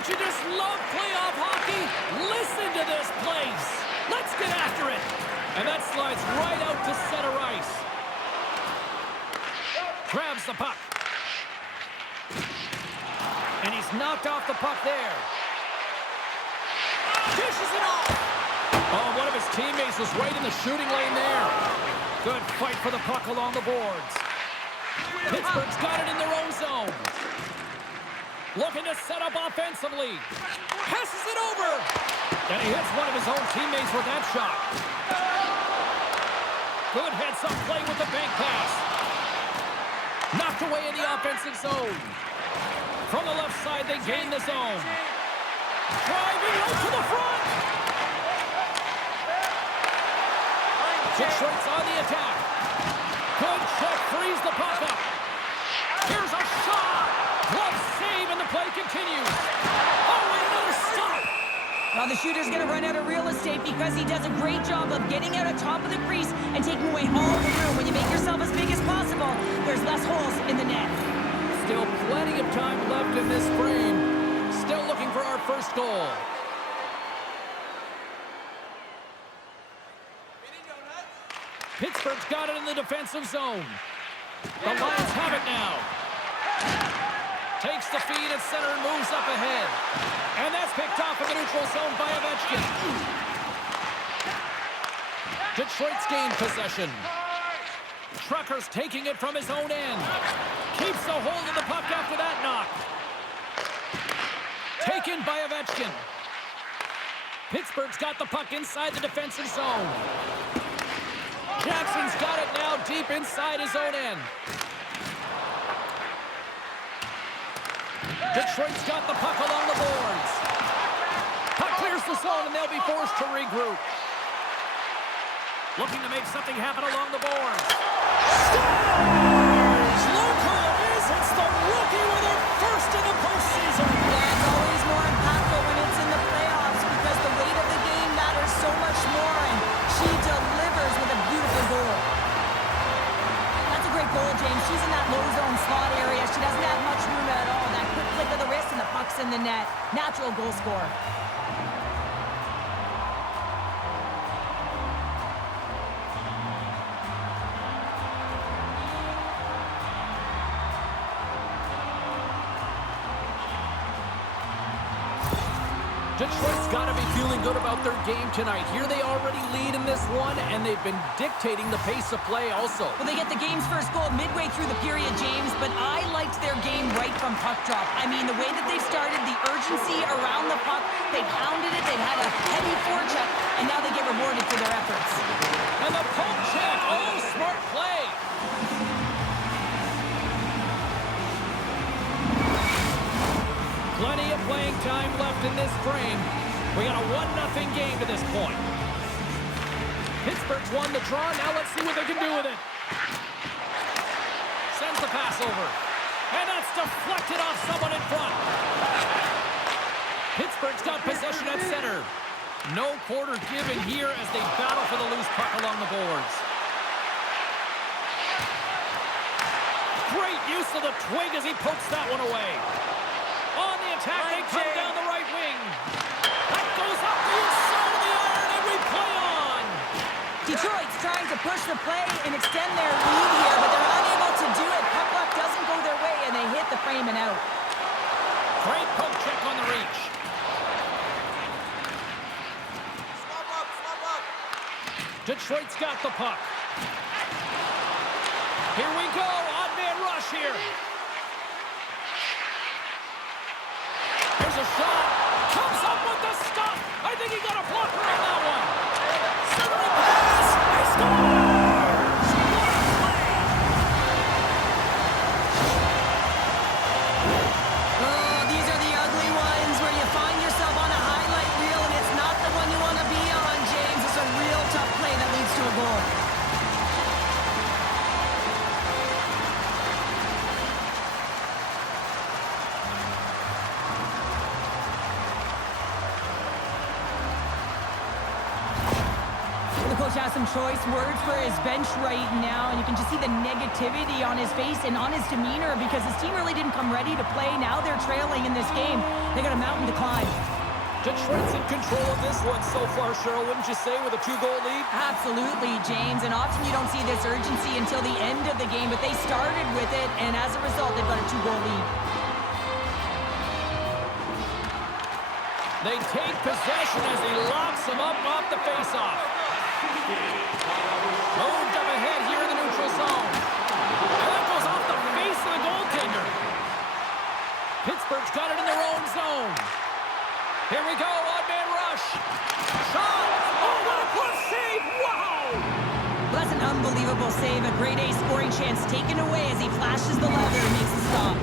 Don't you just love playoff hockey? Listen to this place. Let's get after it. And that slides right out to center ice. Grabs the puck. And he's knocked off the puck there. Dishes it off. Oh, one of his teammates was right in the shooting lane there. Good fight for the puck along the boards. Pittsburgh's got it in their own zone. Looking to set up offensively. Passes it over. And he hits one of his own teammates with that shot. Good heads-up play with the bank pass. Knocked away in the offensive zone. From the left side, they gain the zone. Driving right to the front. Detroit's on the attack. Good check, frees the puck up. Here's a shot. Glove save, and the play continues. Oh, and another stop. Now the shooter's going to run out of real estate because he does a great job of getting out of top of the crease and taking away all the room. When you make yourself as big as possible, there's less holes in the net. Still plenty of time left in this frame. Still looking for our first goal. Pittsburgh's got it in the defensive zone. The Lions have it now. Takes the feed at center and moves up ahead. And that's picked off in the neutral zone by Ovechkin. Detroit's gained possession. Trucker's taking it from his own end. Keeps a hold of the puck after that knock. Taken by Ovechkin. Pittsburgh's got the puck inside the defensive zone. Jackson's got it now deep inside his own end. Detroit's got the puck along the boards. Puck clears the zone, and they'll be forced to regroup. Looking to make something happen along the boards. Scores! Local is. It's the rookie with her first in the postseason. Yeah, it's always more impactful when it's in the playoffs because the weight of the game matters so much more, and she delivers with a beautiful goal. That's a great goal, James. She's in that low zone slot area. She doesn't have much room at all. That quick flick of the wrist and the puck's in the net. Natural goal scorer. Detroit's got to be feeling good about their game tonight. Here they already lead in this one, and they've been dictating the pace of play also. Well, they get the game's first goal midway through the period, James, but I liked their game right from puck drop. I mean, the way that they started, the urgency around the puck, they pounded it, they had a heavy forecheck, and now they get rewarded for their efforts. And the poke check, oh, smart play. Plenty of playing time left in this frame. We got a 1-0 game to this point. Pittsburgh's won the draw. Now let's see what they can do with it. Sends the pass over. And that's deflected off someone in front. Pittsburgh's got possession at center. No quarter given here as they battle for the loose puck along the boards. Great use of the twig as he pokes that one away. On the attack, they come down the right wing. That goes up the inside of the iron, and we play on. Detroit's trying to push the play and extend their lead here, but they're unable to do it. Puck luck doesn't go their way, and they hit the frame and out. Great poke check on the reach. Swap up. Detroit's got the puck. Here we go. Odd man rush here. Here's a shot. Comes up with the stop. I think he got a blocker on that one. Centering pass. He scores! What a play! Oh, these are the ugly ones where you find yourself on a highlight reel and it's not the one you want to be on, James. It's a real tough play that leads to a goal. has some choice words for his bench right now, and you can just see the negativity on his face and on his demeanor because his team really didn't come ready to play. Now they're trailing in this game. They got a mountain to climb. Detroit's in control of this one so far, Cheryl, wouldn't you say, with a 2-goal lead? Absolutely, James, and often you don't see this urgency until the end of the game, but they started with it, and as a result, they've got a 2-goal lead. They take possession as he locks him up off the faceoff. Moved up ahead here in the neutral zone. And that goes off the face of the goaltender. Pittsburgh's got it in their own zone. Here we go, odd-man rush. Shot! Oh, what a glove save! Wow! Well, that's an unbelievable save. A grade A scoring chance taken away as he flashes the leather and makes the stop.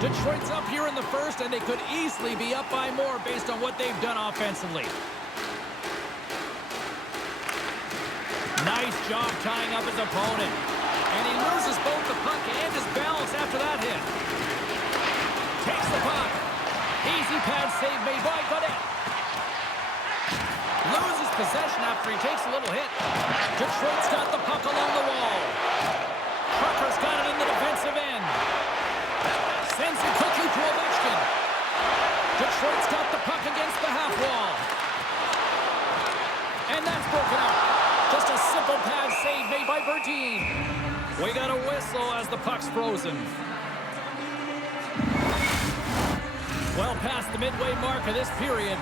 Detroit's up here in the first, and they could easily be up by more based on what they've done offensively. Nice job tying up his opponent. And he loses both the puck and his balance after that hit. Takes the puck. Easy pad save made by Godet. Loses possession after he takes a little hit. Detroit's got the puck along the wall. Trucker's got it in the defensive end. Sends it quickly to Ovechkin. Detroit's got the puck against the half wall. And that's broken up. Just a simple pad save made by Bertine. We got a whistle as the puck's frozen. Well past the midway mark of this period,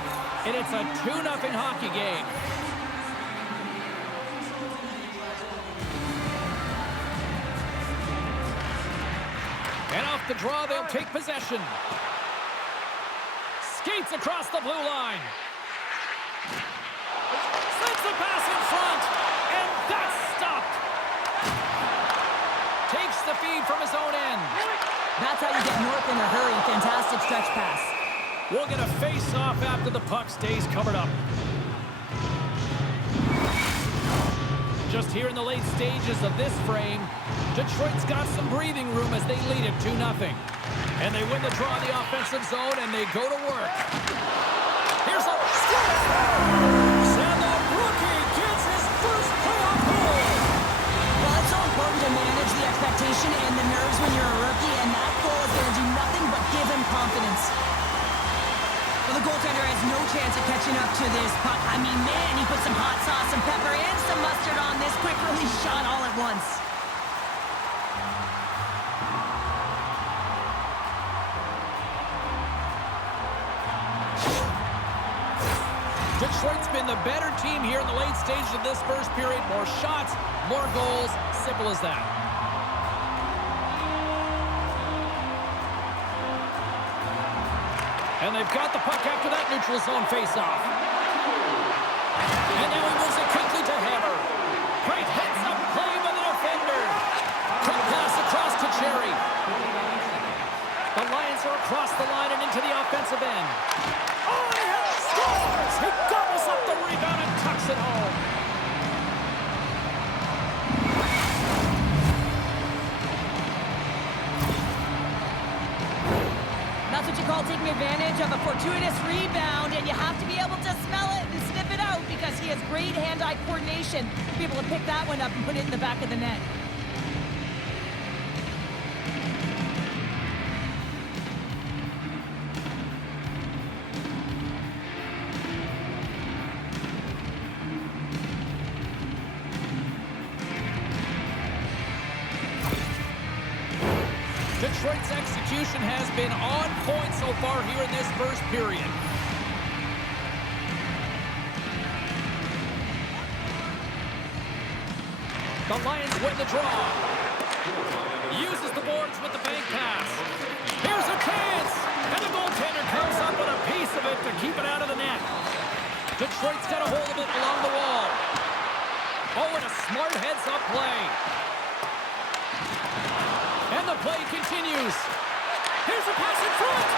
and it's a 2-0 hockey game. And off the draw, they'll take possession. Skates across the blue line. Sends the pass in front. And that's stopped. Takes the feed from his own end. That's how you get north in a hurry. Fantastic stretch pass. We'll get a face-off after the puck stays covered up. Just here in the late stages of this frame, Detroit's got some breathing room as they lead it 2-0. And they win the draw in the offensive zone, and they go to work. Here's a scores! And the rookie gets his first playoff goal! Well, it's so important to manage the expectation and the nerves when you're a rookie, and that goal is going to do nothing but give him confidence. Well, the goaltender has no chance of catching up to this puck. I mean, man, he put some hot sauce, some pepper, and some mustard on this quick release shot all at once. Detroit's been the better team here in the late stages of this first period. More shots, more goals. Simple as that. And they've got the puck after that neutral zone faceoff. And now he moves it quickly to Hammer. Great heads-up play by the defender. Quick pass across to Cherry. The Lions are across the line and into the offensive end. Oh, he scores! He gobbles up the rebound and tucks it home. That's what you call taking advantage of a fortuitous rebound, and you have to be able to smell it and sniff it out because he has great hand-eye coordination to be able to pick that one up and put it in the back of the net. Detroit's execution has been on point so far here in this first period. The Lions win the draw. Uses the boards with the bank pass. Here's a chance! And the goaltender comes up with a piece of it to keep it out of the net. Detroit's got a hold of it along the wall. Oh, and a smart heads-up play. And the play continues. Here's a pass in front.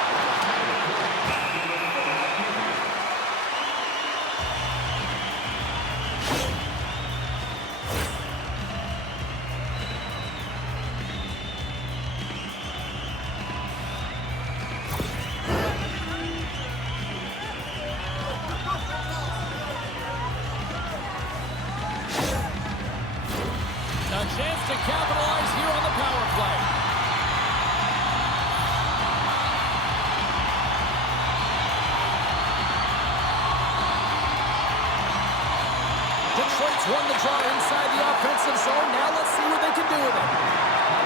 Pirates won the draw inside the offensive zone. Now let's see what they can do with it.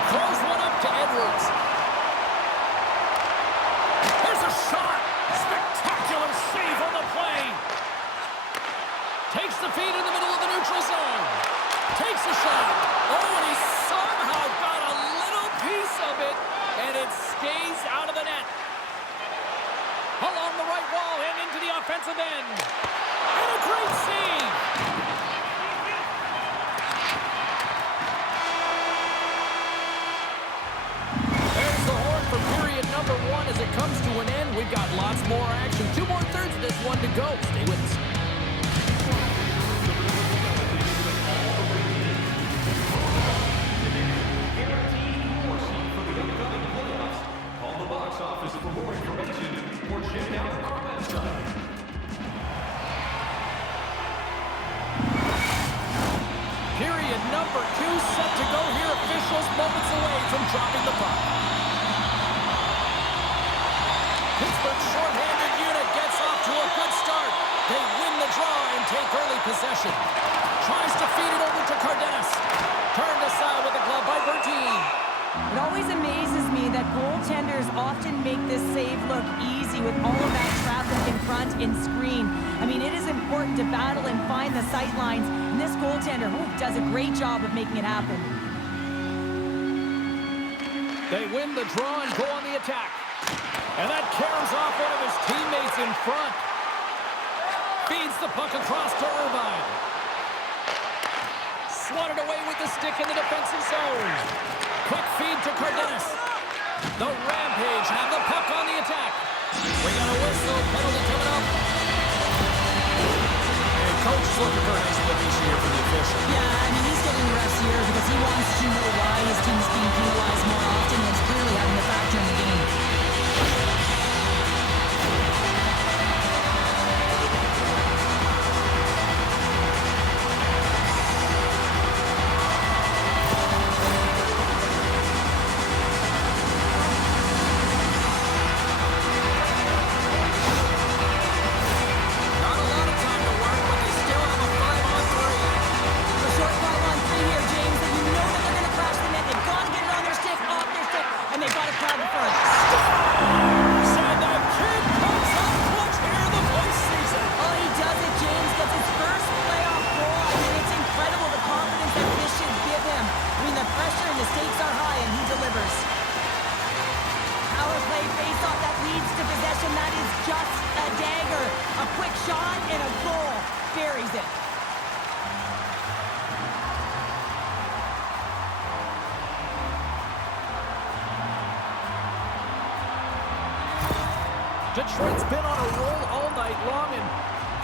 Throws one up to Edwards. Here's a shot. Spectacular save on the play. Takes the feed in the middle of the neutral zone. Takes a shot. Oh, and he somehow got a little piece of it, and it stays out of the net. Along the right wall and into the offensive end. And a great save. There's the horn for period number 1 as it comes to an end. We've got lots more action. 2 more thirds of this one to go. Stay with us. Period number 2 set to go here. Officials moments away from dropping the puck. Pittsburgh's shorthanded unit gets off to a good start. They win the draw and take early possession. Tries to feed it over to Cardenas. Turned aside with the glove by Bertine. It always amazes me that goaltenders often make this save look easy with all of that traffic in front and screen. I mean, it is important to battle and find the sight lines, and this goaltender does a great job of making it happen. They win the draw and go on the attack. And that carries off one of his teammates in front. Feeds the puck across to Irvine. Swatted away with the stick in the defensive zone. Quick feed to Cardenas. The Rampage have the puck on the attack. We got a whistle, penalty coming up. And coach is looking for an explanation here for the official. Yeah, I mean, he's getting refs here because he wants to know why his team's being penalized more often, and it's clearly having a factor in the game. Detroit's been on a roll all night long, and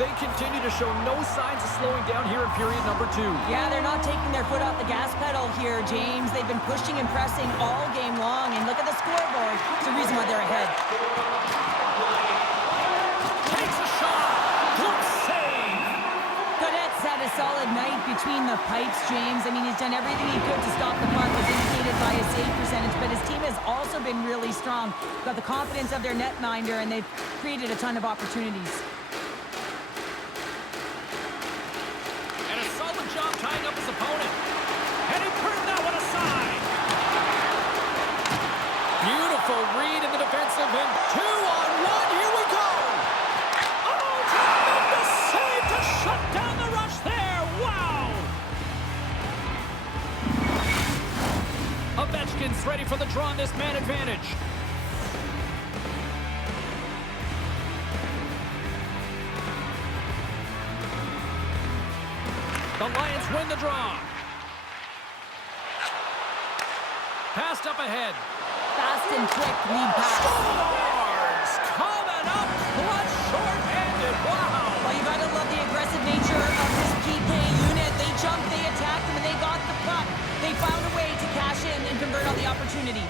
they continue to show no signs of slowing down here in period number 2. Yeah, they're not taking their foot off the gas pedal here, James. They've been pushing and pressing all game long, and look at the scoreboard. It's the reason why they're ahead. Takes a shot. Good save. Cadet's had a solid night between the pipes, James. I mean, he's done everything he could to stop the puck, as indicated by his save percentage, but his team has also been really strong. Got the confidence of their netminder, and they've created a ton of opportunities. And a solid job tying up his opponent. And he turned that one aside. Beautiful read in the defensive end. 2-on-1. Here we go. Oh, tremendous save to shut down the rush there. Wow. Ovechkin's ready for the draw on this man advantage. The Lions win the draw. Passed up ahead. Fast and quick lead pass. Scores! Coming up clutch short-handed. Wow! Well, you gotta love the aggressive nature of this PK unit. They jumped, they attacked him, and they got the puck. They found a way to cash in and convert on the opportunity.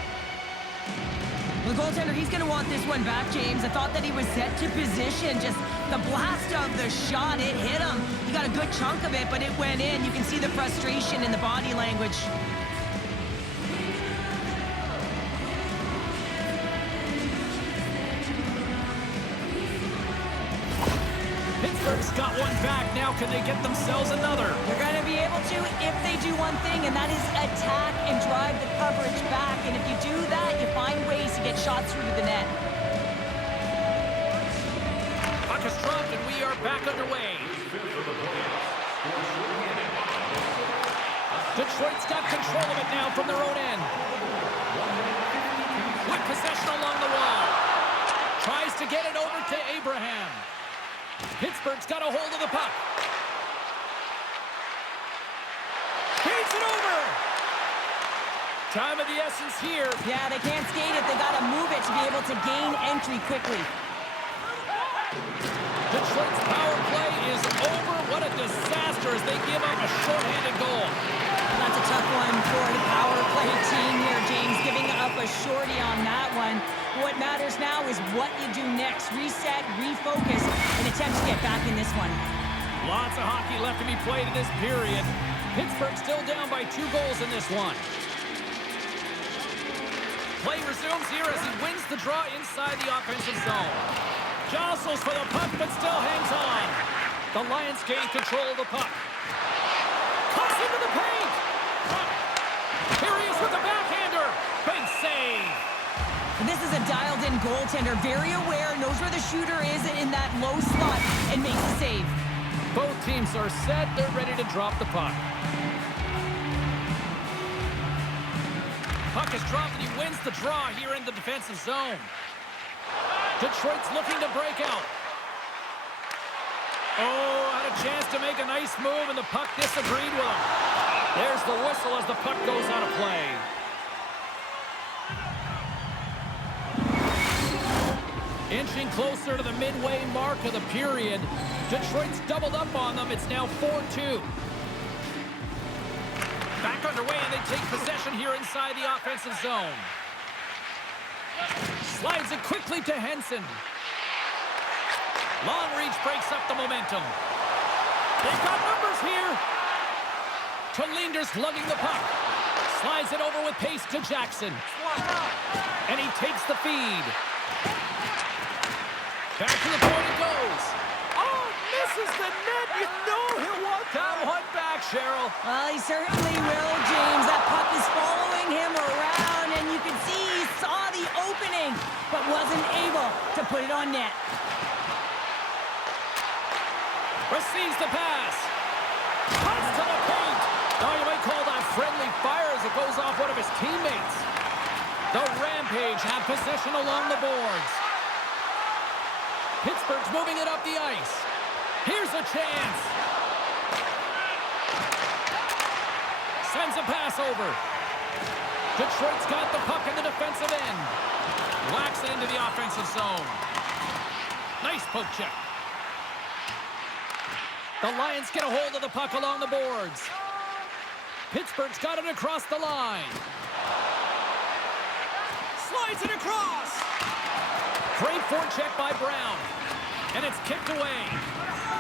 The goaltender, he's going to want this one back, James. I thought that he was set to position. Just the blast of the shot, it hit him. He got a good chunk of it, but it went in. You can see the frustration in the body language. Pittsburgh's Pittsburgh's got one back. Now can they get themselves another? They're going to be able to if they do one thing, and that is attack and drive the coverage back. And if you do that, you find ways to get shots through to the net. Puck is dropped, and we are back underway. Detroit's got control of it now from their own end. With possession along the wall. Tries to get it over to Abraham. Pittsburgh's got a hold of the puck. Feeds it over. Time of the essence here. Yeah, they can't skate it. They got to move it to be able to gain entry quickly. Detroit's power play is over. What a disaster as they give up a shorthanded goal. That's a tough one for the power play team here, James, giving up a shorty on that one. What matters now is what you do next. Reset, refocus, and attempt to get back in this one. Lots of hockey left to be played in this period. Pittsburgh still down by 2 goals in this one. Play resumes here as he wins the draw inside the offensive zone. Jostles for the puck, but still hangs on. The Lions gain control of the puck. Cuts into the paint. Here he is with the backhander. Big save. This is a dialed-in goaltender, very aware, knows where the shooter is in that low slot, and makes the save. Both teams are set. They're ready to drop the puck. Puck is dropped, and he wins the draw here in the defensive zone. Detroit's looking to break out. Oh, had a chance to make a nice move, and the puck disagreed with him. There's the whistle as the puck goes out of play. Inching closer to the midway mark of the period. Detroit's doubled up on them. It's now 4-2. Back underway, and they take possession here inside the offensive zone. Slides it quickly to Henson. Long reach breaks up the momentum. They've got numbers here. To Linders lugging the puck. Slides it over with pace to Jackson. And he takes the feed. Back to the point it goes. Oh, misses the net. You know he'll want that one back, Cheryl. Well, he certainly will, James. That puck is following him around, and you can see he saw the opening, but wasn't able to put it on net. Receives the pass. Cuts to the paint. Oh, you might call that friendly fire as it goes off one of his teammates. The Rampage have possession along the boards. Pittsburgh's moving it up the ice. Here's a chance. Sends a pass over. Detroit's got the puck in the defensive end. Whacks it into the offensive zone. Nice poke check. The Lions get a hold of the puck along the boards. Pittsburgh's got it across the line. Slides it across. Great forecheck by Brown. And it's kicked away.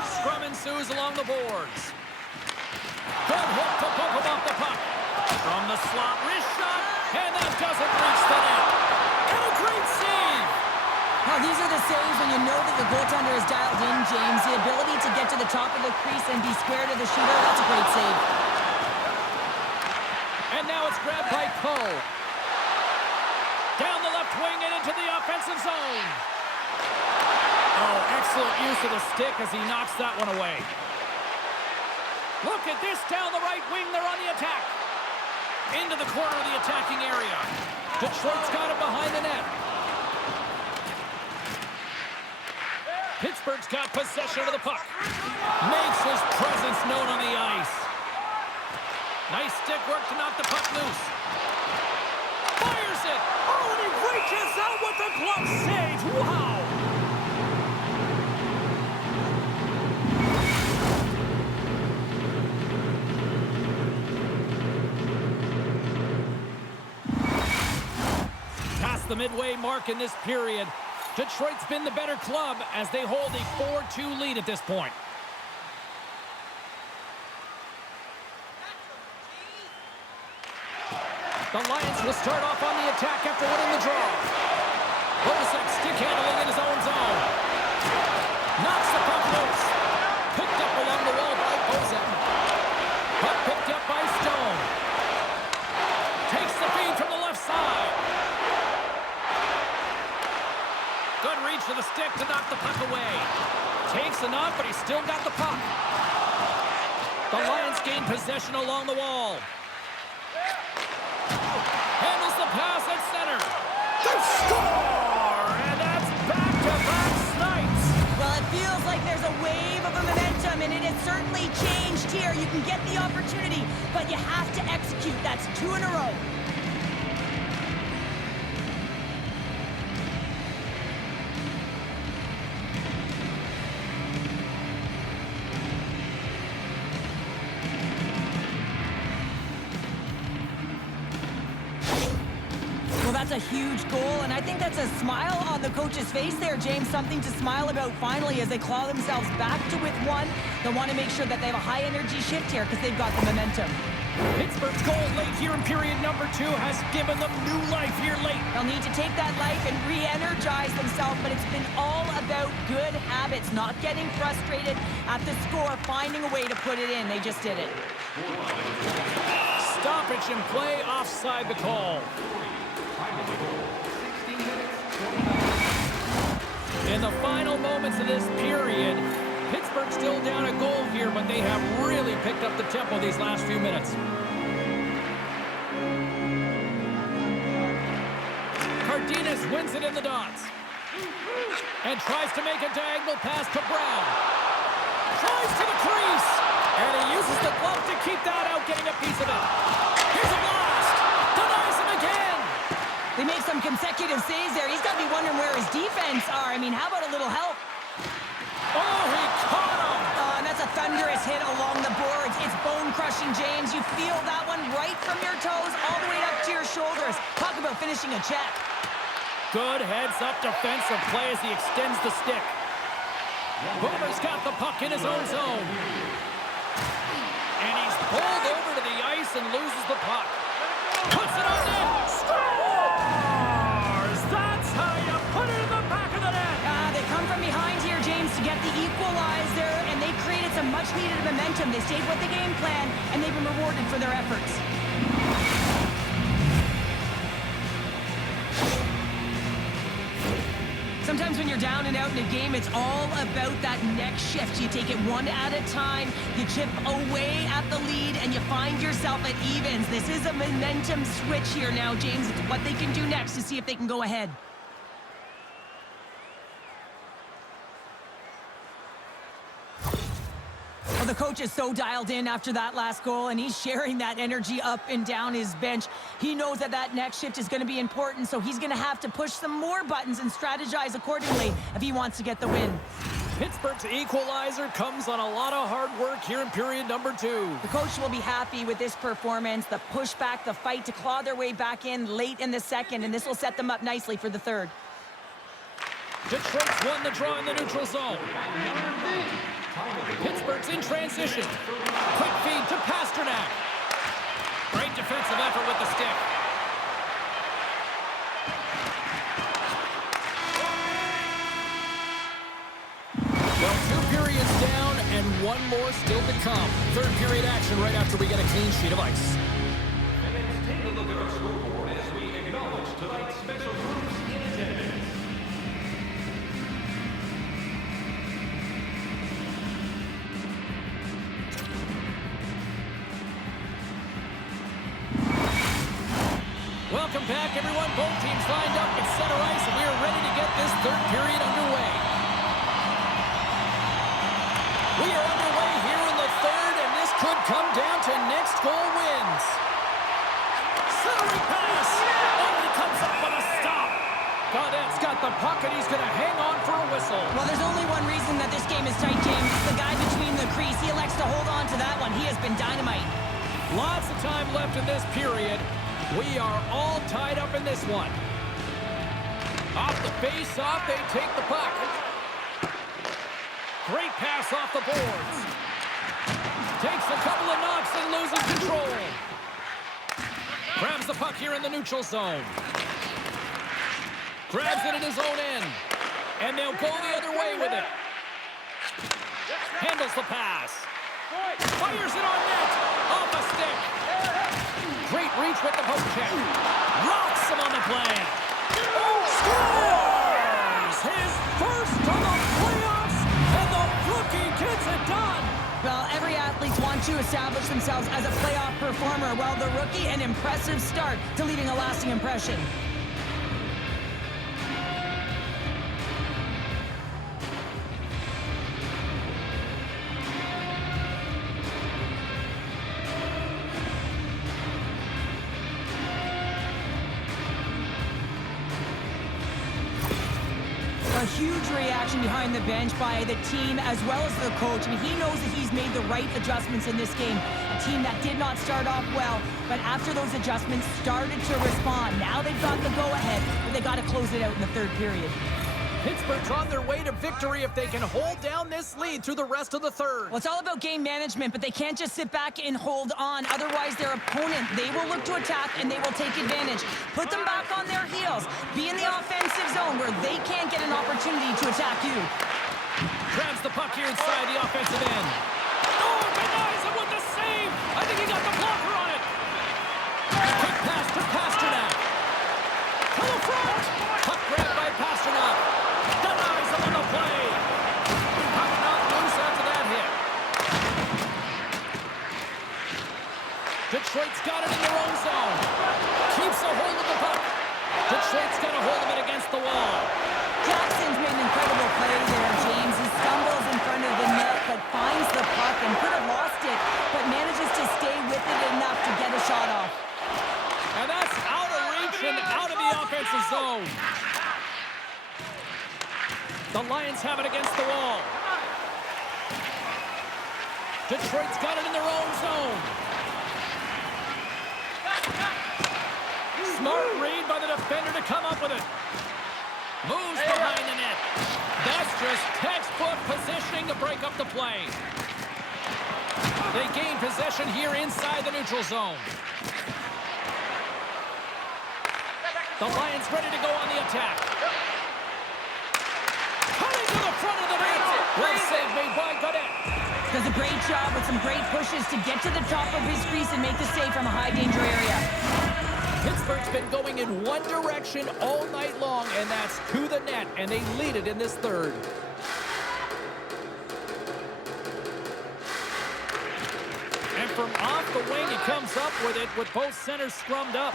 Scrum ensues along the boards. Good hook to bump him off the puck. From the slot, wrist shot, and that doesn't reach the net. And a great save. Now, these are the saves when you know that the goaltender is dialed in, James. The ability to get to the top of the crease and be square to the shooter, that's a great save. And now it's grabbed by Poe. Down the left wing and into the offensive zone. Oh, excellent use of the stick as he knocks that one away. Look at this down the right wing. They're on the attack. Into the corner of the attacking area. Detroit's got it behind the net. Pittsburgh's got possession of the puck. Makes his presence known on the ice. Nice stick work to knock the puck loose. Fires it. Oh, and he reaches out with the glove save. Wow. Past the midway mark in this period, Detroit's been the better club as they hold a 4-2 lead at this point. The Lions will start off on the attack after winning the draw. Bozak stick handling in his own zone. Knocks the puck loose. stick to knock the puck away. Takes enough, but he's still got the puck. The Lions gain possession along the wall. Handles the pass at center. They score! And that's back-to-back snipes. Well, it feels like there's a wave of momentum, and it has certainly changed here. You can get the opportunity, but you have to execute. That's 2 in a row. That's a huge goal, and I think that's a smile on the coach's face there, James. Something to smile about finally as they claw themselves back to with one. They want to make sure that they have a high-energy shift here because they've got the momentum. Pittsburgh's goal late here in period number 2 has given them new life here late. They'll need to take that life and re-energize themselves, but it's been all about good habits, not getting frustrated at the score, finding a way to put it in. They just did it. Stoppage in play, offside the call. In the final moments of this period, Pittsburgh's still down a goal here, but they have really picked up the tempo these last few minutes. Cardenas wins it in the dots. And tries to make a diagonal pass to Brown. Tries to the crease. And he uses the glove to keep that out, getting a piece of it. Here's a blast. Denies him again. They make some consecutive saves there. He's got to be wondering where his defense are. I mean, how about a little help? Oh, he caught him. And that's a thunderous hit along the boards. It's bone-crushing, James. You feel that one right from your toes all the way up to your shoulders. Talk about finishing a check. Good heads-up defensive play as he extends the stick. Boomer's got the puck in his own zone. And he's pulled over to the ice and loses the puck. Puts it on net. Scores! That's how you put it in the back of the net. They come from behind here, James, to get the equalizer, and they created some much-needed momentum. They stayed with the game plan, and they've been rewarded for their efforts. Sometimes when you're down and out in a game, it's all about that next shift. You take it one at a time, you chip away at the lead, and you find yourself at evens. This is a momentum switch here now, James. It's what they can do next to see if they can go ahead. Well, the coach is so dialed in after that last goal, and he's sharing that energy up and down his bench. He knows that that next shift is going to be important, so he's going to have to push some more buttons and strategize accordingly if he wants to get the win. Pittsburgh's equalizer comes on a lot of hard work here in period number 2. The coach will be happy with this performance, the pushback, the fight to claw their way back in late in the second, and this will set them up nicely for the third. Detroit's won the draw in the neutral zone. Pittsburgh's in transition. Quick feed to Pasternak. Great defensive effort with the stick. Well, 2 periods down and 1 more still to come. Third period action right after we get a clean sheet of ice. Fans, take a look at our scoreboard as we acknowledge tonight's special groups in attendance. Welcome back, everyone. Both teams lined up at center ice, and we are ready to get this third period underway. We are underway here in the third, and this could come down to next goal wins. Centering pass. Oh, he comes up with a stop. Gaudette's got the puck, and he's going to hang on for a whistle. Well, there's only one reason that this game is tight, James. It's the guy between the crease. He elects to hold on to that one. He has been dynamite. Lots of time left in this period. We are all tied up in this one. Off the face-off, they take the puck. Great pass off the boards. Takes a couple of knocks and loses control. Grabs the puck here in the neutral zone. Grabs it in his own end. And they'll go the other way with it. Handles the pass. Fires it on net. Off a stick. Great reach with the poke check. Rocks him on the play. Scores! His first to establish themselves as a playoff performer, while the rookie, an impressive start to leaving a lasting impression. A huge reaction behind the bench by the team as well as the coach. And he knows that he's made the right adjustments in this game. A team that did not start off well, but after those adjustments started to respond. Now they've got the go-ahead, but they got to close it out in the third period. Pittsburgh's on their way to victory if they can hold down this lead through the rest of the third. Well, it's all about game management, but they can't just sit back and hold on. Otherwise, their opponent, they will look to attack and they will take advantage. Put them back on their heels. Be in the offensive zone where they can't get an opportunity to attack you. Grabs the puck here inside the offensive end. Oh, denies him with the save. I think he got the blocker on it. Quick pass to Pasternak. To the front. Puck grabbed by Pasternak. Denies him on the play. Puck not loose after that hit. Detroit's got it in their own zone. Keeps a hold of the puck. Detroit's got a hold of it against the wall. Jackson's made an incredible play there, James. He stumbles in front of the net, but finds the puck and could have lost it, but manages to stay with it enough to get a shot off. And that's out of reach and out of the offensive zone. The Lions have it against the wall. Detroit's got it in their own zone. Smart read by the defender to come up with it. Moves behind the net. That's just textbook positioning to break up the play. They gain possession here inside the neutral zone. The Lions ready to go on the attack. Coming to the front of the net. Well save made by Godet. Does a great job with some great pushes to get to the top of his crease and make the save from a high danger area. Pittsburgh's been going in one direction all night long, and that's to the net, and they lead it in this third. And from off the wing, he comes up with it with both centers scrummed up.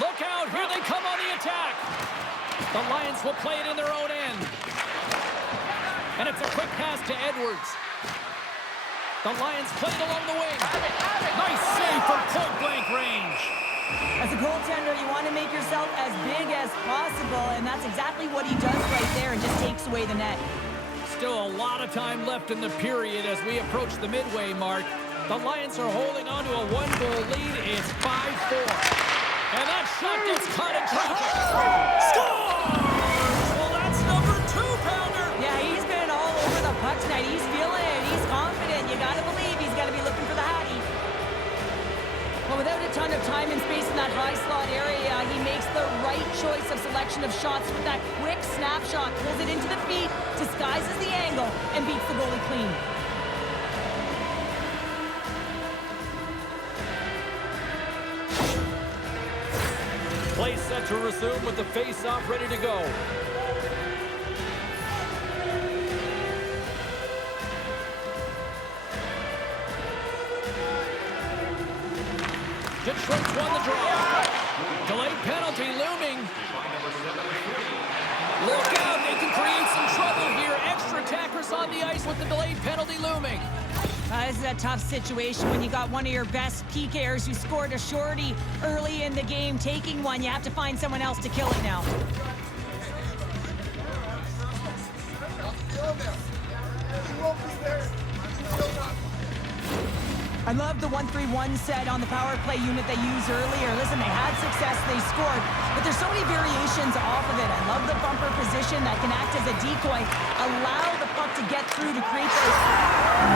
Look out, here they come on the attack. The Lions will play it in their own end. And it's a quick pass to Edwards. The Lions play it along the wing. Nice save from point-blank range. As a goaltender, you want to make yourself as big as possible, and that's exactly what he does right there and just takes away the net. Still a lot of time left in the period as we approach the midway mark. The Lions are holding on to a one-goal lead. It's 5-4. And that shot gets caught in traffic. Scores! Well, that's number 2-pounder. Yeah, he's been all over the puck tonight. He's feeling it. He's confident. You got to believe he's got to be looking for the Hattie. Well, without a ton of time and space in that high slot area, he makes the right choice of selection of shots with that quick snapshot, pulls it into the feet, disguises the angle, and beats the goalie clean. Play set to resume with the face-off ready to go. Detroit's won the draw. Delayed penalty looming. Look out, they can create some trouble here. Extra attackers on the ice with the delayed penalty looming. This is a tough situation when you got one of your best PKers who scored a shorty early in the game taking one. You have to find someone else to kill it now. I love the 1-3-1 set on the power play unit they used earlier. Listen, they had success, they scored, but there's so many variations off of it. I love the bumper position that can act as a decoy, allow the puck to get through to create those.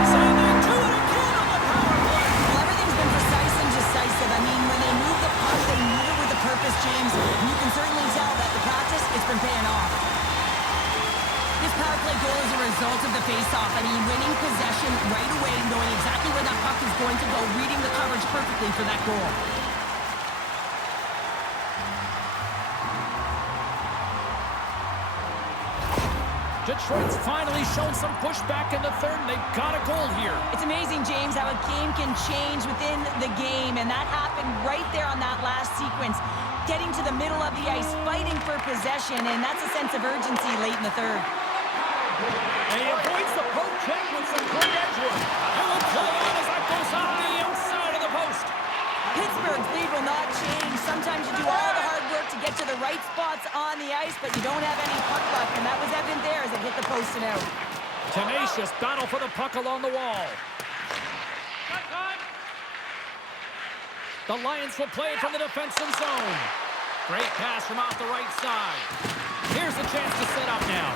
So they do it again on the power play. Well, everything's been precise and decisive. I mean, when they move the puck, they move it with a purpose, James. And you can certainly tell that the practice, it's been paying off. This power play goal is a result of the face-off. I mean, winning possession right away, knowing exactly where that puck is going to go, reading the coverage perfectly for that goal. Detroit's finally shown some pushback in the third, and they've got a goal here. It's amazing, James, how a game can change within the game, and that happened right there on that last sequence. Getting to the middle of the ice, fighting for possession, and that's a sense of urgency late in the third. And he avoids the poke check with some great edge work. And will play on as that goes off the outside of the post. Pittsburgh's lead will not change. Sometimes you do all the hard work to get to the right spots on the ice, but you don't have any puck luck, and that was evident there as it hit the post and out. Tenacious battle for the puck along the wall. The Lions will play it from the defensive zone. Great pass from off the right side. Here's a chance to set up now.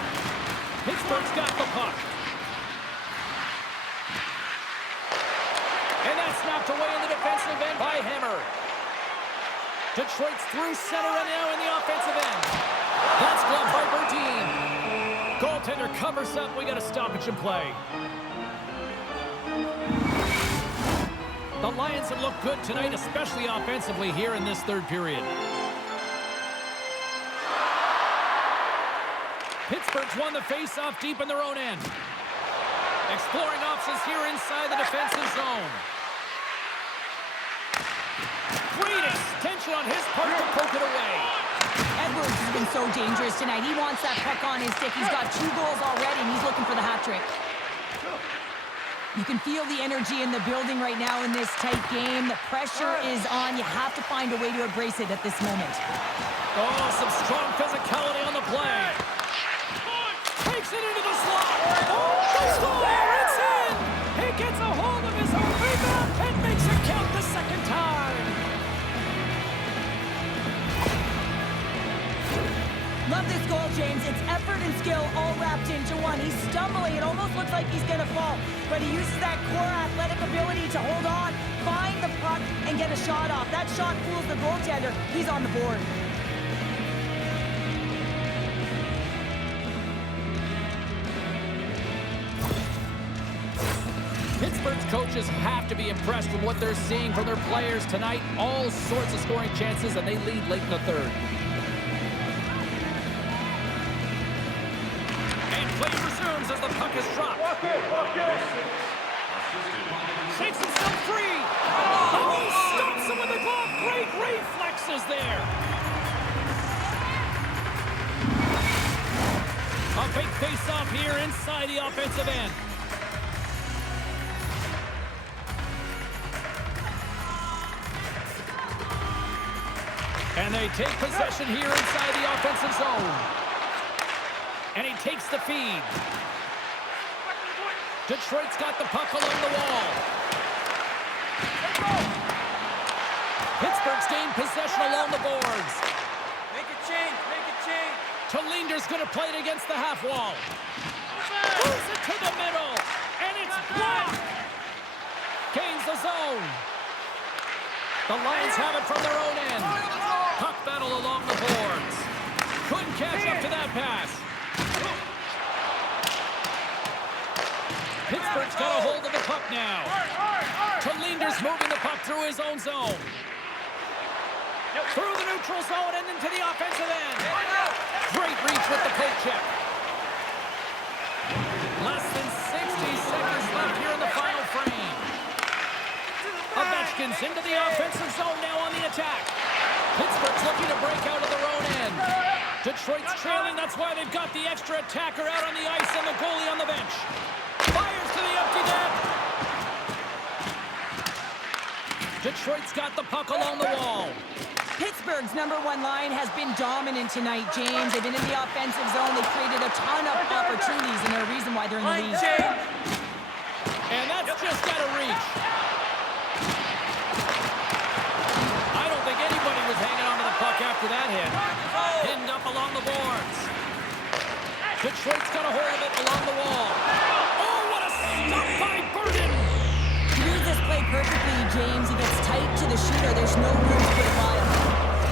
Pittsburgh's got the puck. And that's knocked away in the defensive end by Hammer. Detroit's through center and now in the offensive end. That's gloved by Bertine. Goaltender covers up. We got a stoppage in play. The Lions have looked good tonight, especially offensively here in this third period. Pittsburgh's won the face-off deep in their own end. Exploring options here inside the defensive zone. Great extension on his part to poke it away. Edwards has been so dangerous tonight. He wants that puck on his stick. He's got 2 goals already, and he's looking for the hat trick. You can feel the energy in the building right now in this tight game. The pressure is on. You have to find a way to embrace it at this moment. Oh, some strong physicality on the play. Takes it into the slot. Oh, the score! It's in! He gets a hold of his own rebound and makes it count the second time. Love this goal, James. It's effort and skill all wrapped into one. He's stumbling. It almost looks like he's going to fall. But he uses that core athletic ability to hold on, find the puck, and get a shot off. That shot fools the goaltender. He's on the board. Pittsburgh's coaches have to be impressed with what they're seeing from their players tonight. All sorts of scoring chances, and they lead late in the third. And play resumes as the puck is dropped. Shakes himself free. Oh, stops him with the glove. Great reflexes there. A big face-off here inside the offensive end. And they take possession here inside the offensive zone. And he takes the feed. Detroit's got the puck along the wall. Pittsburgh's gained possession along the boards. Make a change, make a change. Tolinder's going to play it against the half wall. Moves it to the middle. And it's blocked. Gains the zone. The Lions have it from their own end. Puck battle along the boards. Couldn't catch up to that pass. Pittsburgh's got a hold of the puck now. Tolinder's moving the puck through his own zone. Through the neutral zone and into the offensive end. Great reach with the poke check. Less than 60 seconds left here in the final frame. Ovechkin's into the offensive zone now on the attack. Pittsburgh's looking to break out of their own end. Detroit's trailing, that's why they've got the extra attacker out on the ice and the goalie on the bench. Fires to the empty net. Detroit's got the puck along the wall. Pittsburgh's #1 line has been dominant tonight, James. They've been in the offensive zone. They've created a ton of opportunities, and they're a reason why they're in the lead. And that's just got to reach. I don't think anybody was hanging on to the puck after that hit. Pinned up along the boards. Detroit's got a hold of it along the wall. Oh, what a stop by Burden! You read this play perfectly, James. He gets tight to the shooter. There's no room to put it by him.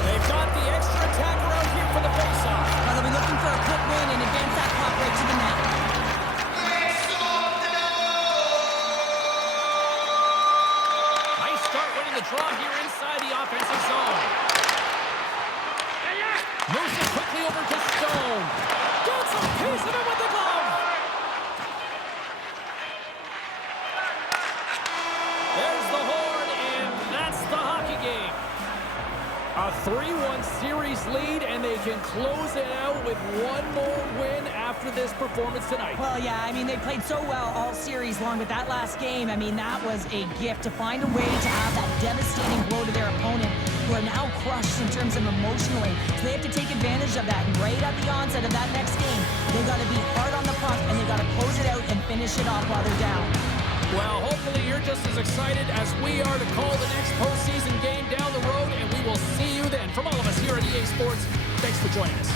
They've got the extra attacker out here for the faceoff. Now they'll be looking for a quick win and advance that puck right to the net. Nice start winning the draw here inside the offensive zone. Moves it quickly over to Stone. Gets a piece of it with the glove. 3-1 series lead, and they can close it out with one more win after this performance tonight. Well, yeah, I mean, they played so well all series long, but that last game, I mean, that was a gift to find a way to have that devastating blow to their opponent, who are now crushed in terms of emotionally. So they have to take advantage of that. And right at the onset of that next game, they've got to be hard on the puck, and they've got to close it out and finish it off while they're down. Well, hopefully you're just as excited as we are to call the next postseason game down the road, and we will see you then. From all of us here at EA Sports, thanks for joining us.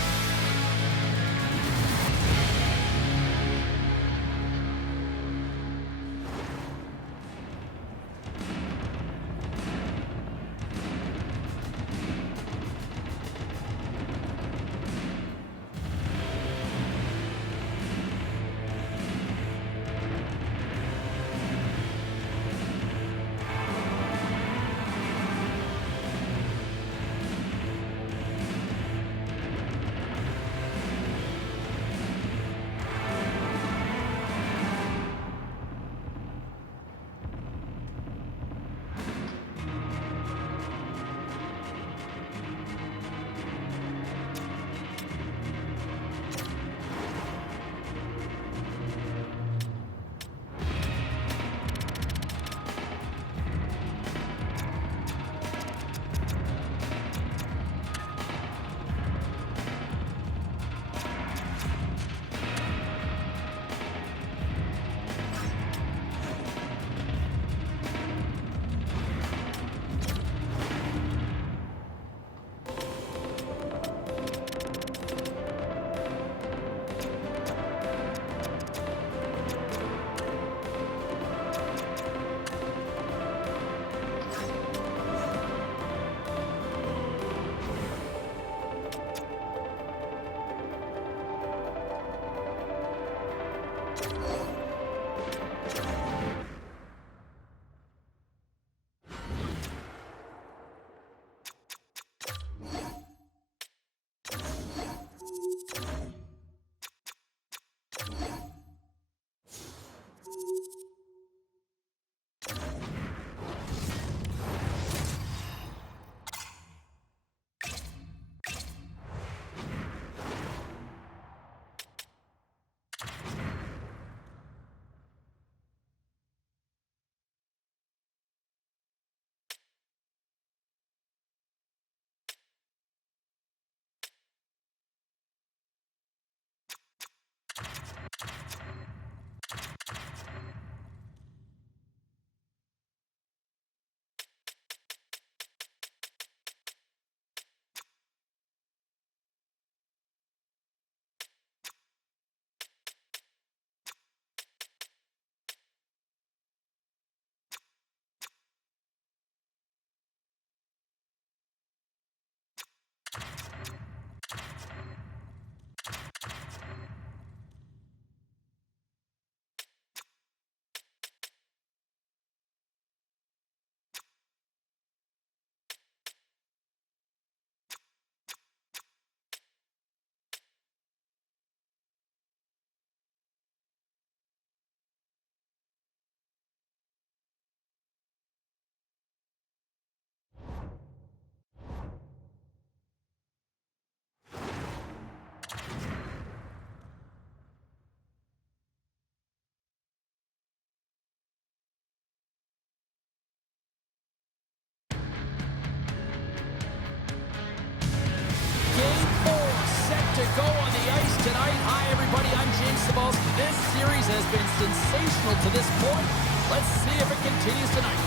To go on the ice tonight. Hi, everybody. I'm James Cebulski. This series has been sensational to this point. Let's see if it continues tonight.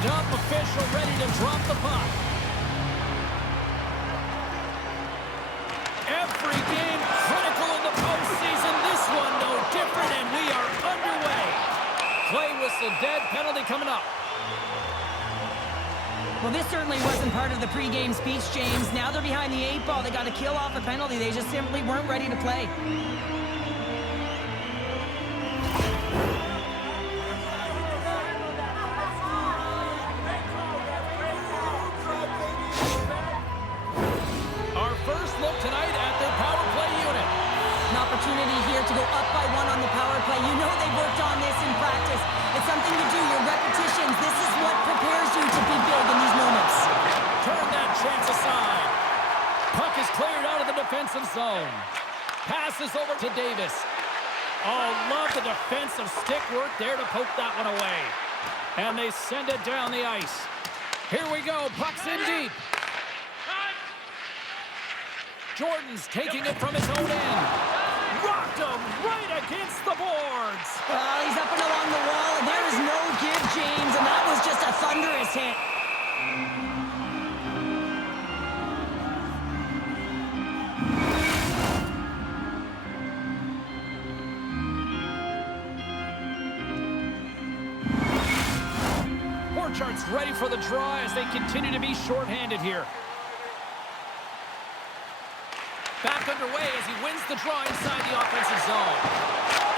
Up, official ready to drop the puck. Every game critical in the postseason. This one no different, and we are underway. Play whistle dead, penalty coming up. Well, this certainly wasn't part of the pregame speech, James. Now they're behind the 8 ball. They got to kill off a penalty. They just simply weren't ready to play. passes over to Davis. Oh, love the defensive stick work there to poke that one away. And they send it down the ice. Here we go. Puck's in deep. Jordan's taking it from his own end. Rocked him right against the boards. Well, he's up and along the wall, and there is no give, James, and that was just a thunderous hit. Borchardt's ready for the draw as they continue to be shorthanded here. Back underway as he wins the draw inside the offensive zone.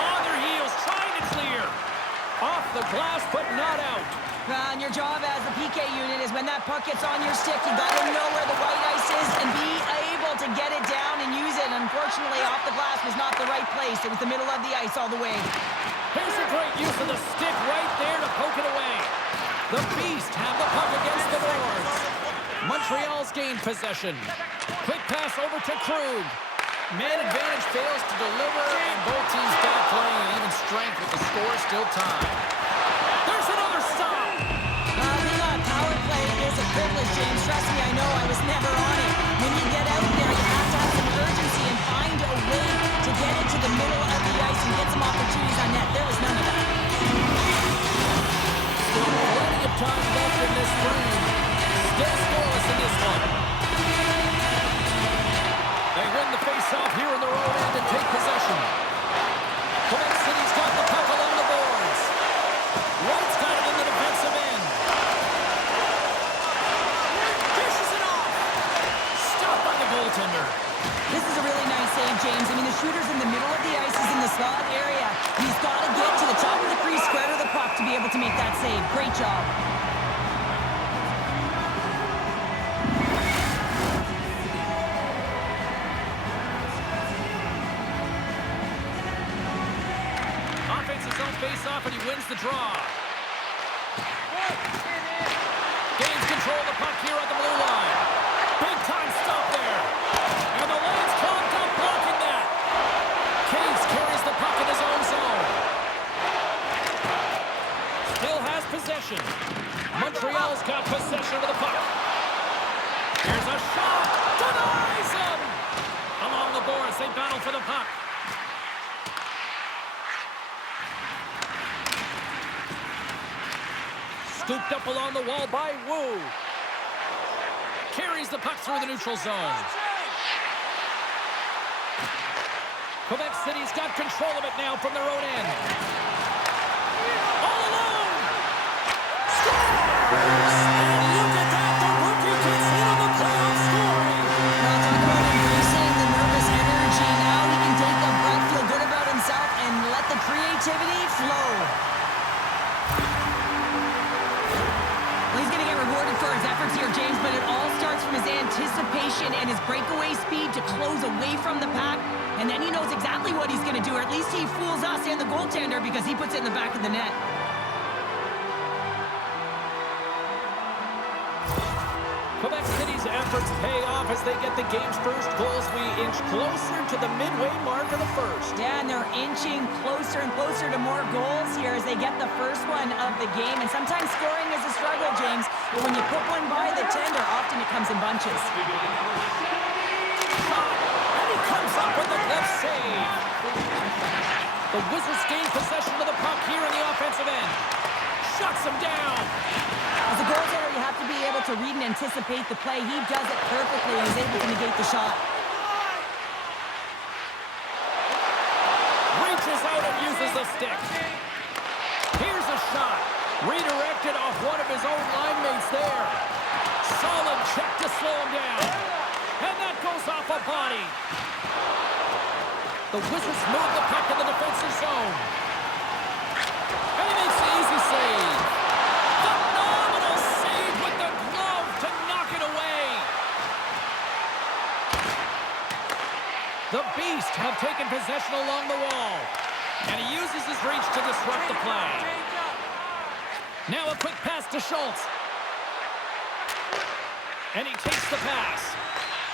On their heels, trying to clear. Off the glass, but not out. And your job as the PK unit is when that puck gets on your stick, you got to know where the white ice is and be able to get it down and use it. Unfortunately, off the glass was not the right place. It was the middle of the ice all the way. Here's a great use of the stick right there to poke it away. The Beast have the puck against the boards. Montreal's gained possession. Quick pass over to Krug. Man advantage fails to deliver, and both teams back playing at even strength with the score still tied. There's another stop. Being on power play is a privilege, James. Trust me, I know. I was never on it. When you get out there, you have to have some urgency and find a way to get into the middle of the ice and get some opportunities on net. There was none of that. Still plenty of time left in this frame. Still scoreless in this one. They win the face-off here in their own end and take possession. Quebec City's got the puck along the boards. White's got it in the defensive end. Dishes it off. Stopped by the goaltender. This is a really nice save, James. I mean, the shooter's in the middle of the ice. He's in the slot area. He's got to get to the top of the crease, square to the puck to be able to make that save. Great job. Face-off, and he wins the draw. Gains control of the puck here at the blue line. Big-time stop there. And the lane's clogged up, blocking that. Case carries the puck in his own zone. Still has possession. Montreal's got possession of the puck. Here's a shot. Denies him. Along the boards, they battle for the puck. Scooped up along the wall by Wu. Carries the puck through the neutral zone. Quebec City's got control of it now from their own end. All alone! Scores! And look at that, the rookie gets in on the playoff scoring. Now talk about embracing the nervous energy. Now he can take a breath, feel good about himself, and let the creativity flow. For his efforts here, James, but it all starts from his anticipation and his breakaway speed to close away from the pack, and then he knows exactly what he's going to do, or at least he fools us and the goaltender because he puts it in the back of the net. Quebec City's efforts pay off as they get the game's first goals. We inch closer to the midway mark of the first. Yeah, and they're inching closer and closer to more goals here as they get the first one of the game. And sometimes scoring is a struggle, James, but when you put one by the tender, often it comes in bunches. And he comes up with the glove save. The Wizards gain possession of the puck here in the offensive end. Shuts him down. As a goaltender, you have to be able to read and anticipate the play. He does it perfectly and is able to negate the shot. Reaches out and uses the stick. Here's a shot. Redirected off one of his own line mates there. Solid check to slow him down. And that goes off a body. The Wizards move the puck in the defensive zone. And he makes the easy save. Phenomenal save with the glove to knock it away. The Beast have taken possession along the wall. And he uses his reach to disrupt the play. Now a quick pass to Schultz. And he takes the pass.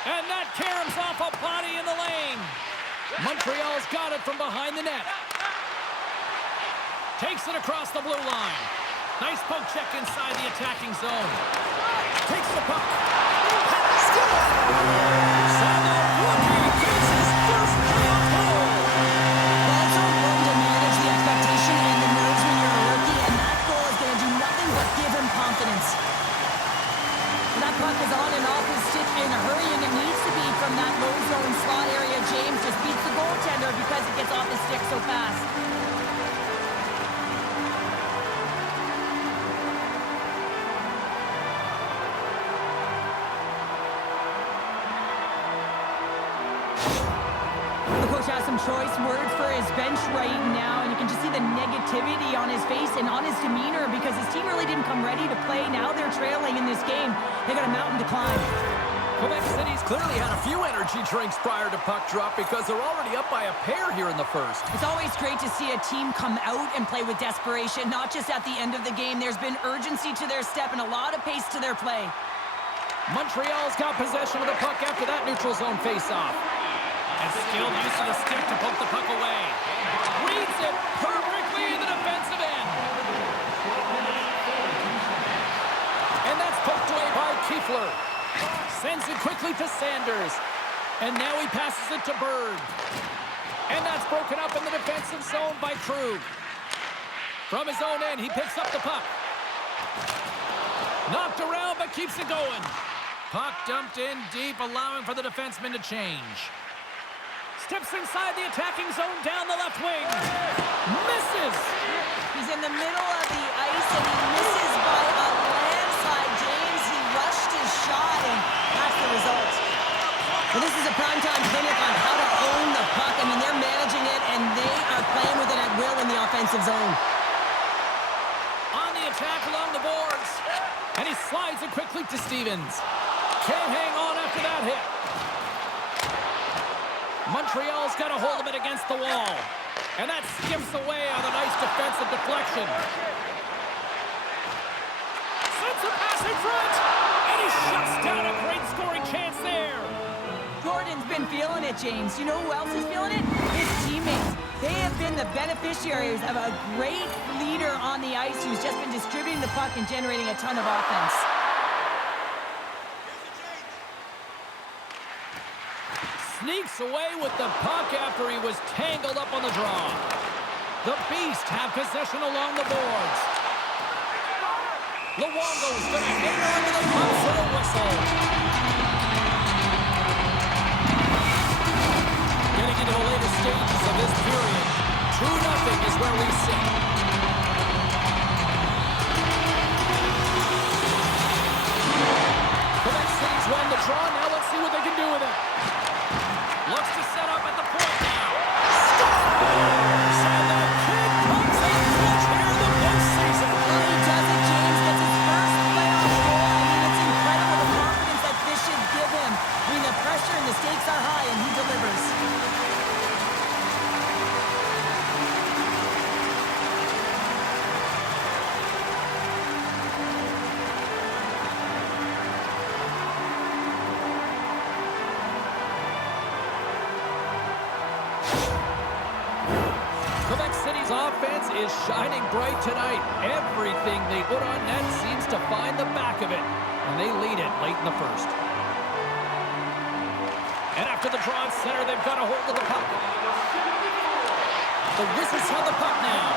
And that caroms off a body in the lane. Montreal's got it from behind the net. Takes it across the blue line. Nice poke check inside the attacking zone. Takes the puck. So the rookie gets his first playoff goal. Well, it's so important to manage the expectation and the nerves when you're a rookie, and that goal is going to do nothing but give him confidence. That puck is on and off his stick in a hurry, and it needs to be from that low zone slot area. James just beats the goaltender because it gets off his stick so fast. The coach has some choice words for his bench right now, and you can just see the negativity on his face and on his demeanor because his team really didn't come ready to play. Now they're trailing in this game. They got a mountain to climb. Quebec City's clearly had a few energy drinks prior to puck drop because they're already up by a pair here in the first. It's always great to see a team come out and play with desperation, not just at the end of the game. There's been urgency to their step and a lot of pace to their play. Montreal's got possession of the puck after that neutral zone faceoff. And skilled use of the stick to poke the puck away. Reads it perfectly in the defensive end. And that's poked away by Kiefler. Sends it quickly to Sanders. And now he passes it to Bird. And that's broken up in the defensive zone by Krug. From his own end, he picks up the puck. Knocked around, but keeps it going. Puck dumped in deep, allowing for the defenseman to change. Steps inside the attacking zone down the left wing. Misses. He's in the middle of the ice, and he misses by a landslide. James, he rushed his shot, and that's the result. Well, this is a primetime clinic on how to own the puck. I mean, they're managing it, and they are playing with it at will in the offensive zone. On the attack along the boards. And he slides it quickly to Stevens. Can't hang on after that hit. Montreal's got a hold of it against the wall. And that skips away on a nice defensive deflection. Sends a pass in front. And he shuts down a great scoring chance there. Gordon's been feeling it, James. You know who else is feeling it? His teammates. They have been the beneficiaries of a great leader on the ice who's just been distributing the puck and generating a ton of offense. Sneaks away with the puck after he was tangled up on the draw. The Beast have possession along the boards. Luongo's going to hang on to the puck for a whistle. Getting into the later stages of this period, 2-0 is where we sit. Quebec City's won the draw. Now let's see what they can do with it. Looks to set up at the point now. Scores! And the kid comes in clutch here in the postseason. He does it, James. Gets his first playoff goal. I mean, it's incredible the confidence that this should give him. I mean, the pressure and the stakes are high, and he delivers. Quebec City's offense is shining bright tonight. Everything they put on net seems to find the back of it. And they lead it late in the first. And after the draw at center, they've got a hold of the puck. The Wizards have the puck now.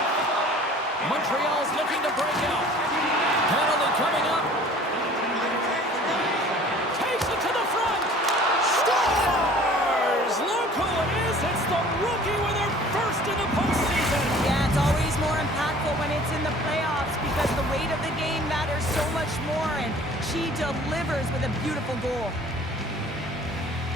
Montreal's looking to break out. Penalty coming up. Takes it to the front. Scores! Look who it is. It's the rookie with her first in the postseason. Yeah, it's always more impactful when it's in the playoffs because the weight of the game matters so much more, and she delivers with a beautiful goal.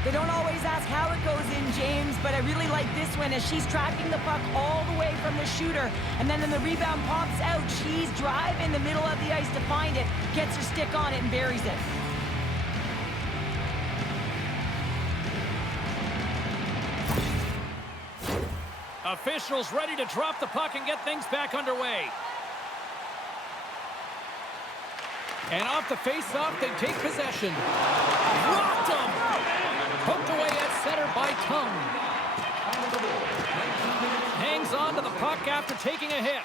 They don't always ask how it goes in, James, but I really like this one as she's tracking the puck all the way from the shooter, and then when the rebound pops out, she's driving the middle of the ice to find it, gets her stick on it, and buries it. Officials ready to drop the puck and get things back underway. And off the face-off, they take possession. Rocked him! Poked away at center by Tung. Hangs on to the puck after taking a hit.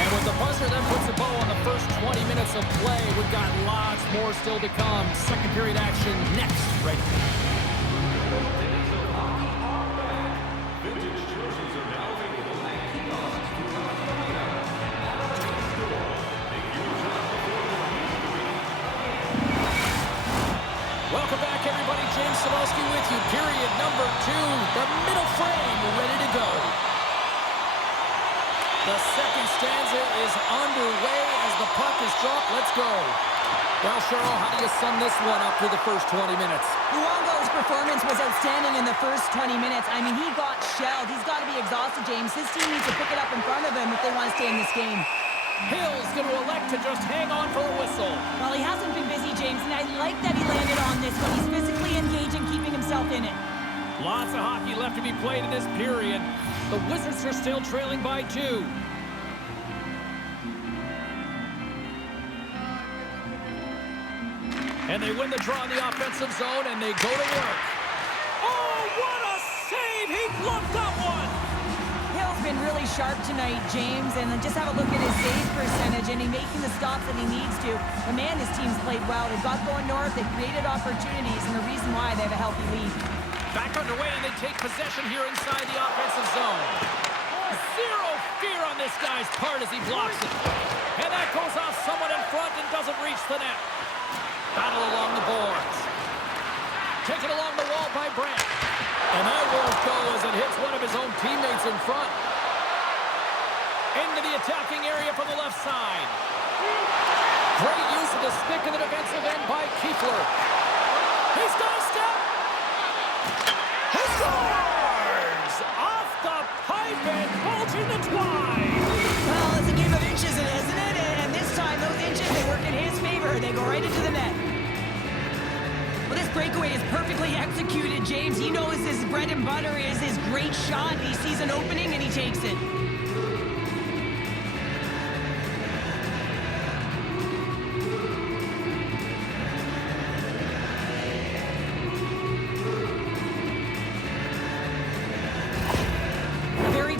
And with the buzzer that puts a bow on the first 20 minutes of play, we've got lots more still to come. Second period action next, right? Welcome back, everybody. James Cebulski with you. Period number 2. The middle frame ready to go. The second stanza is underway as the puck is dropped. Let's go. Well, Cheryl, how do you sum this one up through the first 20 minutes? Luongo's performance was outstanding in the first 20 minutes. I mean, he got shelled. He's got to be exhausted, James. His team needs to pick it up in front of him if they want to stay in this game. Hill's going to elect to just hang on for the whistle. Well, he hasn't been busy, James, and I like that he landed on this one. He's physically engaged and keeping himself in it. Lots of hockey left to be played in this period. The Wizards are still trailing by 2. And they win the draw in the offensive zone, and they go to work. Oh, what a save! He bluffed that one! Hill's been really sharp tonight, James, and just have a look at his save percentage, and he's making the stops that he needs to. But man, his team's played well. They've got going north, they've created opportunities, and the reason why they have a healthy lead. Back underway, and they take possession here inside the offensive zone. Zero fear on this guy's part as he blocks it. And that goes off someone in front and doesn't reach the net. Battle along the boards. Taken along the wall by Brandt. And that won't go as it hits one of his own teammates in front. Into the attacking area from the left side. Great use of the stick in the defensive end by Kiefler. He's got a step. He scores! Off the pipe and bulging the twine. Well, it's a game of inches, isn't it? And this time, those inches, they work in his favor. They go right into the net. Well, this breakaway is perfectly executed, James. He knows his bread and butter is his great shot. He sees an opening, and he takes it.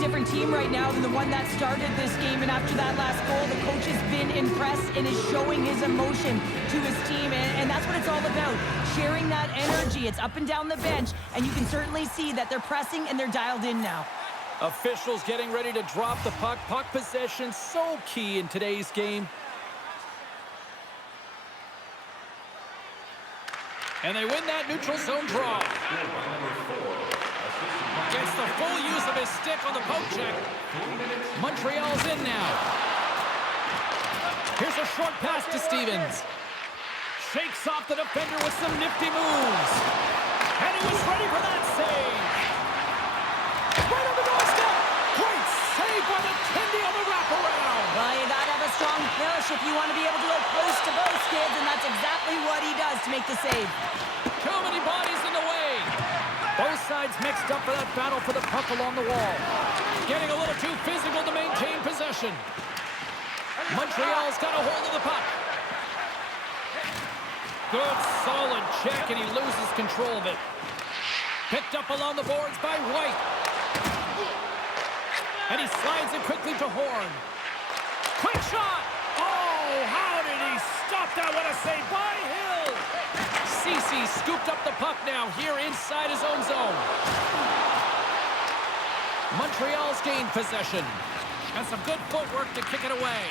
Different team right now than the one that started this game, and after that last goal, the coach has been impressed and is showing his emotion to his team, and that's what it's all about, sharing that energy. It's up and down the bench, and you can certainly see that they're pressing and they're dialed in now. Officials getting ready to drop the puck. Puck possession so key in today's game. And they win that neutral zone draw. Gets the full use of his stick on the poke check. Montreal's in now. Here's a short pass to Stevens. Shakes off the defender with some nifty moves. And he was ready for that save. Right on the doorstep. Great save by the Kendi on the wraparound. Well, you gotta have a strong push if you want to be able to go close to both kids, and that's exactly what he does to make the save. Too many bodies in the way. Both sides mixed up for that battle for the puck along the wall. Getting a little too physical to maintain possession. Montreal's got a hold of the puck. Good, solid check, and he loses control of it. Picked up along the boards by White. And he slides it quickly to Horn. Quick shot! Oh, how did he stop that? What a save by Hill! Ceci scooped up the puck now here inside his own zone. Montreal's gained possession. And some good footwork to kick it away.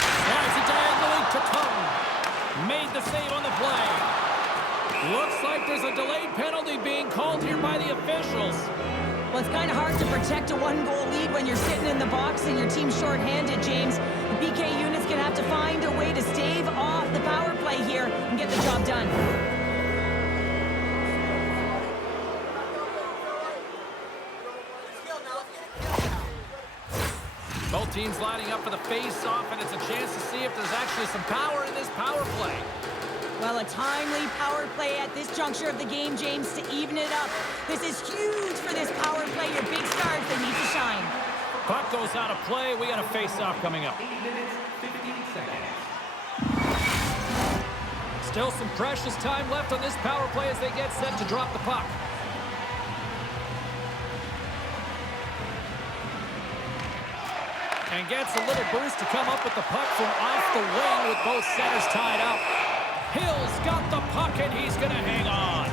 Slides it diagonally to Tongue. Made the save on the play. Looks like there's a delayed penalty being called here by the officials. Well, it's kind of hard to protect a one-goal lead when you're sitting in the box and your team's shorthanded, James. The PK unit's going to have to find a way to stave off the power play here and get the job done. Both teams lining up for the face-off, and it's a chance to see if there's actually some power in this power play. Well, a timely power play at this juncture of the game, James, to even it up. This is huge for this power play. Your big stars, they need to shine. Puck goes out of play. We got a face-off coming up. 8 minutes, 15 seconds. Still some precious time left on this power play as they get set to drop the puck. And gets a little boost to come up with the puck from off the wing with both centers tied up. Hill's got the puck and he's going to hang on.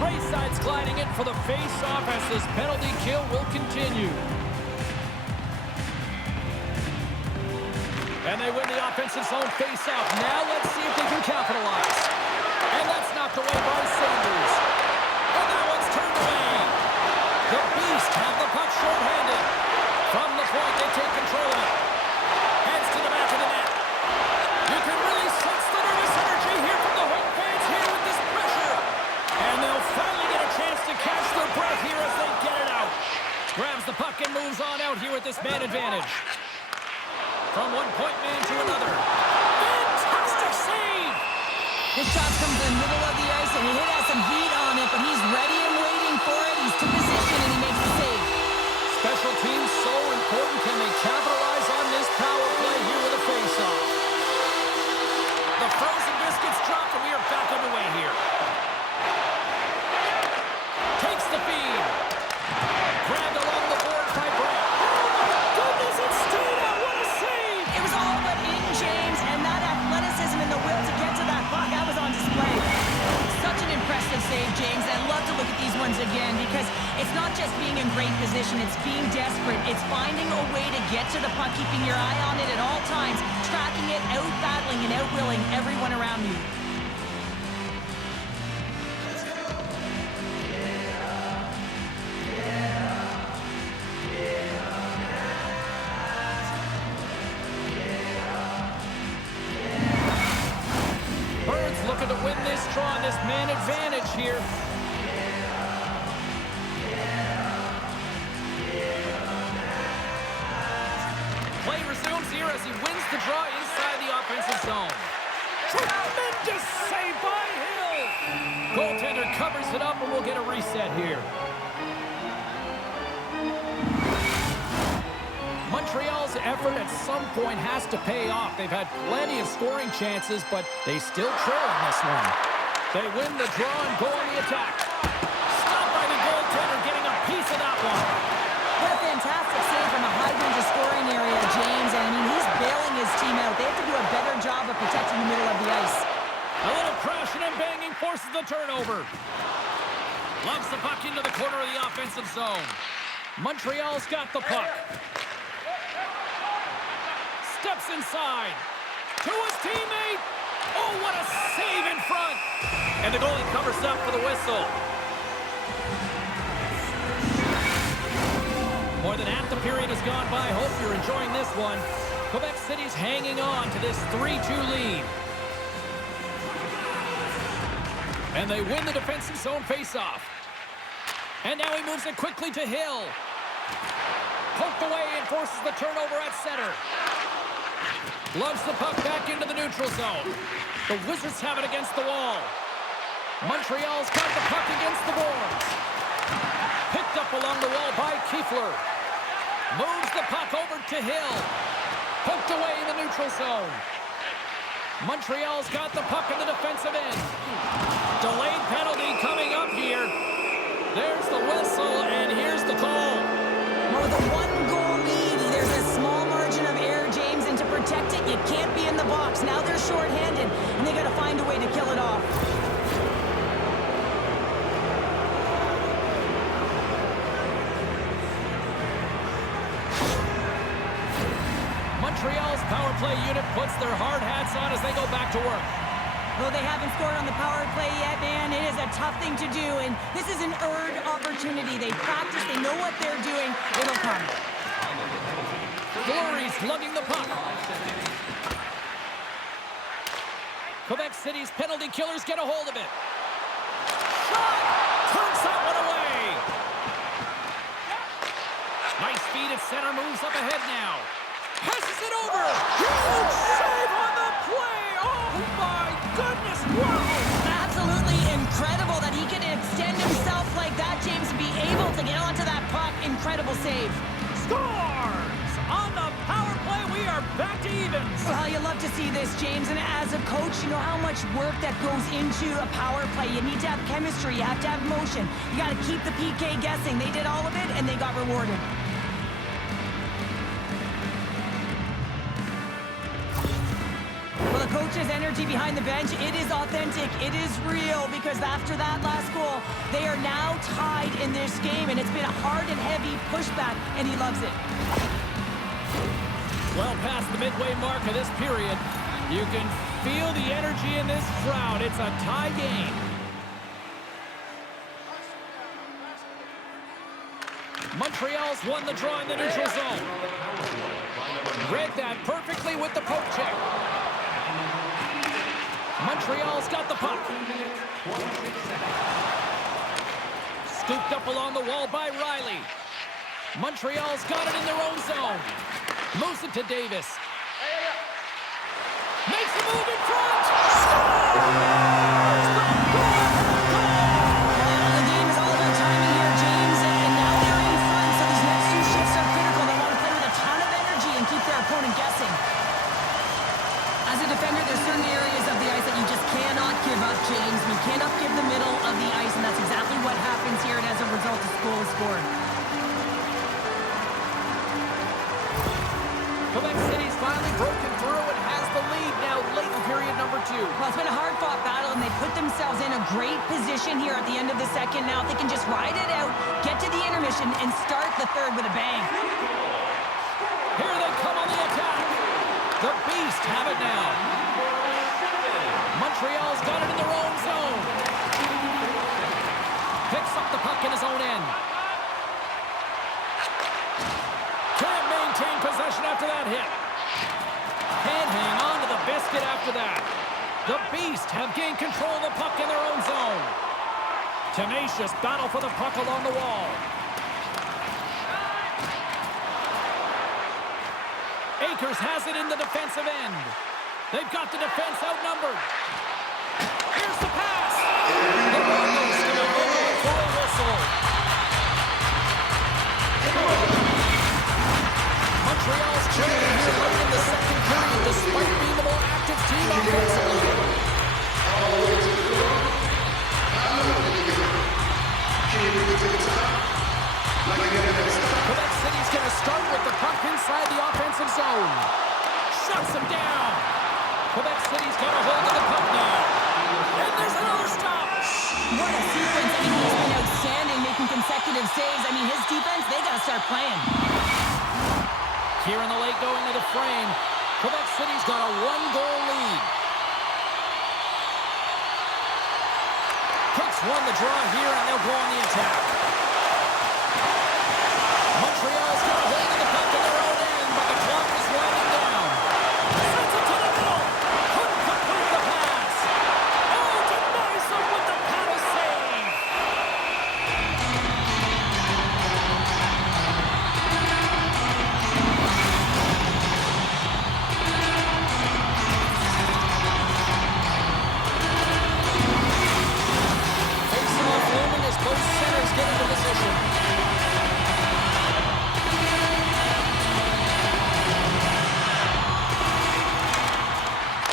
Rayside's gliding in for the face-off as this penalty kill will continue. And they win the offensive zone face-off. Now let's see if they can capitalize. And that's knocked away by Sanders. And that one's turned away. The Beast have the puck short-handed. From the point, they take control of it. Heads to the back of the net. You can really sense the nervous energy here from the home fans here with this pressure. And they'll finally get a chance to catch their breath here as they get it out. Grabs the puck and moves on out here with this man advantage. From one point man to another. Fantastic save! His shot comes in the middle of the ice, and he has some heat on it, but he's ready and waiting for it. He's to position, and he makes the save. Special teams so important. Can they capitalize on this power play here with a face-off? The frozen biscuits dropped, and we are back underway here. Takes the feed. Grabbed along the board by Brett. Goodness, it stayed out. What a save! It was all but in, James, and that athleticism and the will to get to that puck, that was on display. Such an impressive save, James. I'd love to look at these ones again because it's not just being in great position, it's being desperate. It's finding a way to get to the puck, keeping your eye on it at all times, tracking it, out-battling and out-willing everyone around you. Birds looking to win this draw on this man advantage here. Play resumes here as he wins the draw inside the offensive zone. Tremendous save by Hill! Goaltender covers it up and we'll get a reset here. Montreal's effort at some point has to pay off. They've had plenty of scoring chances, but they still trail in this one. They win the draw and go on the attack. Stopped by the goaltender, getting a piece of that one. What a fantastic save from a high-danger scoring area, James. I mean, he's bailing his team out. They have to do a better job of protecting the middle of the ice. A little crashing and banging forces the turnover. Loves the puck into the corner of the offensive zone. Montreal's got the puck. Steps inside. To his teammate. Oh, what a save in front. And the goalie covers up for the whistle. More than half the period has gone by. Hope you're enjoying this one. Quebec City's hanging on to this 3-2 lead. And they win the defensive zone faceoff. And now he moves it quickly to Hill. Poked away and forces the turnover at center. Loves the puck back into the neutral zone. The Wizards have it against the wall. Montreal's got the puck against the boards. Picked up along the wall by Kiefler. Moves the puck over to Hill. Poked away in the neutral zone. Montreal's got the puck in the defensive end. Delayed penalty coming up here. There's the whistle, and here's the call. Well, with a one-goal lead, there's a small margin of error, James, and to protect it, you can't be in the box. Now they're shorthanded, and they got to find a way to kill it off. Montreal's power play unit puts their hard hats on as they go back to work. Though they haven't scored on the power play yet, man, it is a tough thing to do, and this is an earned opportunity. They practice, they know what they're doing. It'll come. Fleury's lugging the puck. Quebec City's penalty killers get a hold of it. Shot! Turns that one away. Nice feed at center, moves up ahead now. Passes it over. Huge save on the play. Oh, my goodness. Wow. Absolutely incredible that he can extend himself like that, James, and be able to get onto that puck. Incredible save. Scores! On the power play, we we are back to evens. Well, you love to see this, James, and as a coach, you know how much work that goes into a power play. You need to have chemistry, you have to have motion. You got to keep the PK guessing. They did all of it, and they got rewarded. Well, the coach's energy behind the bench, it is authentic, it is real, because after that last goal, they are now tied in this game, and it's been a hard and heavy pushback, and he loves it. Well past the midway mark of this period, you can feel the energy in this crowd. It's a tie game. Montreal's won the draw in the neutral zone. Read that perfectly with the poke check. Montreal's got the puck. Scooped up along the wall by Riley. Montreal's got it in their own zone. Moves it to Davis. Makes a move in front. Scores! The game is all about timing here, James, and now they're in front, so these next two shifts are critical. They want to play with a ton of energy and keep their opponent guessing. As a defender, there's certain areas of the ice that you just cannot give up, James. You cannot give the middle of the ice, and that's exactly what happens here, and as a result, the goal is scored. Quebec City's finally broken through and has the lead now late in period number 2. Well, it's been a hard-fought battle, and they put themselves in a great position here at the end of the second. Now, if they can just ride it out, get to the intermission, and start the third with a bang. Here they come on the attack. The Beast have it now. Montreal's got it in their own zone. Picks up the puck in his own end. Can't maintain possession after that hit. Can't hang on to the biscuit after that. The Beast have gained control of the puck in their own zone. Tenacious battle for the puck along the wall. Akers has it in the defensive end. They've got the defense outnumbered. Here's the pass. The ball goes to the goal for a whistle. Montreal's changing here late in the second period despite being the more active team offensively. Quebec City's going to start with the puck inside the offensive zone. Shuts him down. Quebec City's got a hold of the puck now. And there's another stop. What a sequence. I mean, he's been outstanding, making consecutive saves. I mean, his defense, they got to start playing. Here in the late going to the frame, Quebec City's got a 1-goal lead. Cooks won the draw here, and they'll go on the attack. Montreal's got a hold of the puck in their own end, but the clock is winding down. Sends it to the middle. Couldn't complete the pass. Oh, denies him with the paddle save. Facing off looming as both centers get into position.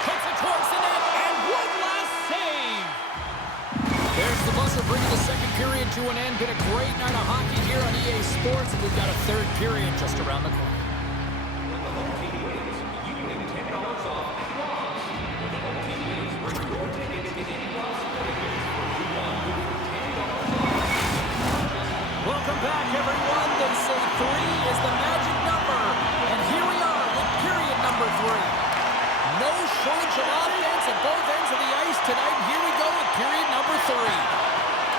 Puts it towards the net, and one last save. There's the buzzer bringing the second period to an end. Been a great night of hockey here on EA Sports, and we've got a third period just around the corner. Welcome back, everyone. They say 3 is the magic number, and here we are with period number 3. No shortage of offense at both ends of the ice tonight. Here we go with period number 3.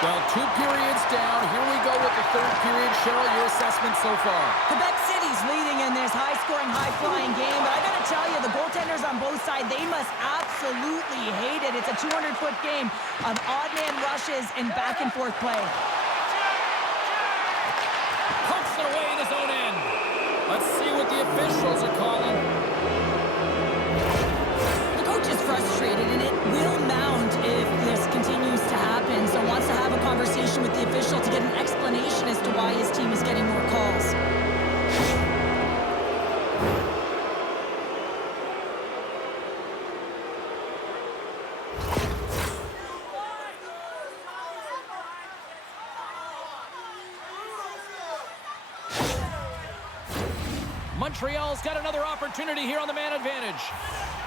Well, 2 periods down. Here we go with the third period. Cheryl, your assessment so far? Quebec City's leading in this high-scoring, high-flying game, but I gotta tell you, the goaltenders on both sides, they must absolutely hate it. It's a 200-foot game of odd-man rushes and back-and-forth play. Pumps it away in his own end. Let's see what the officials are calling. The coach is frustrated, and it will mount if this continues to happen, so wants to have a conversation with the official to get an explanation as to why his team is getting more calls. Montreal's got another opportunity here on the man advantage.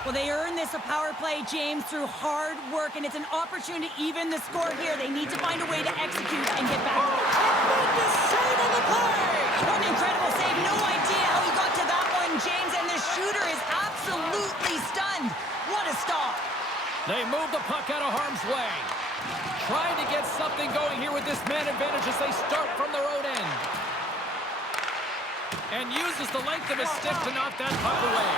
Well, they earned this a power play, James, through hard work, and it's an opportunity to even the score here. They need to find a way to execute and get back. Tremendous save on the play! What an incredible save. No idea how he got to that one, James, and the shooter is absolutely stunned. What a stop. They move the puck out of harm's way. Trying to get something going here with this man advantage as they start from their own end. And uses the length of his stick to knock that puck away.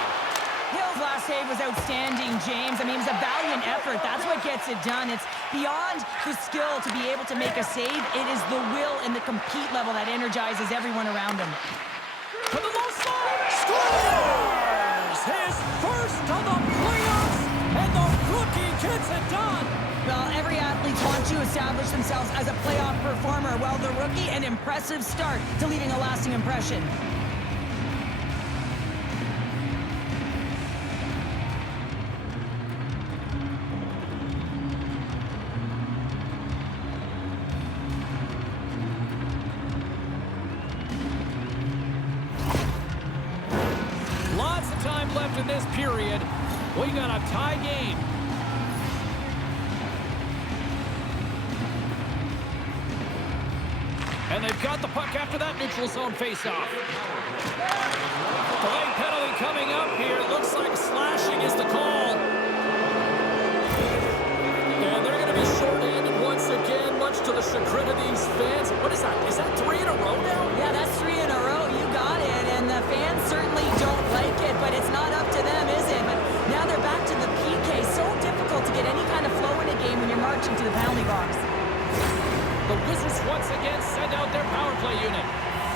Hill's last save was outstanding, James. I mean, it was a valiant effort. That's what gets it done. It's beyond the skill to be able to make a save. It is the will and the compete level that energizes everyone around him. To the low slide! Scores! His first of the playoffs, and the rookie gets it done! Well, every athlete wants to establish themselves as a playoff performer. Well, the rookie, an impressive start to leaving a lasting impression. Lots of time left in this period. We got a tie game. And they've got the puck after that neutral zone faceoff. Delay penalty coming up here. Looks like slashing is the call. And they're going to be short-handed once again, much to the chagrin of these fans. What is that? Is that 3 in a row now? Yeah, that's 3 in a row. You got it. And the fans certainly don't like it, but it's not up to them, is it? But now they're back to the PK. So difficult to get any kind of flow in a game when you're marching to the penalty box. The Wizards once again send out their power play unit.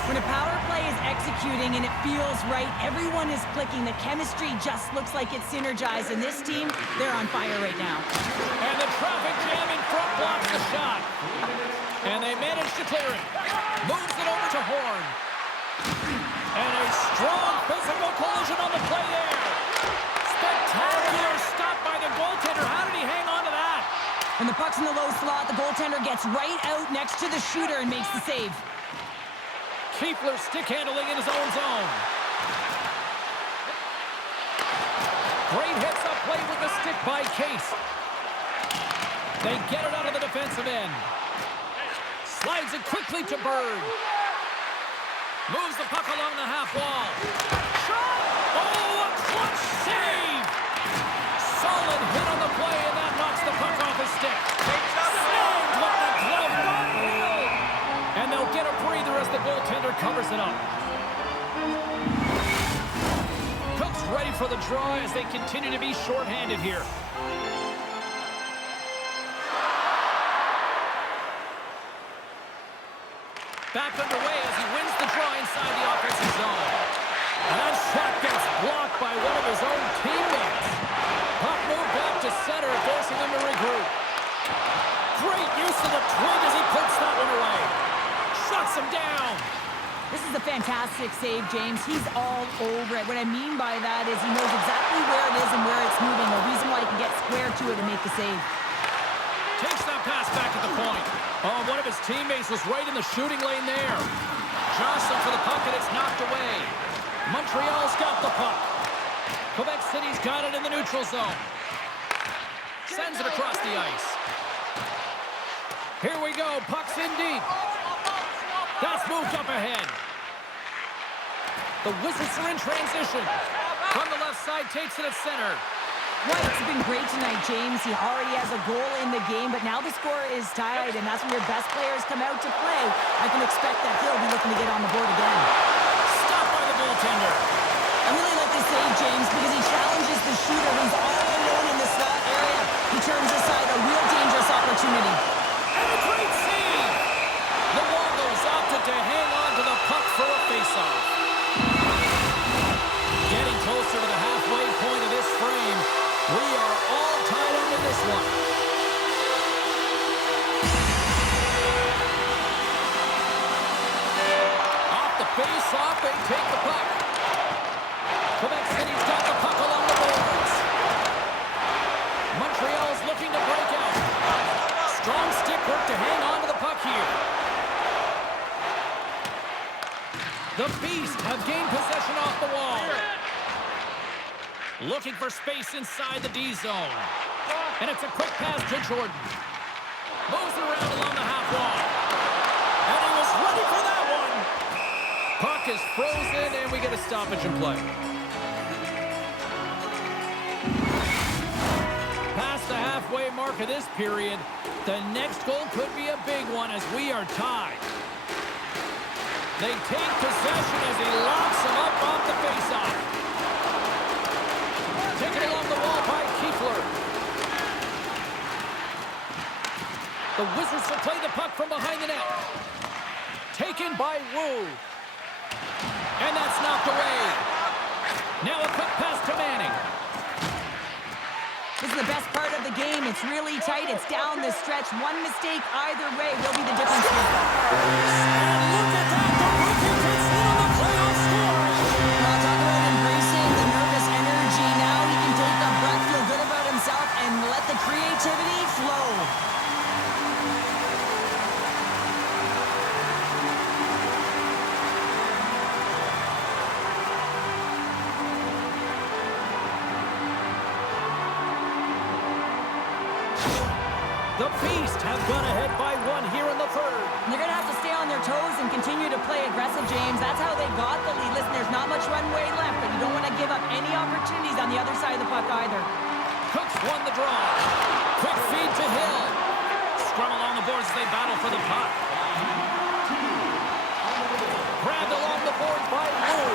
When a power play is executing and it feels right, everyone is clicking. The chemistry just looks like it's synergized. And this team, they're on fire right now. And the traffic jam in front blocks the shot. And they manage to clear it. Moves it over to Horn. And a strong physical collision on the play there. Spectacular stop by the goaltender. How did he hang on to that? When the puck's in the low slot, the goaltender gets right out next to the shooter and makes the save. Keepler stick handling in his own zone. Great hits up play with the stick by Case. They get it out of the defensive end. Slides it quickly to Bird. Moves the puck along the half wall. Shot! Oh, a clutch save! Solid hit on the play, and that knocks the puck off his stick. Snagged with the glove by Hill. And they'll get a breather as the goaltender covers it up. Cook's ready for the draw as they continue to be shorthanded here. Back underway as he wins the draw inside the offensive zone. And that shot gets blocked by one of his own teammates. Puck moved back to center, forcing him to regroup. Great use of the twig as he puts that one away. Shuts him down. This is a fantastic save, James. He's all over it. What I mean by that is he knows exactly where it is and where it's moving. The reason why he can get square to it and make the save. Takes that pass back at the point. Oh, one of his teammates was right in the shooting lane there. Jostling for the puck, and it's knocked away. Montreal's got the puck. Quebec City's got it in the neutral zone. Sends it across the ice. Here we go. Puck's in deep. That's moved up ahead. The Wizards are in transition. From the left side, takes it at center. White's been great tonight, James. He already has a goal in the game, but now the score is tied, and that's when your best players come out to play. I can expect that he'll be looking to get on the board again. Stopped by the goaltender. I really like this save, James, because he challenges the shooter who's all alone in the slot area. He turns aside a real dangerous opportunity. And a great save! The Wongos opted to hang on to the puck for a faceoff. Getting closer to the halfway point of this frame. We are all tied up in this one. Off the face-off, they take the puck. Quebec City's got the puck along the boards. Montreal's looking to break out. Strong stick work to hang on to the puck here. The Beast have gained possession off the wall. Looking for space inside the D zone. And it's a quick pass to Jordan. Moves it around along the half wall. And he was ready for that one. Puck is frozen, and we get a stoppage in play. Past the halfway mark of this period, the next goal could be a big one as we are tied. They take possession as he locks him up off the faceoff. Taken along the wall by Kiefler. The Wizards will play the puck from behind the net. Taken by Wu. And that's knocked away. Now a quick pass to Manning. This is the best part of the game. It's really tight. It's down the stretch. One mistake either way will be the difference maker. And look at that. The rookie gets in on the playoff scoring. Well, talk about embracing the nervous energy. Now he can take a breath, feel good about himself, and let the creativity flow. The Beast have gone ahead by one here in the third. They're going to have to stay on their toes and continue to play aggressive, James. That's how they got the lead. Listen, there's not much runway left, but you don't want to give up any opportunities on the other side of the puck either. Cooks won the draw. Quick feed to Hill. Scrum along the boards as they battle for the puck. Grabbed along the boards by Wu.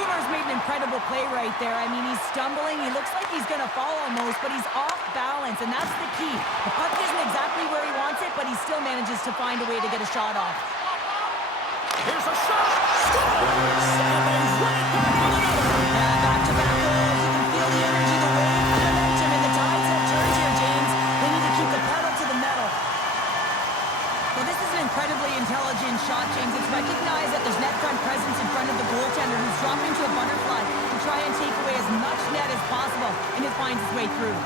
Hoover's made an incredible play right there. I mean, he's stumbling. He looks like he's going to fall almost, but he's off balance, and that's the key. The puck isn't exactly where he wants it, but he still manages to find a way to get a shot off. Here's a shot. Scores! And they run it back with another. Yeah, back-to-back goals. You can feel the energy, the wave, the momentum, and the tides have turned here, James. They need to keep the pedal to the metal. Well, this is an incredibly intelligent shot, James. It's recognized that there's net front presence in front of the goaltender who's dropping to a butterfly to try and take away as much net as possible, and it finds its way through.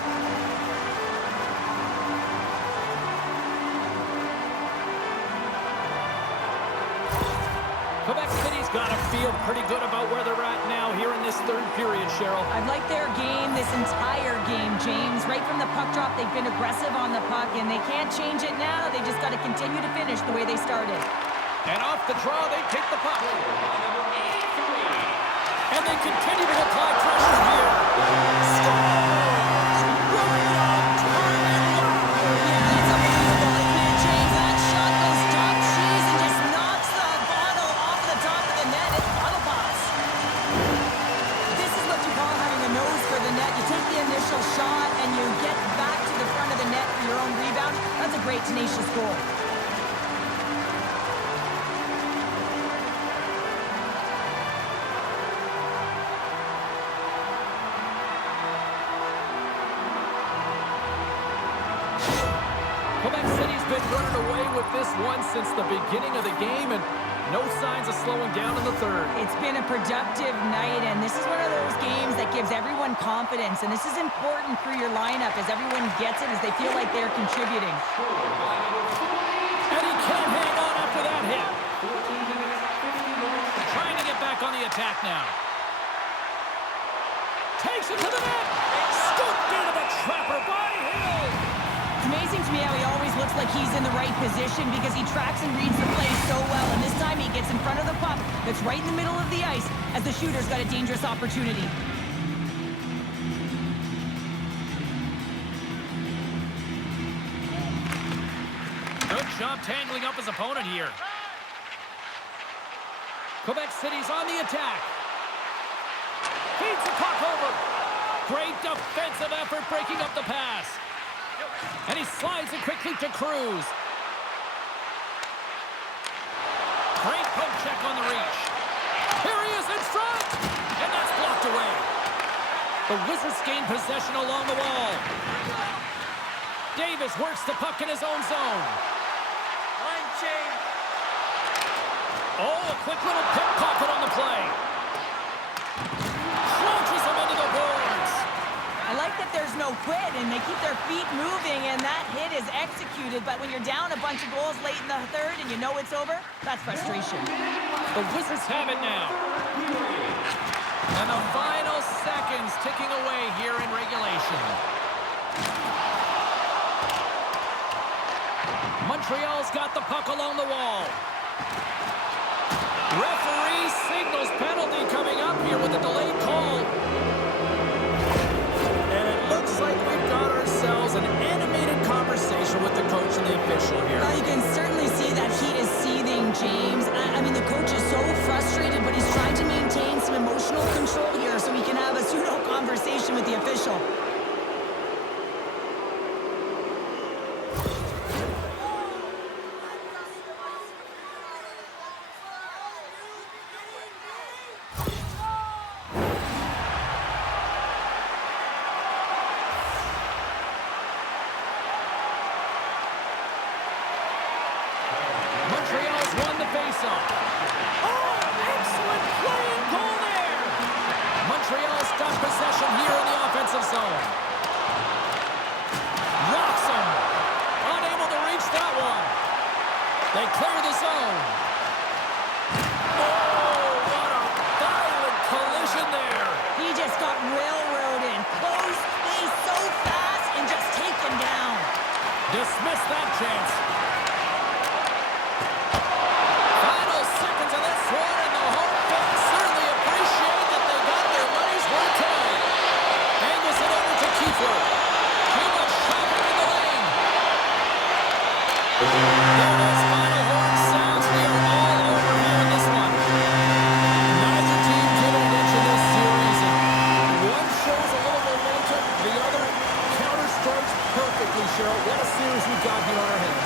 Quebec City's got to feel pretty good about where they're at now here in this third period, Cheryl. I've liked their game this entire game, James. Right from the puck drop, they've been aggressive on the puck, and they can't change it now. They just got to continue to finish the way they started. And off the draw, they take the puck. And they continue to apply pressure here. Scores! Right on target. Yeah, that's unbelievable, isn't it, James? That shot goes top cheese and just knocks the bottle off the top of the net. It's bottle box. This is what you call having a nose for the net. You take the initial shot and you get back to the front of the net for your own rebound. That's a great, tenacious goal. Quebec City's been running away with this one since the beginning of the game, and no signs of slowing down in the third. It's been a productive night, and this is one of those games that gives everyone confidence, and this is important for your lineup as everyone gets it, as they feel like they're contributing. And he can't hang on after that hit. Trying to get back on the attack now. Takes it to the net. Scooped into the trapper by Hill. It's amazing to me how he always looks like he's in the right position because he tracks and reads the play so well, and this time he gets in front of the puck that's right in the middle of the ice as the shooter's got a dangerous opportunity. Good job tangling up his opponent here. Quebec City's on the attack. Feeds the puck over. Great defensive effort breaking up the pass. And he slides it quickly to Cruz. Great poke check on the reach. Here he is in front. And that's blocked away. The Wizards gain possession along the wall. Davis works the puck in his own zone. Line change. Oh, a quick little pickpocket on the play. Launches him into the boards. I like that there's no quit, and they keep their feet moving, and that hit is executed. But when you're down a bunch of goals late in the third and you know it's over, that's frustration. The Wizards have it now. And the final seconds ticking away here in regulation. Montreal's got the puck along the wall. Referee signals penalty coming up here with a delayed call. And it looks like we've got ourselves an animated conversation with the coach and the official here. Well, you can certainly see that heat is seething, James. I mean, the coach is so frustrated, but he's trying to maintain some emotional control here so he can have a pseudo conversation with the official. Montreal's won the faceoff. Oh, excellent play and goal there. Montreal's got possession here in the offensive zone. Rocks him. Unable to reach that one. They clear the zone. Oh, what a violent collision there. He just got railroaded. Close space so fast and just taken down. Dismiss that chance. What a series we've got here on our hands.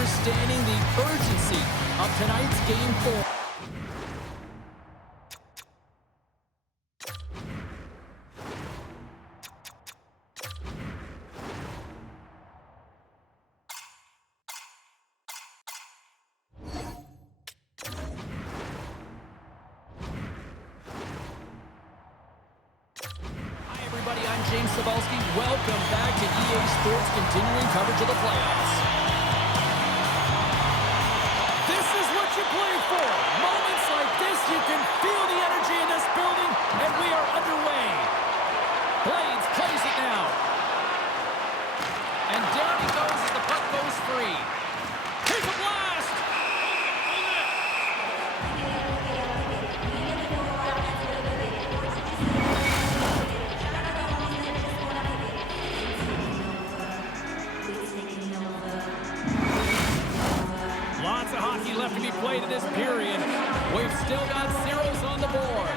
understanding the urgency of tonight's Game 4. Welcome back to EA Sports' continuing coverage of the playoffs. This is what you play for. Moments like this, you can feel the energy in this building, and we are underway. Blades plays it now. And down he goes as the puck goes free. Here's a blast! Lots of hockey left to be played in this period. We've still got zeros on the board.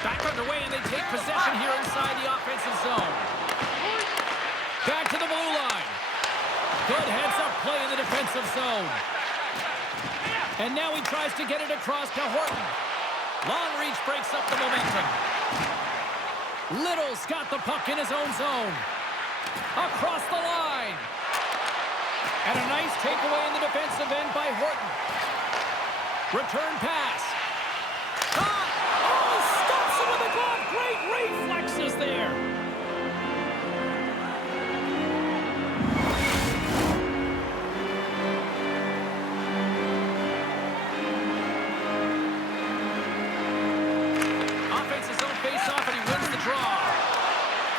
Back underway, and they take possession here inside the offensive zone. Back to the blue line. Good heads-up play in the defensive zone. And now he tries to get it across to Horton. Long reach breaks up the momentum. Little's got the puck in his own zone. Across the line. And a nice takeaway in the defensive end by Horton. Return pass. Shot! Oh, stops it with a glove. Great reflexes there. Offensive zone face-off, and he wins the draw.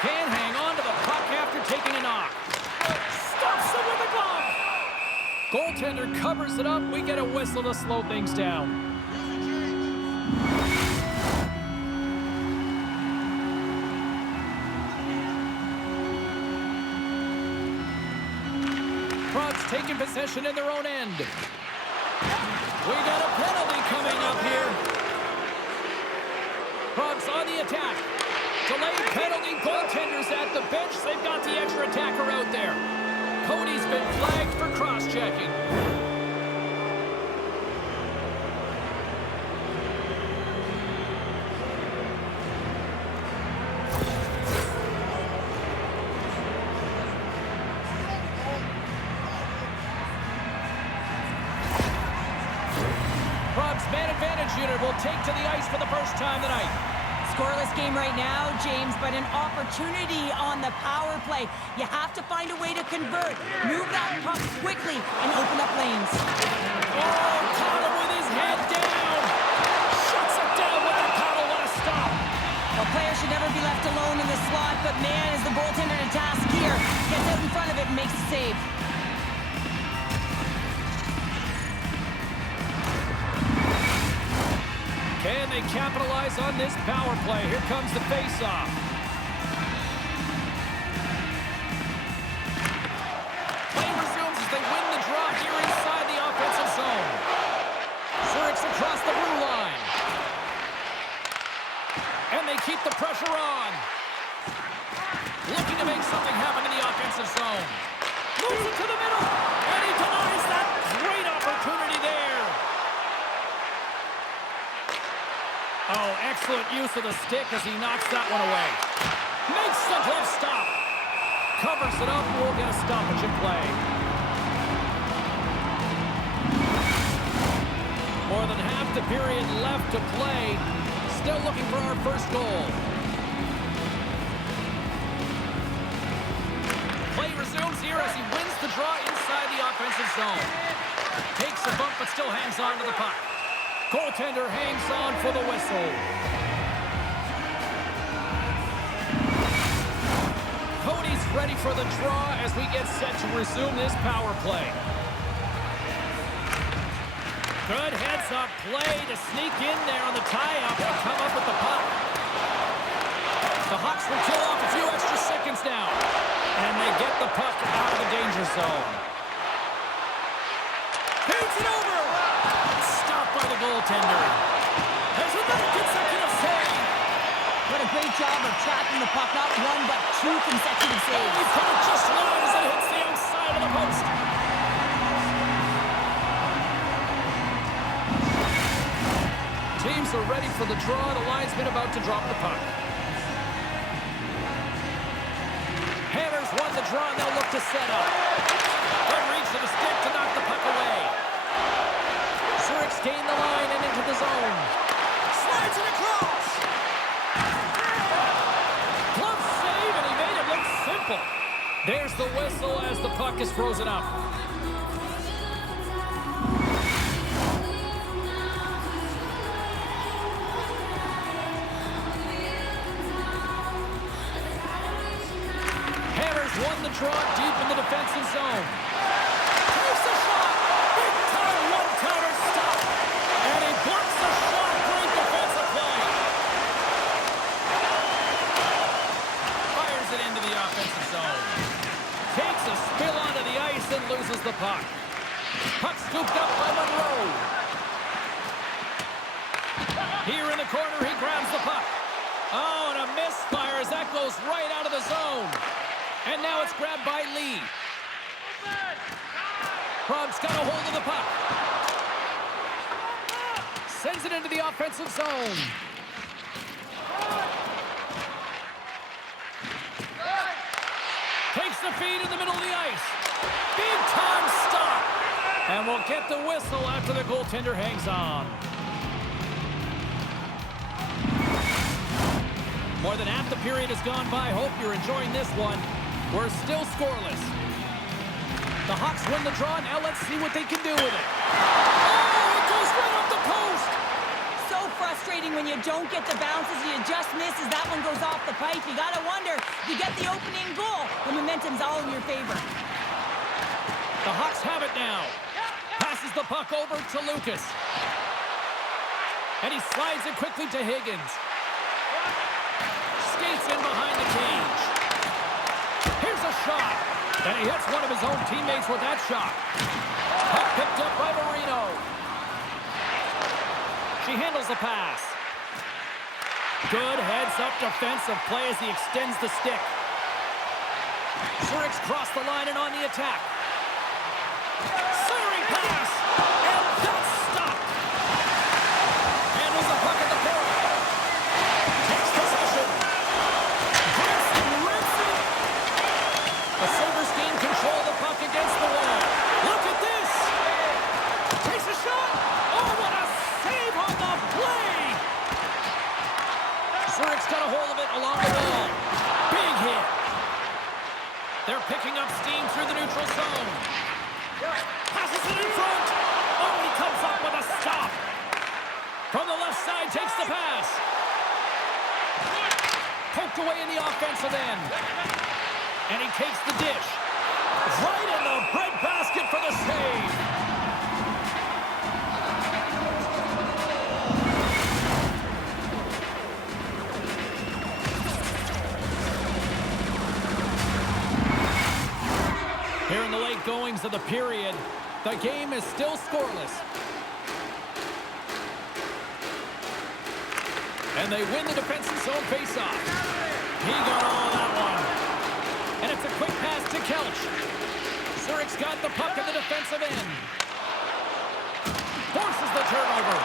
Can't hang on to the puck after taking a knock. Stops it with a glove. Goaltender covers it up. We get a whistle to slow things down. Probs taking possession in their own end. We got a penalty coming up here. Probs on the attack. Delayed penalty. Goaltenders at the bench. They've got the extra attacker out there. Cody's been flagged for cross-checking. Probs man advantage unit will take to the ice for the first time tonight. Scoreless game right now, James, but an opportunity on the power play. You have to find a way to convert. Move that puck quickly and open up lanes. Oh, caught him with his head down. Shuts it down with the paddle. What a stop. A player should never be left alone in the slot, but man, is the goaltender to task here. Gets out in front of it and makes a save. Can they capitalize on this power play? Here comes the face-off. Play resumes as they win the draw here inside the offensive zone. Zurich's across the blue line. And they keep the pressure on. Looking to make something happen in the offensive zone. Moves it to the middle. And he denies that great opportunity there. Oh, excellent use of the stick as he knocks that one away. Makes the glove stop. Covers it up. We'll get a stoppage in play. More than half the period left to play. Still looking for our first goal. Play resumes here as he wins the draw inside the offensive zone. Takes a bump but still hangs on to the puck. Goaltender hangs on for the whistle. Cody's ready for the draw as we get set to resume this power play. Good heads-up play to sneak in there on the tie-up and come up with the puck. The Hawks will kill off a few extra seconds now. And they get the puck out of the danger zone. Paints it over! Stopped by the goaltender. There's another consecutive save. What a great job of tracking the puck. Not one, but two consecutive He saves. put it just wide as it hits the outside of the post. Teams are ready for the draw. The linesman about to drop the puck. Hammers won the draw, and they'll look to set up. Good reach to the stick to knock the puck away. Zurich's gained the line and into the zone. Slides it across. Glove save, and he made it look simple. There's the whistle as the puck is frozen up. Won the draw deep in the defensive zone. Takes a shot. Big time one-timer stop. And he blocks the shot. Great defensive play. Fires it into the offensive zone. Takes a spill onto the ice and loses the puck. Puck scooped up by Monroe. Here in the corner, he grabs the puck. Oh, and a misfire as that goes right out of the zone. And now it's grabbed by Lee. Prob's got a hold of the puck. Sends it into the offensive zone. Takes the feed in the middle of the ice. Big time stop. And we'll get the whistle after the goaltender hangs on. More than half the period has gone by. Hope you're enjoying this one. We're still scoreless. The Hawks win the draw. Now let's see what they can do with it. Oh, it goes right off the post. So frustrating when you don't get the bounces. You just miss as that one goes off the pipe. You got to wonder, you get the opening goal. The momentum's all in your favor. The Hawks have it now. Passes the puck over to Lucas. And he slides it quickly to Higgins. Skates in behind the cage. Here's a shot. And he hits one of his own teammates with that shot. Puck picked up by Marino. She handles the pass. Good heads-up defensive play as he extends the stick. Zurich's crossed the line and on the attack. Centering pass. And that's stopped. Handles the puck at the point. Takes possession. The Sabres gain control of the puck against the wall. Look at this! Takes a shot! Oh, what a save on the play! Zurich's got a hold of it along the wall. Big hit. They're picking up steam through the neutral zone. Passes it in front. Oh, he comes up with a stop. From the left side, takes the pass. Poked away in the offensive end. And he takes the dish. Right in the breadbasket for the save. Here in the late goings of the period, the game is still scoreless. And they win the defensive zone faceoff. He got all that one. And it's a quick pass to Kelch. Zurich's got the puck in the defensive end. Forces the turnover.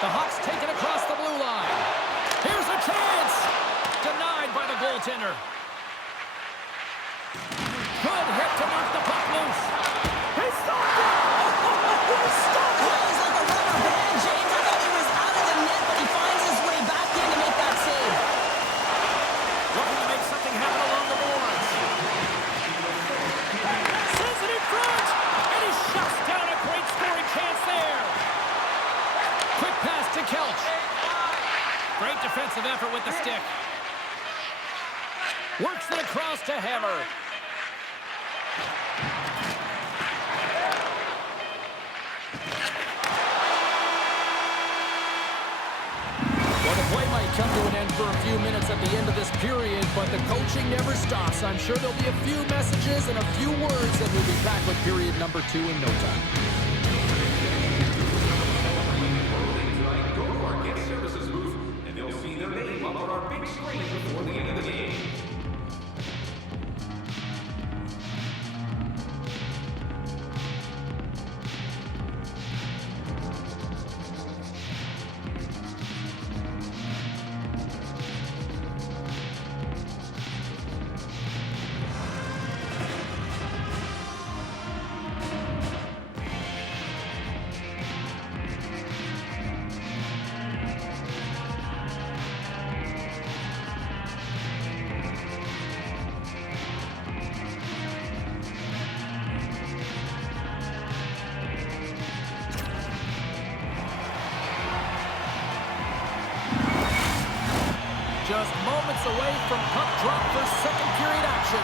The Hawks take it across the blue line. Here's a chance. Denied by the goaltender. Good hit to knock the puck loose. He stopped it. He stopped it. He's like a rubber band, James. I thought he was out of the net, but he finds his way back in to make that save. Looking to make something happen along the boards. Sends it in front. And he shuts down a great scoring chance there. Quick pass to Kelch. Great defensive effort with the stick. Works it across to Hammer. Well, the play might come to an end for a few minutes at the end of this period, but the coaching never stops. I'm sure there'll be a few messages and a few words, and we'll be back with period number 2 in no time. Go to our guest services booth, and they'll see their name up on our Just moments away from puck drop for second period action.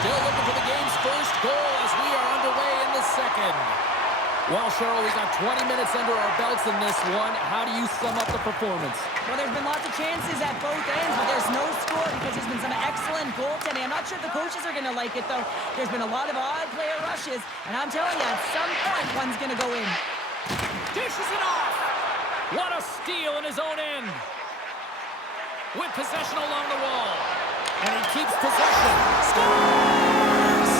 Still looking for the game's first goal as we are underway in the second. Well, Cheryl, we got 20 minutes under our belts in this one. How do you sum up the performance? Well, there's been lots of chances at both ends, but there's no score because there's been some excellent goaltending. I'm not sure the coaches are going to like it, though. There's been a lot of odd player rushes, and I'm telling you, at some point, one's going to go in. Dishes it off! What a steal in his own end! With possession along the wall. And he keeps possession. Scores!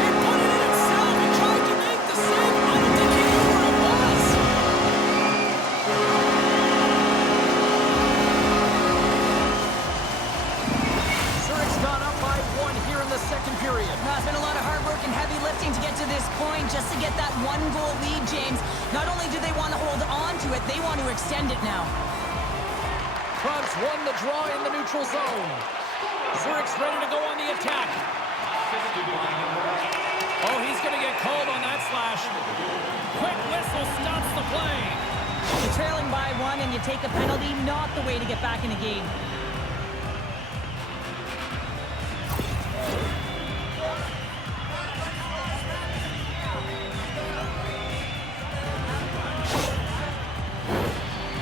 He put it in himself and tried to make the save. I don't think he knew where it was. Zurich's gone up by 1 here in the second period. It's been a lot of hard work and heavy lifting to get to this point, just to get that 1-goal lead, James. Not only do they want to hold on to it, they want to extend it now. Krantz won the draw in the neutral zone. Zurich's ready to go on the attack. Oh, he's going to get called on that slash. Quick whistle stops the play. You're trailing by 1 and you take a penalty, not the way to get back in a game.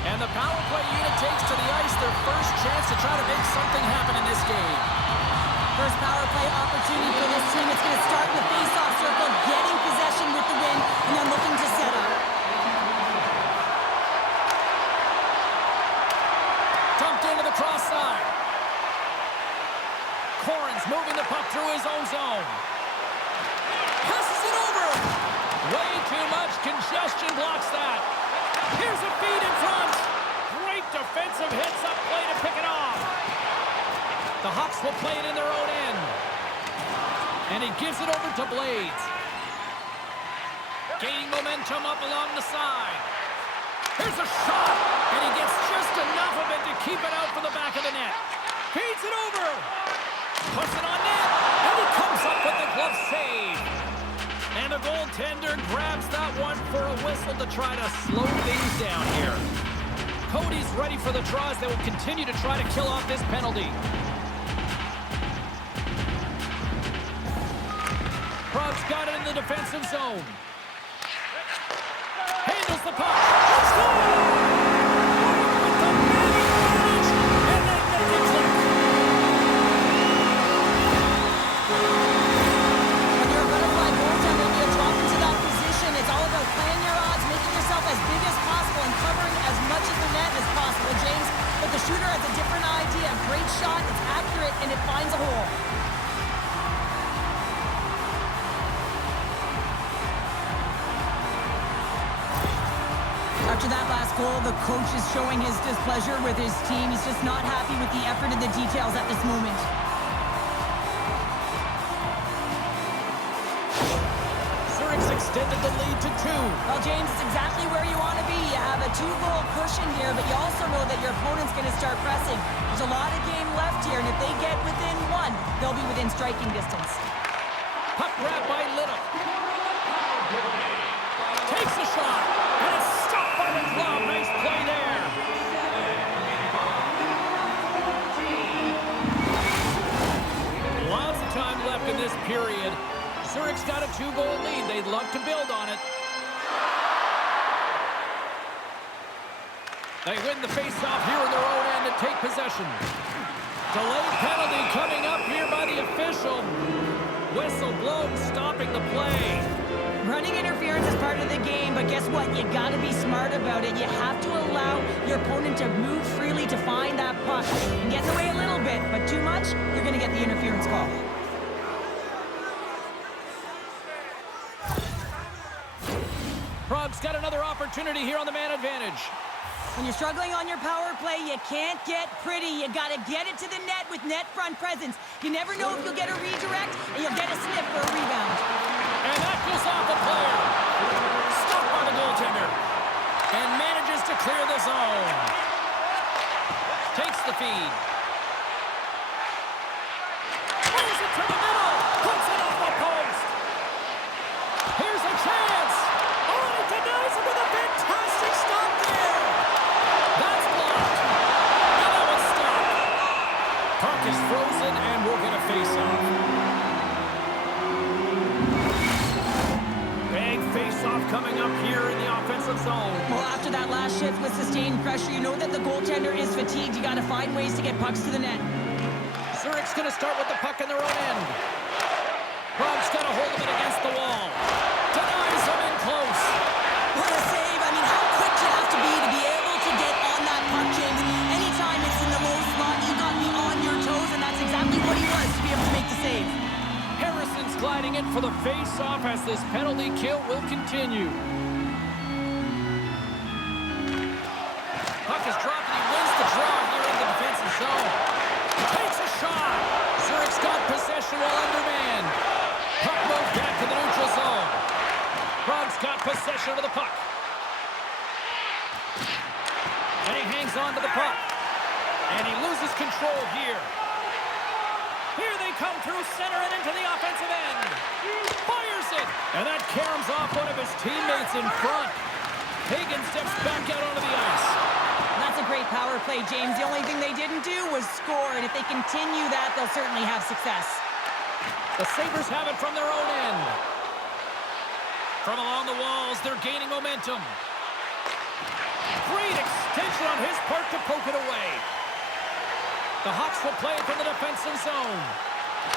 And the power play unit takes to the ice their first chance to try to make something happen in this game. First power play opportunity for this team. It's going to start in the face-off circle, getting possession with the win, and then looking to set up. Dumped into the cross side. Corrin's moving the puck through his own zone. Passes it over. Way too much congestion blocks that. Here's a feed in front. Great defensive hits up play to pick it off. The Hawks will play it in their own end. And he gives it over to Blades. Gaining momentum up along the side. Here's a shot. And he gets just enough of it to keep it out for the back of the net. Feeds it over. Puts it on net. And he comes up with the glove save. And the goaltender grabs that one for a whistle to try to slow things down here. Cody's ready for the draws. They will continue to try to kill off this penalty. Krug's got it in the defensive zone. Handles the puck. Scores! With the manage, and they make it click. When you're a butterfly goaltender and you drop into that position, it's all about playing your odds, making yourself as big as possible, and covering as much of the net as possible, James. But the shooter has a different idea. Great shot, it's accurate, and it finds a hole. After that last goal, the coach is showing his displeasure with his team. He's just not happy with the effort and the details at this moment. Zurich's extended the lead to 2. Well, James, it's exactly where you want to be. You have a 2-goal cushion here, but you also know that your opponent's going to start pressing. There's a lot of game left here, and if they get within 1, they'll be within striking distance. Puck grab by Little. Takes a shot, and it's stopped by the glove. Nice play there. Lots of time left in this period. Zurich's got a 2-goal lead. They'd love to build on it. They win the face-off here in their own end and take possession. Delayed penalty coming up here by the official. Whistle blown, stopping the play. Running interference is part of the game, but guess what? You got to be smart about it. You have to allow your opponent to move freely to find that puck. And get in the way a little bit, but too much, you're going to get the interference call. Krug's got another opportunity here on the man advantage. When you're struggling on your power play, you can't get pretty. You got to get it to the net with net front presence. You never know if you'll get a redirect, and you'll get a sniff for a rebound. And that goes off the player. Stopped by the goaltender. And manages to clear the zone. Takes the feed. Throws it to the middle. Puts it off the post. Here's a chance. Oh, he denies it with a fantastic stop there. zone. Well, after that last shift with sustained pressure, you know that the goaltender is fatigued. You got to find ways to get pucks to the net. Zurich's going to start with the puck in their own end. Prague's got a hold of it against the wall. Denies him in close. What a save. I mean, how quick you have to be able to get on that puck, James. Anytime it's in the low slot, you got to be on your toes, and that's exactly what he was to be able to make the save. Harrison's gliding in for the face-off as this penalty kill will continue. Puck is dropped and he wins the draw here in the defensive zone. Takes a shot. Zurich's got possession while undermanned. Puck moved back to the neutral zone. Prague's got possession of the puck. And he hangs on to the puck. And he loses control here. Here they come through center and into the offensive end. Fires it. And that caroms off one of his teammates in front. Hagen steps back out onto the ice. That's a great power play, James. The only thing they didn't do was score, and if they continue that, they'll certainly have success. The Sabres have it from their own end. From along the walls, they're gaining momentum. Great extension on his part to poke it away. The Hawks will play it from the defensive zone.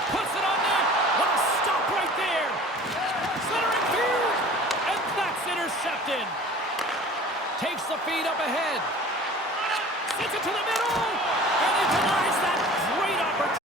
Puts it on net. What a stop right there. Centering field. And that's intercepted. Takes the feed up ahead. Sends it to the middle. And he denies that great opportunity.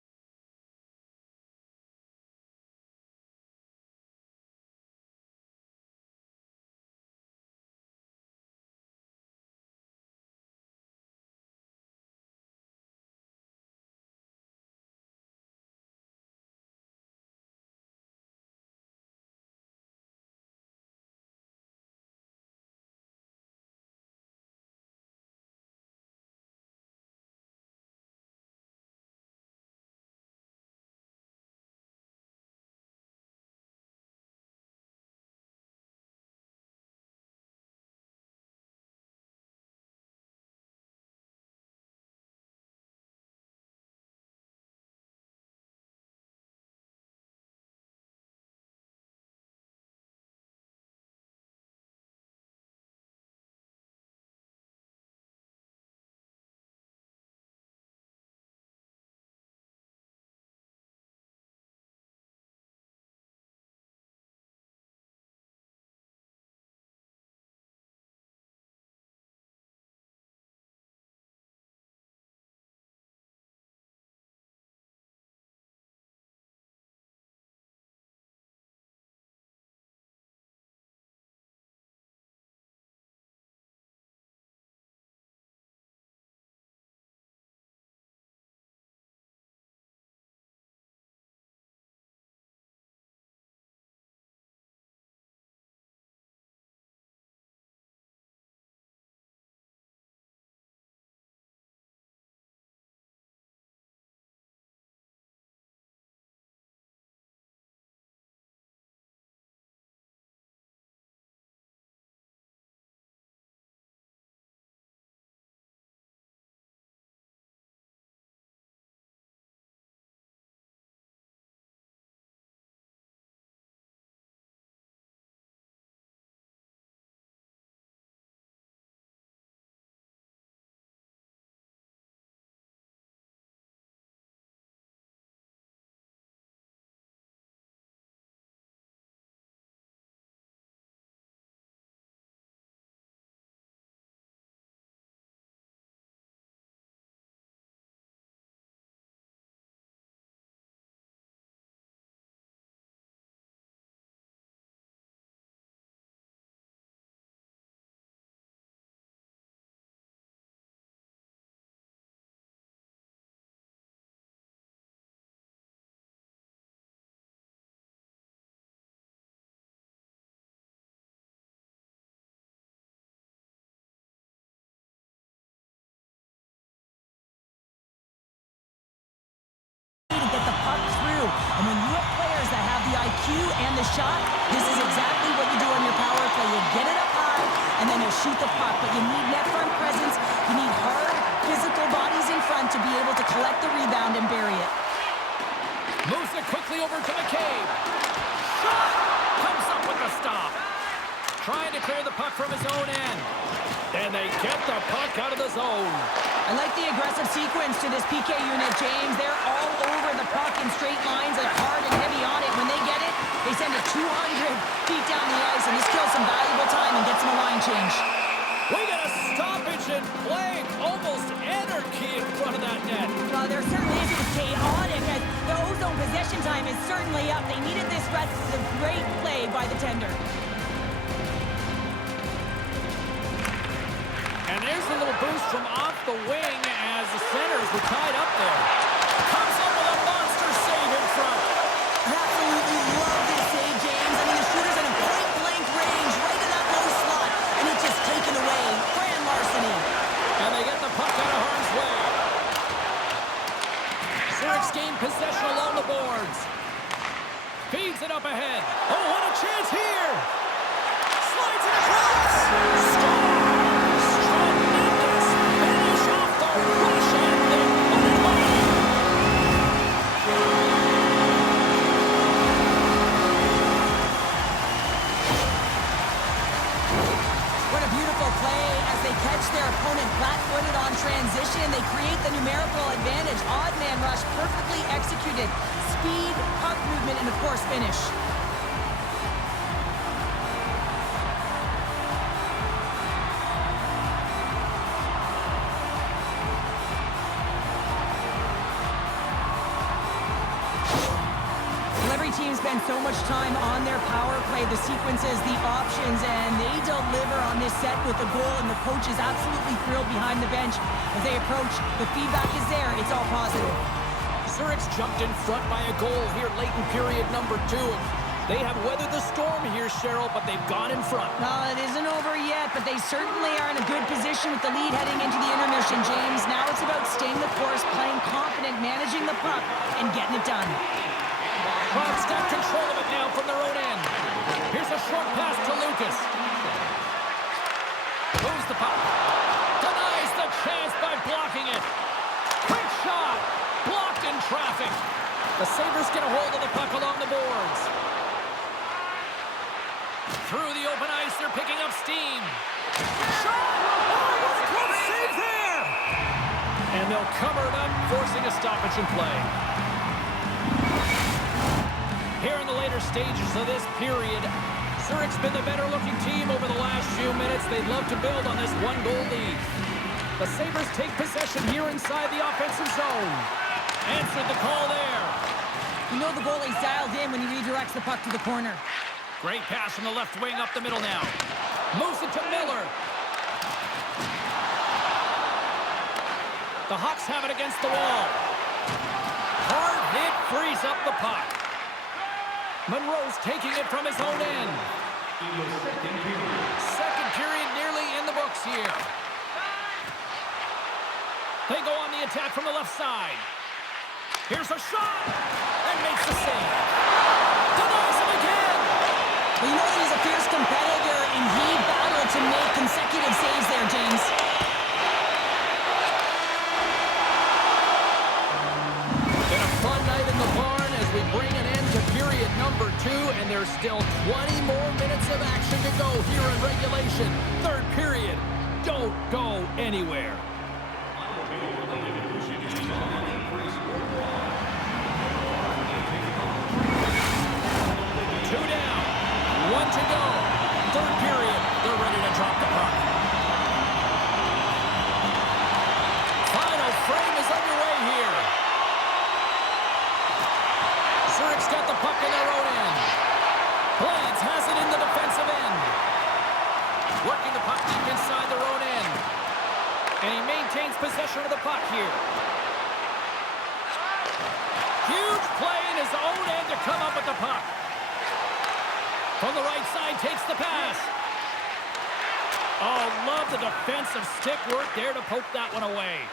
And when you have players that have the IQ and the shot, this is exactly what you do on your power play. You get it up high, and then you shoot the puck. But you need net front presence. You need hard, physical bodies in front to be able to collect the rebound and bury it. Moves it quickly over to McCabe. Shot! Comes up with the stop. Trying to clear the puck from his own end. And they get the puck out of the zone. I like the aggressive sequence to this PK unit, James. They're all over the puck in straight lines. They're hard and heavy on it. When they get it, they send it 200 feet down the ice, and this kills some valuable time and gets them a line change. We got a stoppage in play. Almost anarchy in front of that net. There certainly is. It was chaotic. As the ozone possession time is certainly up. They needed this rest. This is a great play by the tender. And there's a little boost from off the wing as the centers were tied up there. Comes up with a monster save in front. Absolutely love this save, James. I mean, the shooter's in a point-blank range, right in that low slot, and it's just taken away. Grand larceny. And they get the puck out of harm's way. Zurich's gained possession along the boards. Feeds it up ahead. Oh, what a chance here! Slides it across! Scores! Tremendous finish off the rush and the money. What a beautiful play as they catch their opponent flat-footed on transition. They create the numerical advantage. Odd man rush, perfectly executed. Speed, puck movement, and of course, finish. Well, every team spends so much time on their power play, the sequences, the options, and they deliver on this set with a goal, and the coach is absolutely thrilled behind the bench as they approach. The feedback is there. It's all positive. Zurich's jumped in front by a goal here late in period number 2. They have weathered the storm here, Cheryl, but they've gone in front. Well, it isn't over yet, but they certainly are in a good position with the lead heading into the intermission, James. Now it's about staying the course, playing confident, managing the puck, and getting it done. Bucks got control of it now from their own end. Here's a short pass to Lucas. Moves the puck. Denies the chance by blocking it. Quick shot. Blocked in traffic. The Sabres get a hold of the puck along the boards. Through the open ice, they're picking up steam. Shot! Oh, what a close save there! And they'll cover it up, forcing a stoppage in play. Here in the later stages of this period, Zurich's been the better-looking team over the last few minutes. They'd love to build on this one-goal lead. The Sabres take possession here inside the offensive zone. Answered the call there. You know the goalie's dialed in when he redirects the puck to the corner. Great pass from the left wing up the middle now. Moves it to Miller. The Hawks have it against the wall. Hard hit frees up the puck. Monroe's taking it from his own end. Second period nearly in the books here. They go on the attack from the left side. Here's a shot! And makes the save. Denies him again! Well, you know that he's a fierce competitor, and he battled to make consecutive saves there, James. Been a fun night in the barn as we bring an end to period number 2, and there's still 20 more minutes of action to go here in regulation. Third period. Don't go anywhere. Two down. One to go. Third period. They're ready to drop the puck. Final frame is underway here. Zurich's got the puck in their own end. Blades has it in the defensive end. Working the puck deep inside their own end. And he maintains possession of the puck here. Huge play in his own end to come up with the puck. From the right side, takes the pass. Oh, love the defensive stick work there to poke that one away.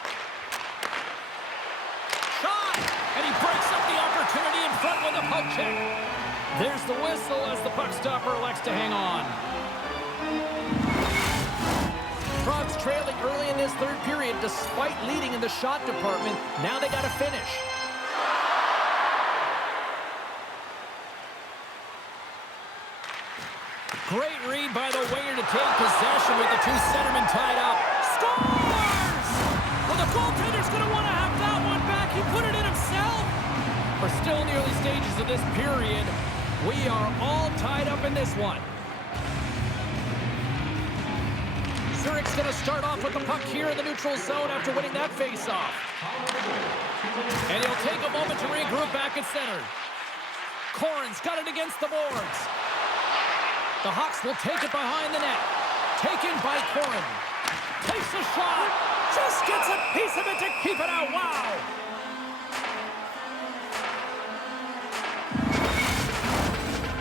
Shot! And he breaks up the opportunity in front with a poke check. There's the whistle as the puck stopper elects to hang on. Frogs trailing early in this third period despite leading in the shot department. Now they got to finish. Great read by the winger to retain possession with the two centermen tied up. Scores! Well, the goaltender's going to want to have that one back. He put it in himself. We're still in the early stages of this period. We are all tied up in this one. Zurich's going to start off with the puck here in the neutral zone after winning that faceoff. And he'll take a moment to regroup back at center. Corrin's got it against the boards. The Hawks will take it behind the net. Taken by Corrin. Takes a shot. Just gets a piece of it to keep it out. Wow.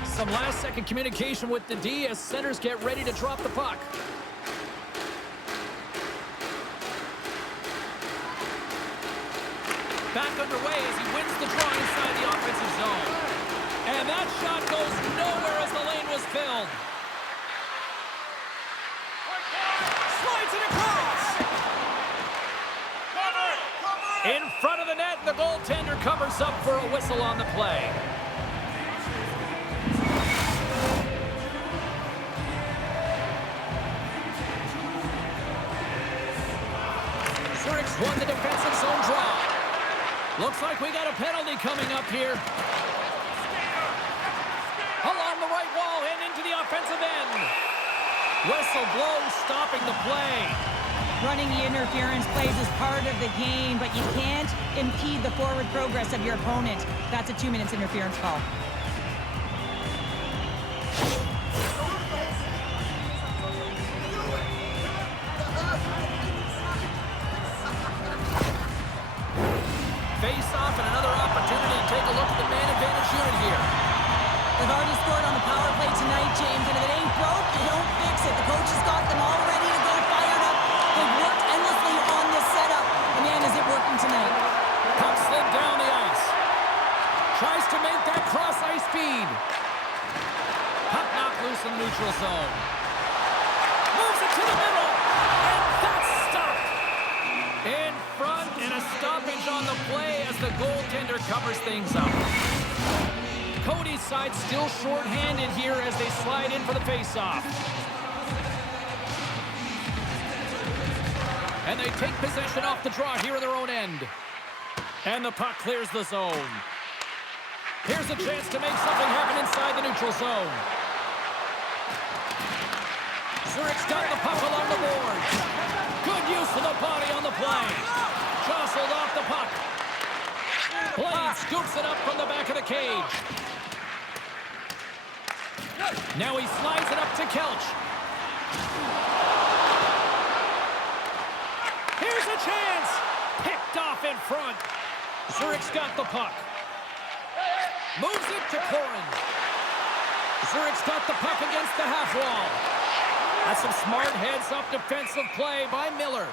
Some last-second communication with the D as centers get ready to drop the puck. Back underway as he wins the draw inside the offensive zone. And that shot goes nowhere as the lane was filled. Slides it across. In front of the net, the goaltender covers up for a whistle on the play. Zurich's won the defensive zone draw. Looks like we got a penalty coming up here. Along the right wall and into the offensive end. Whistle blows, stopping the play. Running the interference plays is part of the game, but you can't impede the forward progress of your opponent. That's a 2 minutes interference call. Face-off and another opportunity to take a look at the man advantage unit here. They've already scored on the power play tonight, James, and if it ain't broke, you don't fix it. The coach has got them all ready to go, fired up. They've worked endlessly on this setup. And man, is it working tonight. Puck slid down the ice. Tries to make that cross-ice feed. Puck knocked loose in the neutral zone. Moves it to the middle. And that's stopped. In front and a stoppage on the play as the goaltender covers things up. Cody's side still short-handed here as they slide in for the face-off. And they take possession off the draw here in their own end. And the puck clears the zone. Here's a chance to make something happen inside the neutral zone. Zurich's got the puck along the boards. Good use of the body on the play. Jostled off the puck. Blade scoops it up from the back of the cage. Now he slides it up to Kelch. Here's a chance. Picked off in front. Zurich's got the puck. Moves it to Corrin. Zurich's got the puck against the half wall. That's some smart heads-up defensive play by Miller.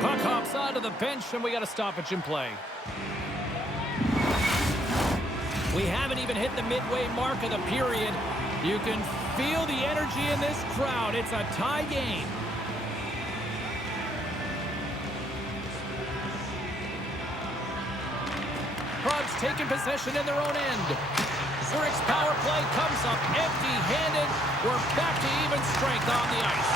Puck hops onto the bench, and we got a stoppage in play. We haven't even hit the midway mark of the period. You can feel the energy in this crowd. It's a tie game. Probs taking possession in their own end. Zurich's power play comes up empty-handed. We're back to even strength on the ice.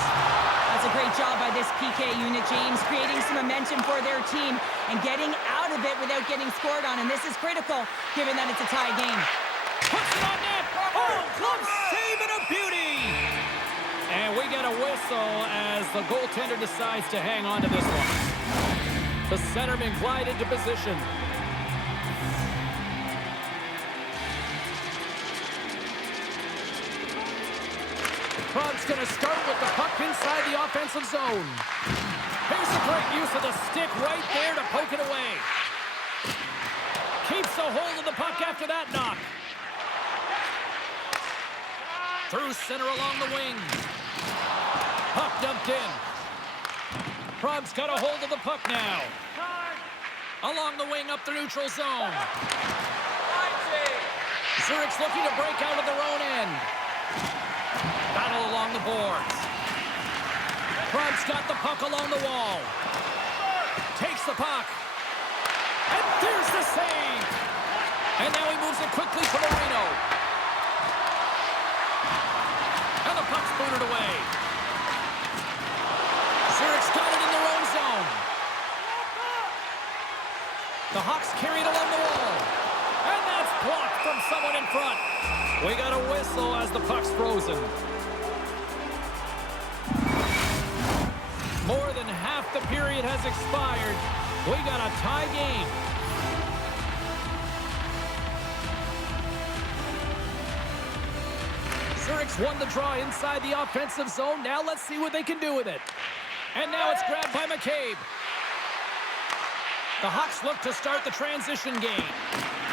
That's a great job by this PK unit, James, creating some momentum for their team and getting out of it without getting scored on. And this is critical, given that it's a tie game. Puts it on net. Oh, glove save and a beauty. And we get a whistle as the goaltender decides to hang on to this one. The centerman glide into position. Prob's going to start with the puck inside the offensive zone. Here's a great use of the stick right there to poke it away. Keeps a hold of the puck after that knock. Through center along the wing. Puck dumped in. Prob's got a hold of the puck now. Along the wing up the neutral zone. Zurich's looking to break out of their own end. Battle along the boards. Prob's got the puck along the wall. Takes the puck. And there's the save. And now he moves it quickly to Marino. And the puck's booted away. front. We got a whistle as the puck's frozen. More than half the period has expired. We got a tie game. Zurich's won the draw inside the offensive zone. Now let's see what they can do with it. And now it's grabbed by McCabe. The Hawks look to start the transition game.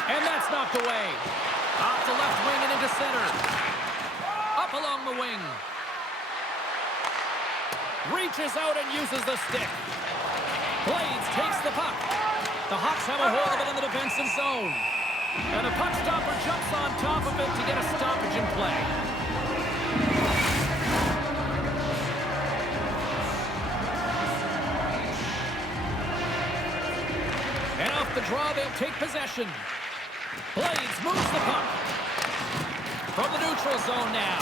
And that's knocked away. Off the left wing and into center. Up along the wing. Reaches out and uses the stick. Blades takes the puck. The Hawks have a hold of it in the defensive zone. And a puck stopper jumps on top of it to get a stoppage in play. And off the draw, they'll take possession. Blades moves the puck. From the neutral zone now.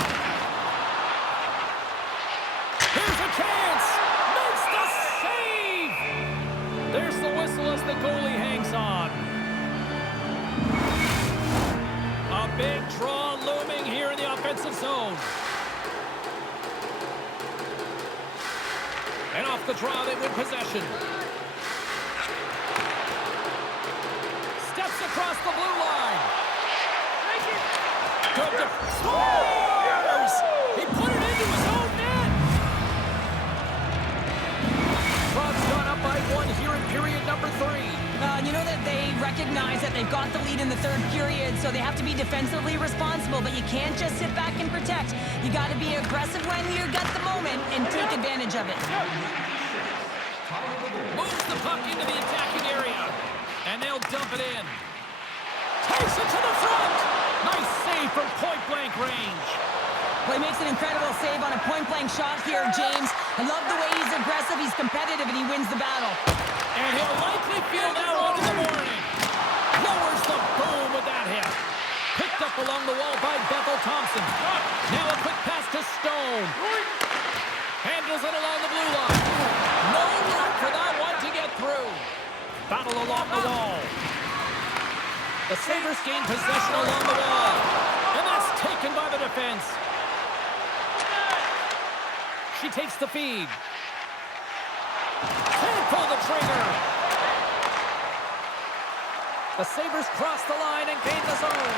Here's a chance! Makes the save! There's the whistle as the goalie hangs on. A big draw looming here in the offensive zone. And off the draw, they win possession. Steps across the blue line. Good scores! He put it into his own net. Club's gone up by 1 here in period number 3. You know that they recognize that they've got the lead in the third period, so they have to be defensively responsible, but you can't just sit back and protect. You got to be aggressive when you got the moment and take advantage of it. Moves the puck into the attacking area, and they'll dump it in. Takes it to the front. Nice save from point-blank range. Well, he makes an incredible save on a point-blank shot here, James. I love the way he's aggressive, he's competitive, and he wins the battle. And he'll likely feel that one in the morning. Lowers the boom with that hit. Picked up along the wall by Bethel Thompson. Now a quick pass to Stone. Handles it along the blue line. No room for that one to get through. Battle along the wall. The Sabres gain possession along the wall. And that's taken by the defense. She takes the feed. Can't pull the trigger. The Sabres cross the line and gain the zone.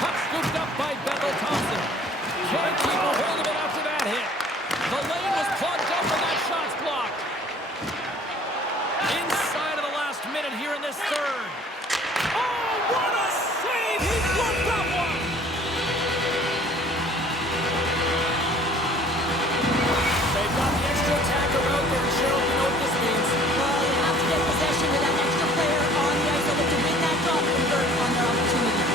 Puck scooped up by Bethel Thompson. Can't keep a hold of it after that hit. The lane was plugged up and that shot's blocked. Inside of the last minute here in this third. Oh, what a save! He blocked that one! They've got the extra attacker out there, Cheryl. You know what this means. Well, you have to get possession with that extra player on the ice so that to win that draw and convert on their opportunity.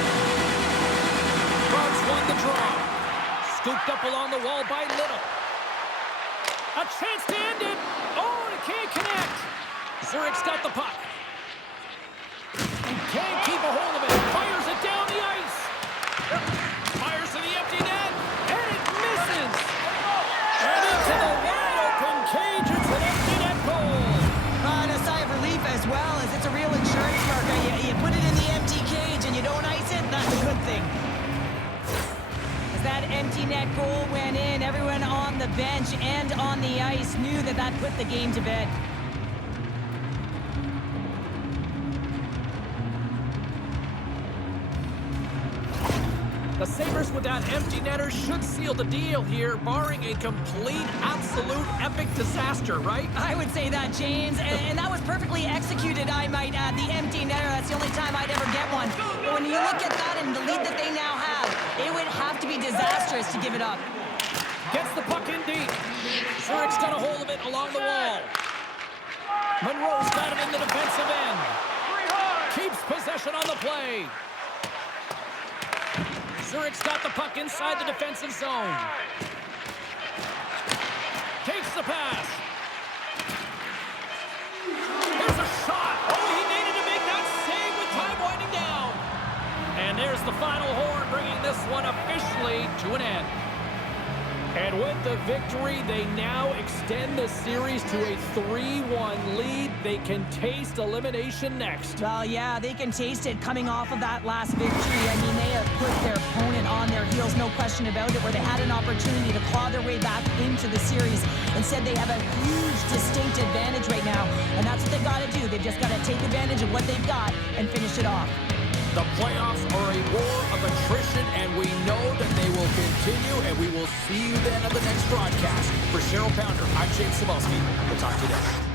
Bugs won the draw. Scooped up along the wall by Little. A chance to end it. Oh, and it can't connect. Zurich's got the puck. And can't keep a hold of it. Fires it down the ice. Fires to the empty net. And it misses. And into the wide open cage. It's an empty net goal. And a sigh of relief as well, as it's a real insurance marker. You put it in the empty cage and you don't ice it, that's a good thing. As that empty net goal went in, everyone on the bench and on the ice knew that that put the game to bed. The Sabres with that empty netter should seal the deal here, barring a complete, absolute, epic disaster, right? I would say that, James, and that was perfectly executed, I might add. The empty netter, that's the only time I'd ever get one. But when you look at that and the lead that they now have, it would have to be disastrous to give it up. Gets the puck in deep. Zurich's got a hold of it along the wall. Monroe's got it in the defensive end. Keeps possession on the play. Zurich's got the puck inside the defensive zone. Takes the pass. Here's a shot. Oh, he needed to make that save with time winding down. And there's the final horn, bringing this one officially to an end. And with the victory, they now extend the series to a 3-1 lead. They can taste elimination next. Well, yeah, they can taste it coming off of that last victory. I mean, they have put their opponent on their heels, no question about it, where they had an opportunity to claw their way back into the series. Instead, they have a huge, distinct advantage right now, and that's what they've got to do. They've just got to take advantage of what they've got and finish it off. The playoffs are a war of attrition, and we know that they will continue, and we will see you then on the next broadcast. For Cheryl Pounder, I'm James Cebulski. We'll talk to you then.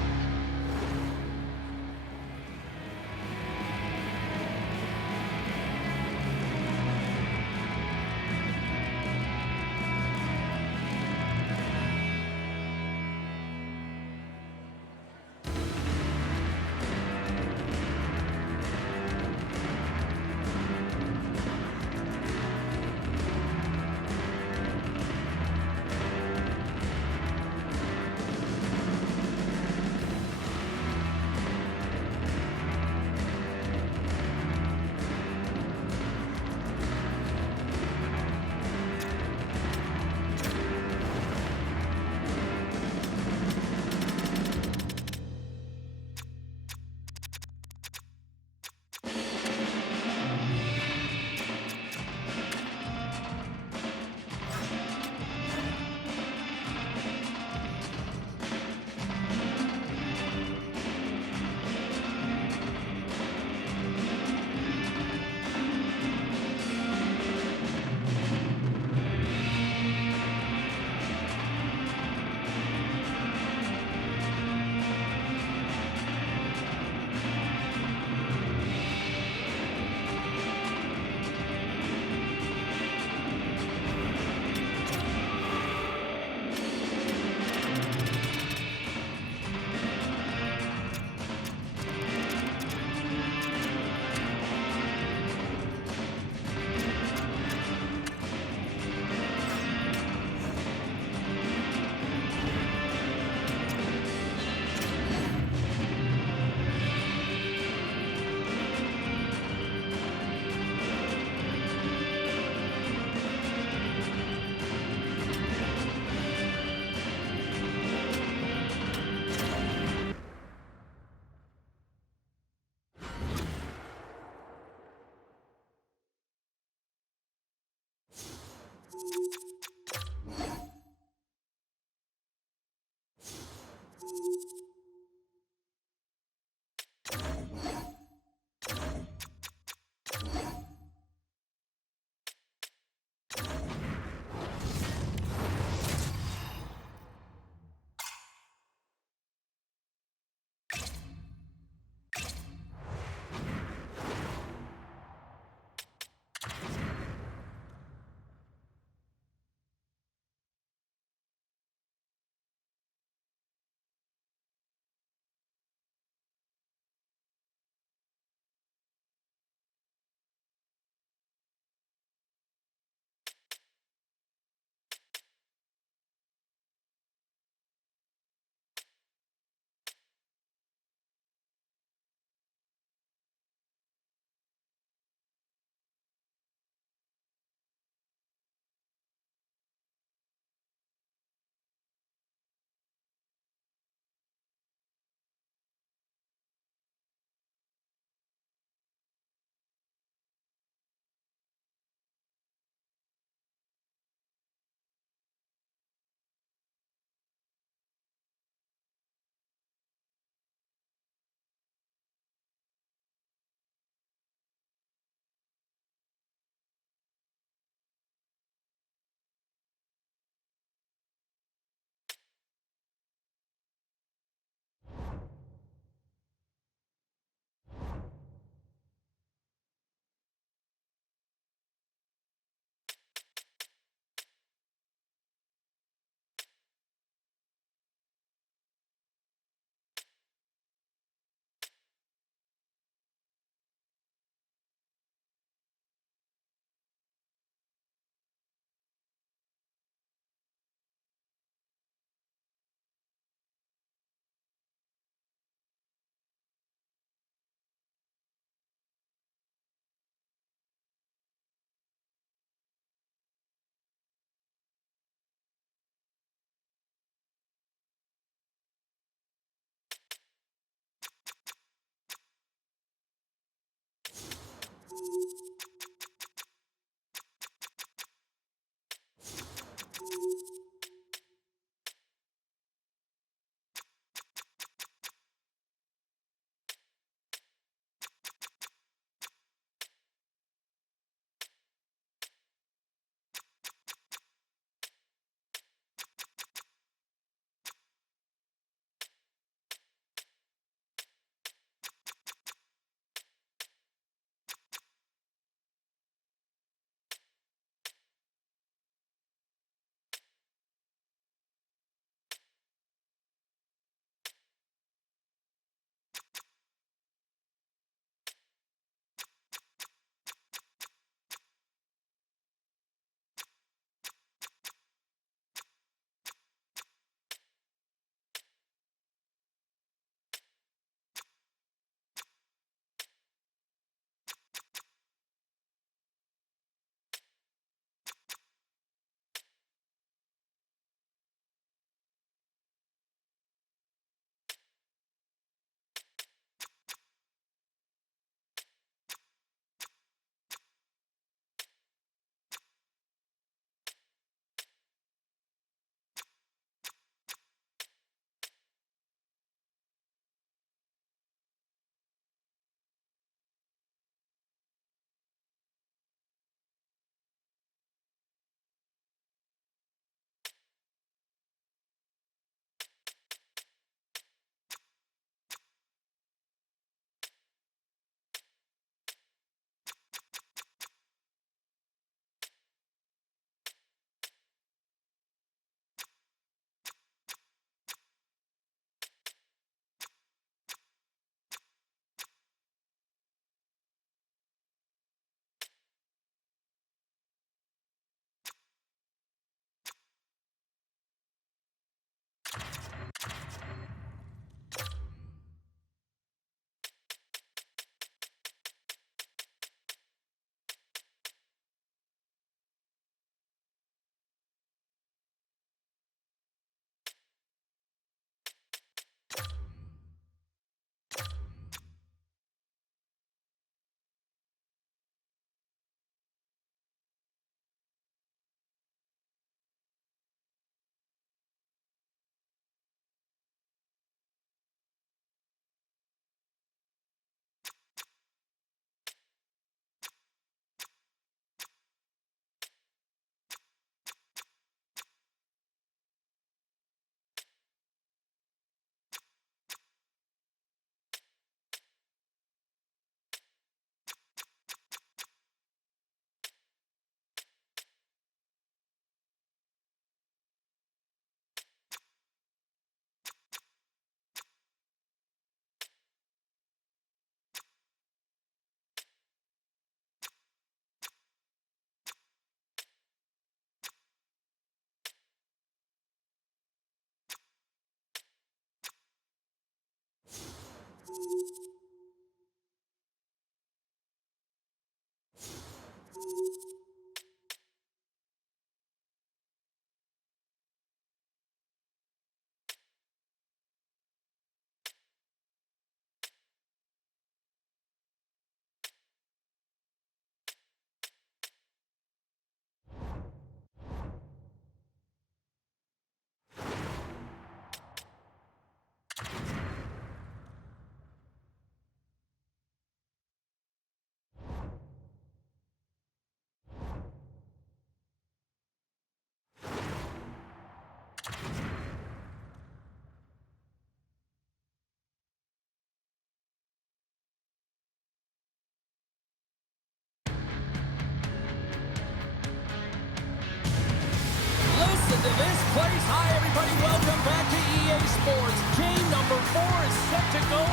for more is set to go.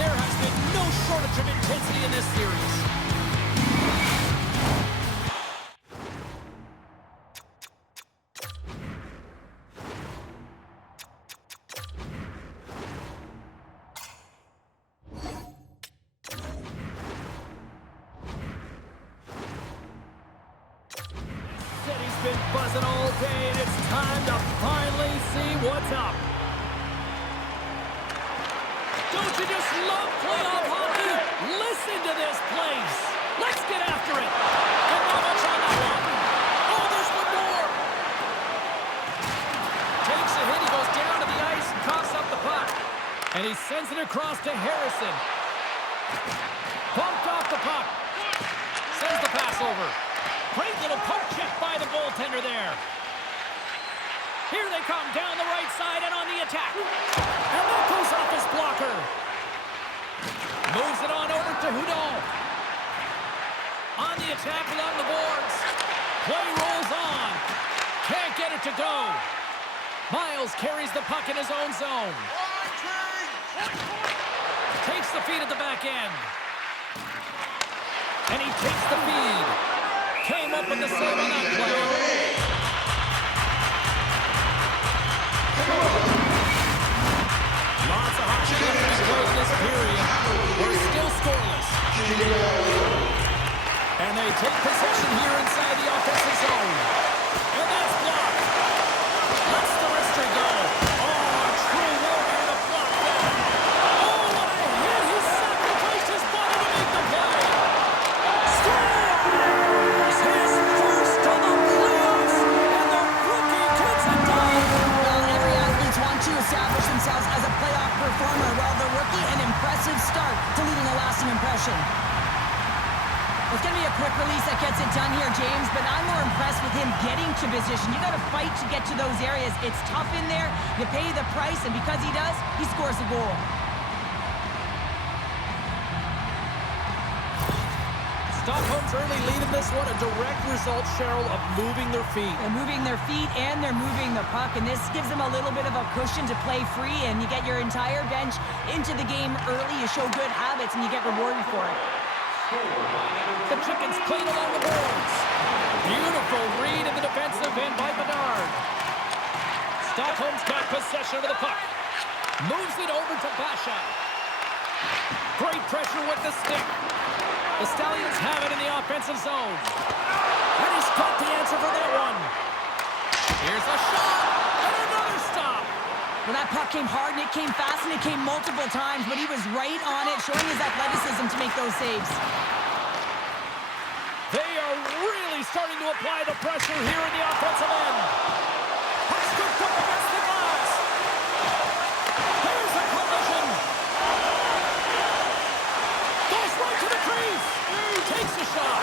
There has been no shortage of intensity in this series. City's been buzzing all day, and it's time to finally see what's up. Don't you just love playoff hockey? Listen to this place. Let's get after it. And not much on that one. Oh, there's one more. Takes a hit. He goes down to the ice and coughs up the puck. And he sends it across to Harrison. Bumped off the puck. Sends the pass over. Great little poke check by the goaltender there. Here they come down the right side and on the attack. And that goes off his blocker. Moves it on over to Hudon. On the attack along the boards. Play rolls on. Can't get it to go. Miles carries the puck in his own zone. Takes the feed at the back end. And he takes the feed. Came up with the save on that play. Lots of hockey left to be played this period. We're still scoreless. And they take possession here inside the offensive zone. And that's blocked. Lets the wrister go. Oh, a true warrior to block that. Oh, what a hit. He sacrificed his body to make the play. Scores! His first of the playoffs, and the rookie gets it done. Well, every athlete wants to establish themselves as a playoff performer, while the rookie, an impressive start to leaving a lasting impression. It's going to be a quick release that gets it done here, James, but I'm more impressed with him getting to position. You got to fight to get to those areas. It's tough in there. You pay the price, and because he does, he scores a goal. Stockholm's early lead in this one, a direct result, Cheryl, of moving their feet. They're moving their feet, and they're moving the puck, and this gives them a little bit of a cushion to play free, and you get your entire bench into the game early. You show good habits, and you get rewarded for it. The Chickens played along the boards. Beautiful read in the defensive end by Bedard. Stockholm's got possession of the puck. Moves it over to Basha. Great pressure with the stick. The Stallions have it in the offensive zone. And he's got the answer for that one. Here's a shot. And another stop. Well, that puck came hard, and it came fast, and it came multiple times, but he was right on it, showing his athleticism to make those saves. They are really starting to apply the pressure here in the offensive end. Puck scooped up against the glass. Here's a collision. Goes right to the crease. Takes a shot.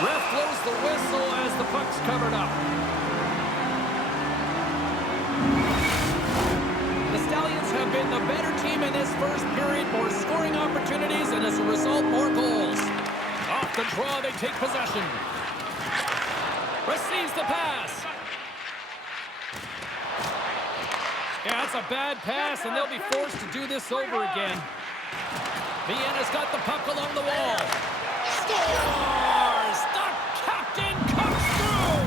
Ref blows the whistle as the puck's covered up. The Stallions have been the better team in this first period, more scoring opportunities, and as a result, more goals. Off the draw, they take possession. Receives the pass. Yeah, that's a bad pass, and they'll be forced to do this over again. Vienna's got the puck along the wall. Scores! The captain comes through!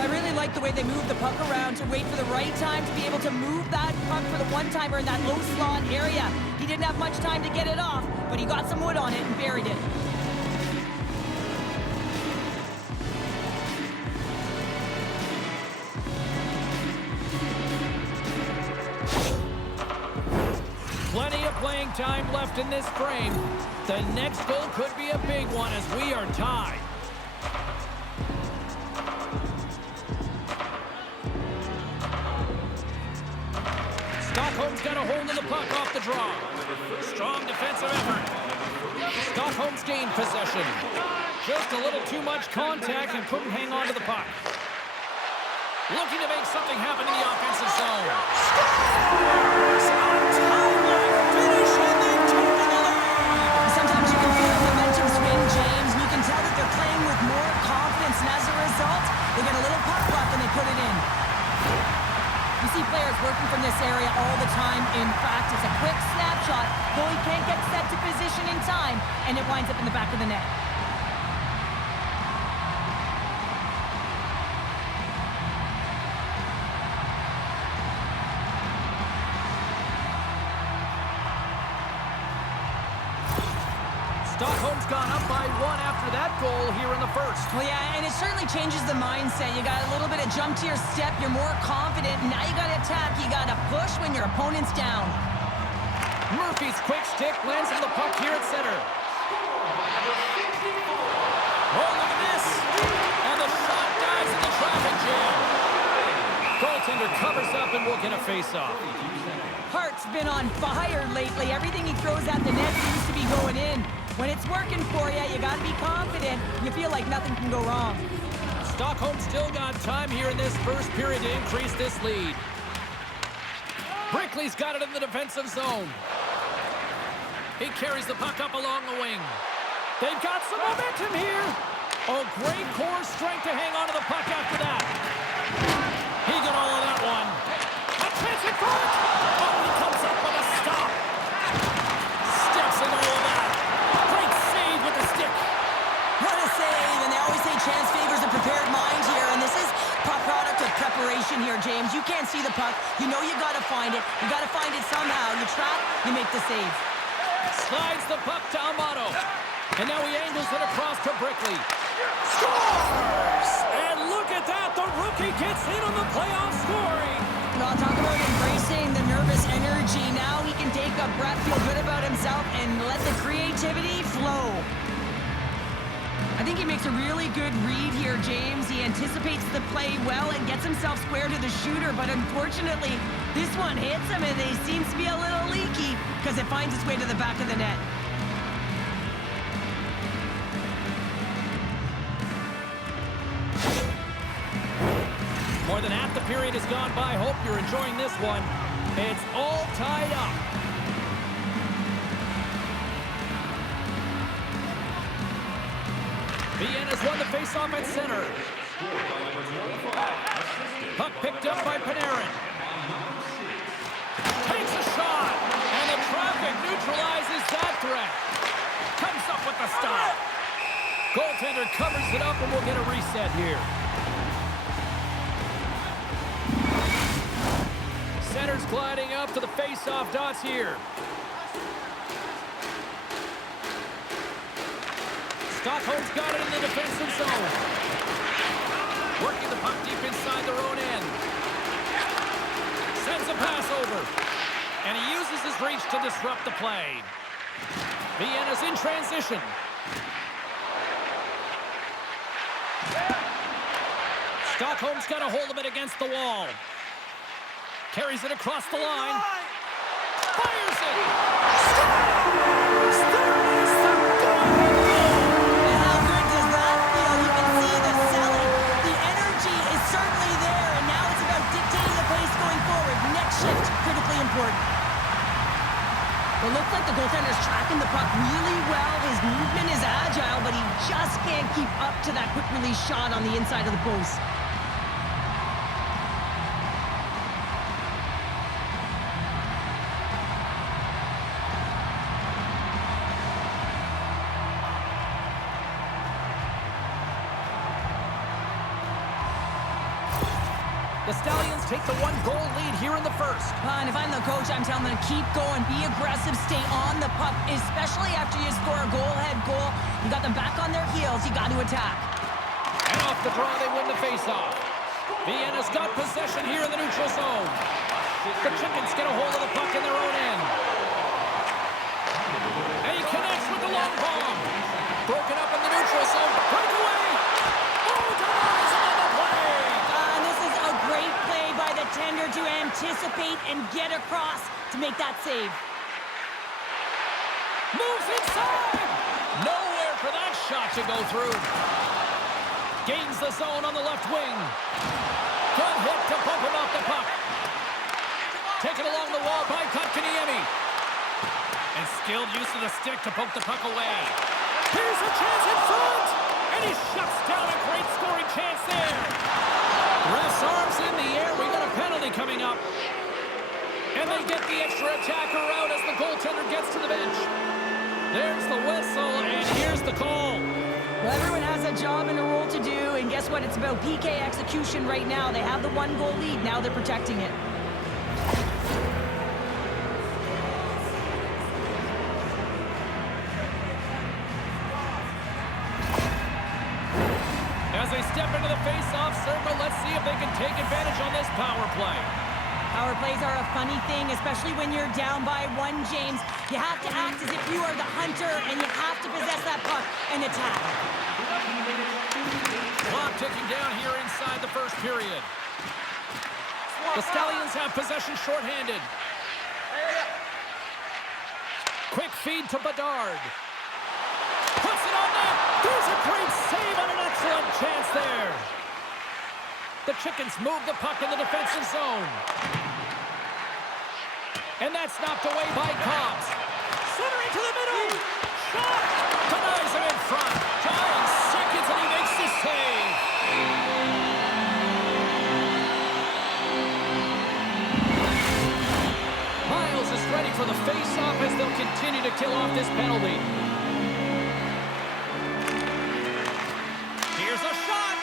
I really like the way they move the puck around to wait for the right time to be able to move that puck for the one-timer in that low slot area. He didn't have much time to get it off, but he got some wood on it and buried it. Plenty of playing time left in this frame. The next goal could be a big one as we are tied. Stockholm's got a hold of the puck off the draw. Strong defensive effort. Stockholm's gained possession. Just a little too much contact and couldn't hang on to the puck. Looking to make something happen in the offensive zone. Scores! On time finish, and they've taken the lead! Sometimes you can feel the momentum swing, James, and you can tell that they're playing with more confidence, and as a result, they they put it in. You see players working from this area all the time in practice. A quick snapshot. Goalie can't get set to position in time, and it winds up in the back of the net. Stockholm's gone up by 1 after that goal here in the first. Well, yeah, and it certainly changes the mindset. You got a little bit of jump to your step. You're more confident. Now you got to attack. You got to push when your opponent's down. Murphy's quick stick lands on the puck here at center. Oh, look at this. And the shot dives in the traffic jam. Goaltender covers up and will get a face-off. Hart's been on fire lately. Everything he throws at the net seems to be going in. When it's working for you, you got to be confident. You feel like nothing can go wrong. Stockholm still got time here in this first period to increase this lead. Brickley's got it in the defensive zone. He carries the puck up along the wing. They've got some momentum here. Oh, great core strength to hang on to the puck after that. He got all of that one. A chance in front. Oh, he comes up with a stop. Steps into all that. Great save with the stick. What a save, and they always say chance favors a prepared mind here, and this is a product of preparation here, James. You can't see the puck. You know you got to find it. You got to find it somehow. You trap, you make the save. Slides the puck to Amato. And now he angles it across to Brickley. Scores! And look at that. The rookie gets in on the playoff scoring. Well, talk about embracing the nervous energy. Now he can take a breath, feel good about himself, and let the creativity flow. I think he makes a really good read here, James. He anticipates the play well and gets himself square to the shooter, but unfortunately, this one hits him and he seems to be a little leaky because it finds its way to the back of the net. More than half the period has gone by. Hope you're enjoying this one. It's all tied up. Vienna's won the faceoff at center. Puck picked up by Panarin. Takes a shot, and the traffic neutralizes that threat. Comes up with the stop. Goaltender covers it up, and we'll get a reset here. Center's gliding up to the face-off dots here. Stockholm's got it in the defensive zone. Working the puck deep inside their own end. Sends a pass over. And he uses his reach to disrupt the play. Vienna's in transition. Stockholm's got a hold of it against the wall. Carries it across the line. Fires it! Scores! There is the goal! And how good does that feel? You can see the selling. The energy is certainly there, and now it's about dictating the pace going forward. Next shift, critically important. It looks like the goaltender's tracking the puck really well. His movement is agile, but he just can't keep up to that quick release shot on the inside of the post. The Stallions take the 1-goal lead here in the first. And if I'm the coach, I'm telling them to keep going, be aggressive, stay on the puck, especially after you score a goal. You got them back on their heels. You got to attack. And off the draw, they win the faceoff. Vienna's got possession here in the neutral zone. The Chickens get a hold of the puck in their own end. And he connects with the long bomb. Broken up in the neutral zone. Breakaway! Oh, denies him on the play! And this is a great play by the tender to anticipate and get across to make that save. Moves inside! Nowhere for that shot to go through. Gains the zone on the left wing. Good hit to bump him off the puck. Taken along the wall by Kotkaniemi. And skilled use of the stick to poke the puck away. Here's a chance in front! And he shuts down a great scoring chance there. Refs penalty coming up. And they get the extra attacker out as the goaltender gets to the bench. There's the whistle, and here's the call. Well, everyone has a job and a role to do, and guess what? It's about PK execution right now. They have the 1-goal lead. Now they're protecting it. As they step into the face-off circle, let's see if they can take advantage on this power play. Power plays are a funny thing, especially when you're down by 1, James. You have to act as if you are the hunter, and you have to possess that puck and attack. Clock ticking down here inside the first period. The Stallions have possession shorthanded. Quick feed to Bedard. Puts it on net. There's a great save on an excellent chance there. The Chickens move the puck in the defensive zone. And that's knocked away by Cobbs. Centering to the middle. Shot. Denies him in front. 9 seconds and he makes the save. Miles is ready for the face-off as they'll continue to kill off this penalty. Here's a shot.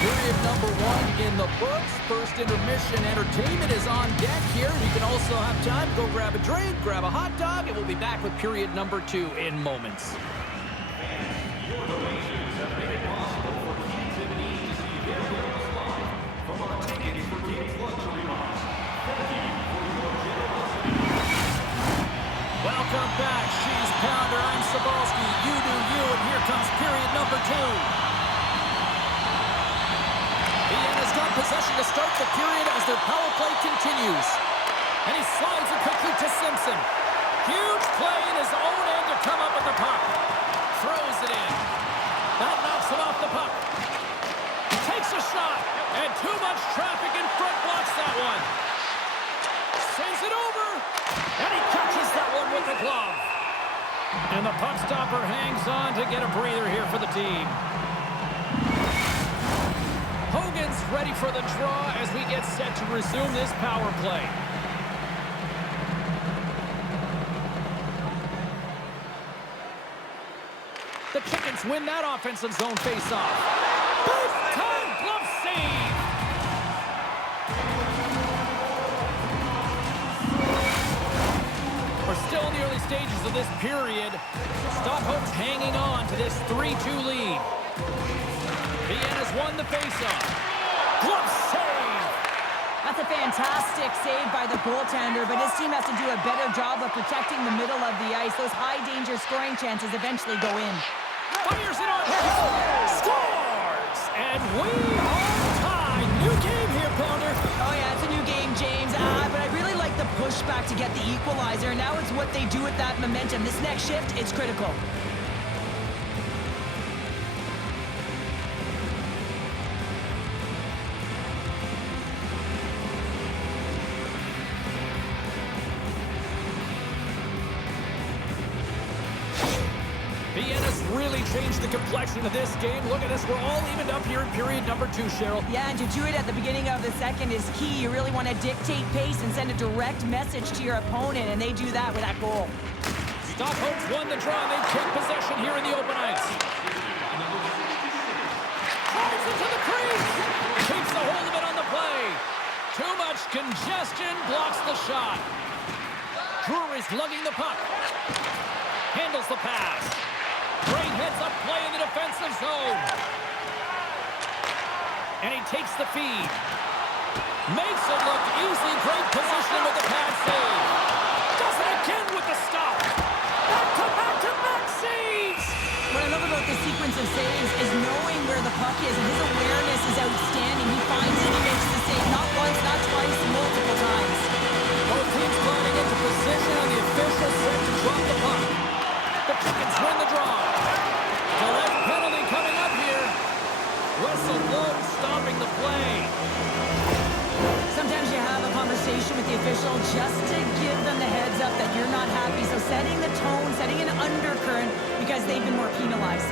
Period number 1 in the books. First intermission entertainment is on deck here. You can also have time to go grab a drink, grab a hot dog, and we'll be back with period number 2 in moments. Your donations have made it possible for kids in need to see their heroes live from our Tickets for Kids luxury box. Thank you for your generosity. Welcome back, She's Pounder. I'm Sabalski. You do you, and here comes period number 2. Vienna's got possession to start the period as their power play continues. And he slides it quickly to Simpson. Huge play in his own end to come up with the puck. Throws it in. That knocks him off the puck. He takes a shot, and too much traffic in front blocks that one. Sends it over, and he catches that one with the glove. And the puck stopper hangs on to get a breather here for the team. Hogan's ready for the draw as we get set to resume this power play. The Chickens win that offensive zone face-off. Big time glove save! We're still in the early stages of this period. Stockholm's hanging on to this 3-2 lead. Vienna's won the face-off. Glove save! That's a fantastic save by the goaltender, but his team has to do a better job of protecting the middle of the ice. Those high-danger scoring chances eventually go in. Fires it on goal! Scores! And we are tied. New game here, Pounder. Oh, yeah, it's a new game, James. But I really like the pushback to get the equalizer. Now it's what they do with that momentum. This next shift, it's critical. Vienna's really changed the complexion of this game. Look at this. We're all evened up here in period number 2, Cheryl. Yeah, and to do it at the beginning of the second is key. You really want to dictate pace and send a direct message to your opponent, and they do that with that goal. Stockholm's won the draw. They take possession here in the open ice. Drives into the crease. Keeps a hold of it on the play. Too much congestion. Blocks the shot. Drury's lugging the puck. Handles the pass. Great heads-up play in the defensive zone. And he takes the feed. Makes it look easy. Great position with the pad save. Does it again with the stop. Back-to-back-to-back saves. What I love about this sequence of saves is knowing where the puck is, and his awareness is outstanding. He finds it, he makes the save. Not once, not twice, multiple times. Both teams climbing into position, and the official set to drop the puck. The Chickens win the draw. Delay penalty coming up here. Whistle blows, stopping the play. Sometimes you have a conversation with the official just to give them the heads up that you're not happy. So setting the tone, setting an undercurrent because they've been more penalized.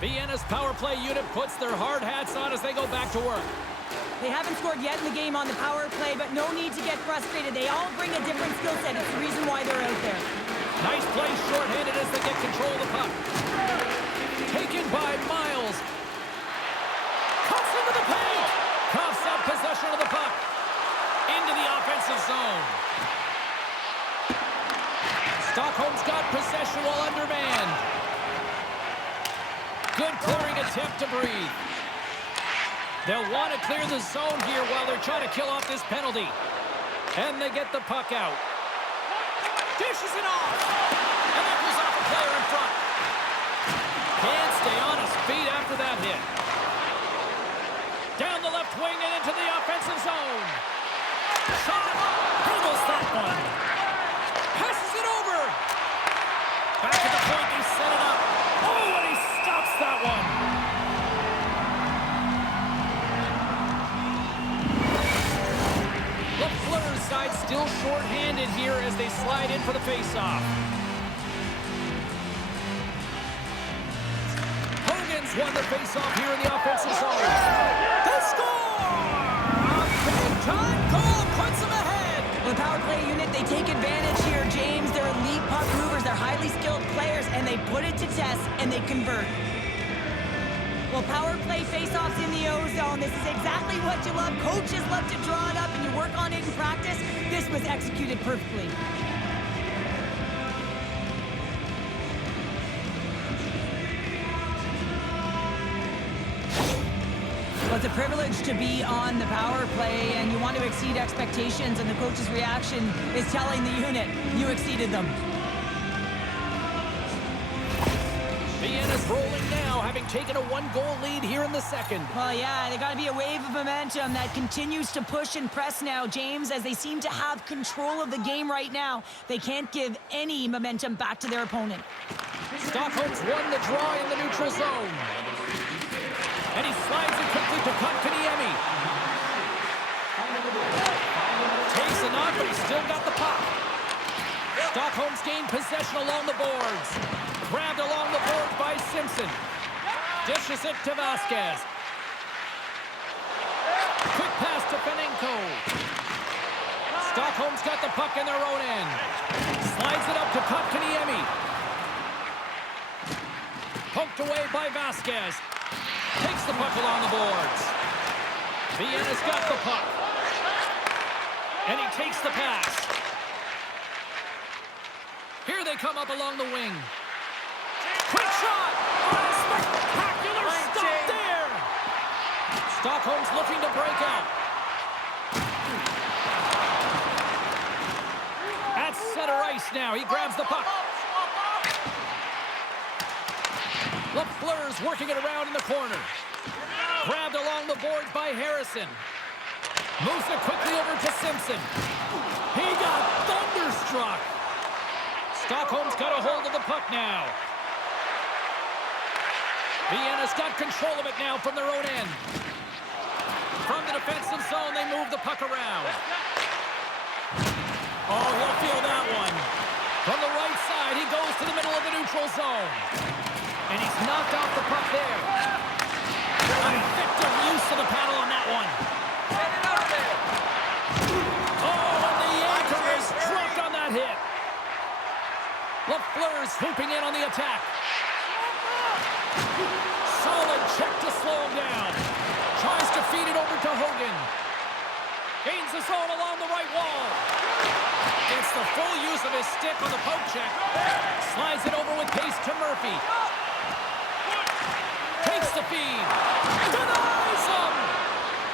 Vienna's power play unit puts their hard hats on as they go back to work. They haven't scored yet in the game on the power play, but no need to get frustrated. They all bring a different skill set. It's the reason why they're out there. Nice play shorthanded as they get control of the puck. Taken by Miles. Cuts into the paint. Cuffs up possession of the puck. Into the offensive zone. Stockholm's got possession while undermanned. Good clearing attempt to breathe. They'll want to clear the zone here while they're trying to kill off this penalty. And they get the puck out. Dishes it off. And that goes off a player in front. Can't stay on his feet after that hit. Down the left wing and into the offensive zone. Shot. Handles that one. Passes it over. Back to the point. They set it up. Oh, and he stops that one. LaFleur's side still short-handed here as they slide in for the face-off. Hogan's won the face-off here in the offensive zone. They score! A big-time goal puts them ahead. The power play unit, they take advantage here, James. They're elite puck movers. They're highly skilled players, and they put it to test, and they convert. Well, power play face-offs in the O-zone. This is exactly what you love. Coaches love to draw it up, and you work on it in practice. This was executed perfectly. Well, it's a privilege to be on the power play, and you want to exceed expectations, and the coach's reaction is telling the unit, you exceeded them. Vienna's rolling now, having taken a one-goal lead here in the second. Well, yeah, they got to be a wave of momentum that continues to push and press now, James, as they seem to have control of the game right now. They can't give any momentum back to their opponent. Stockholm's won the draw in the neutral zone. And he slides it quickly to Kotkaniemi. Takes a knock, but he's still got the puck. Stockholm's gained possession along the boards. Grabbed along the boards by Simpson. Dishes it to Vasquez. Quick pass to Penenko. Stockholm's got the puck in their own end. Slides it up to Kotkaniemi. Poked away by Vasquez. Takes the puck along the boards. Vienna's got the puck. And he takes the pass. Here they come up along the wing. Quick shot! Oh, spectacular stop there! Stockholm's looking to break out. At center ice now. He grabs the puck. LaFleur's working it around in the corner. Grabbed along the boards by Harrison. Moves it quickly over to Simpson. He got thunderstruck. Stockholm's got a hold of the puck now. Vienna's got control of it now from their own end. From the defensive zone, they move the puck around. Oh, he'll feel that one. From the right side, he goes to the middle of the neutral zone. And he's knocked off the puck there. Effective use of the paddle on that one. Oh, and the anchor is dropped on that hit. LaFleur's swooping in on the attack. Solid check to slow him down. Tries to feed it over to Hogan. Gains the zone along the right wall. Gets the full use of his stick on the poke check. Slides it over with pace to Murphy. Takes the feed. Denies him!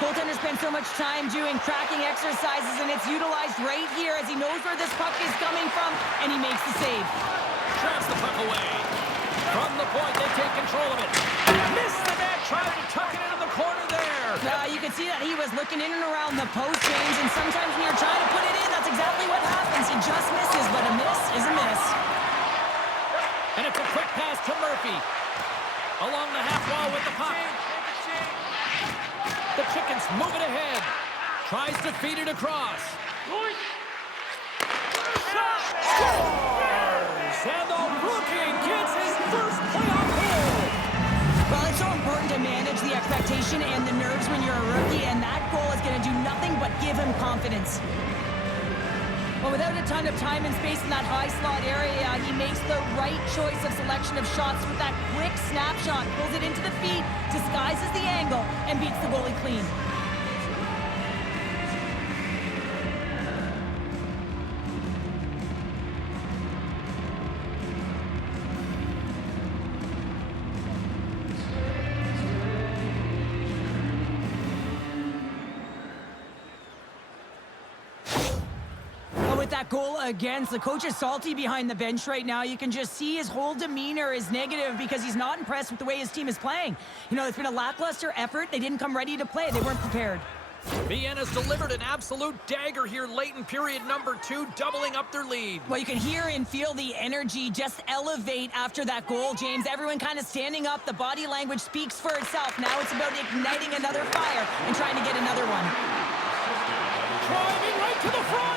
Goaltender spends so much time doing tracking exercises, and it's utilized right here as he knows where this puck is coming from, and he makes the save. Traps the puck away. From the point, they take control of it. Missed the net, trying to tuck it into the corner there. You could see that he was looking in and around the post, James, and sometimes when you're trying to put it in, that's exactly what happens. He just misses, but a miss is a miss. And it's a quick pass to Murphy. Along the half wall with the puck. The Chickens move it ahead. Tries to feed it across. Shot! Scores! And the rookie gets his first playoff goal. it's so important to manage the expectation and the nerves when you're a rookie, and that goal is going to do nothing but give him confidence. Well, without a ton of time and space in that high slot area, he makes the right choice of selection of shots with that quick snapshot, pulls it into the feet, disguises the angle, and beats the goalie clean. That goal against the coach is salty behind the bench right now. You can just see his whole demeanor is negative because he's not impressed with the way his team is playing. You know, it's been a lackluster effort. They didn't come ready to play. They weren't prepared. Vienna's delivered an absolute dagger here late in period number 2, doubling up their lead. Well, you can hear and feel the energy just elevate after that goal, James. Everyone kind of standing up. The body language speaks for itself. Now it's about igniting another fire and trying to get another one. Driving right to the front.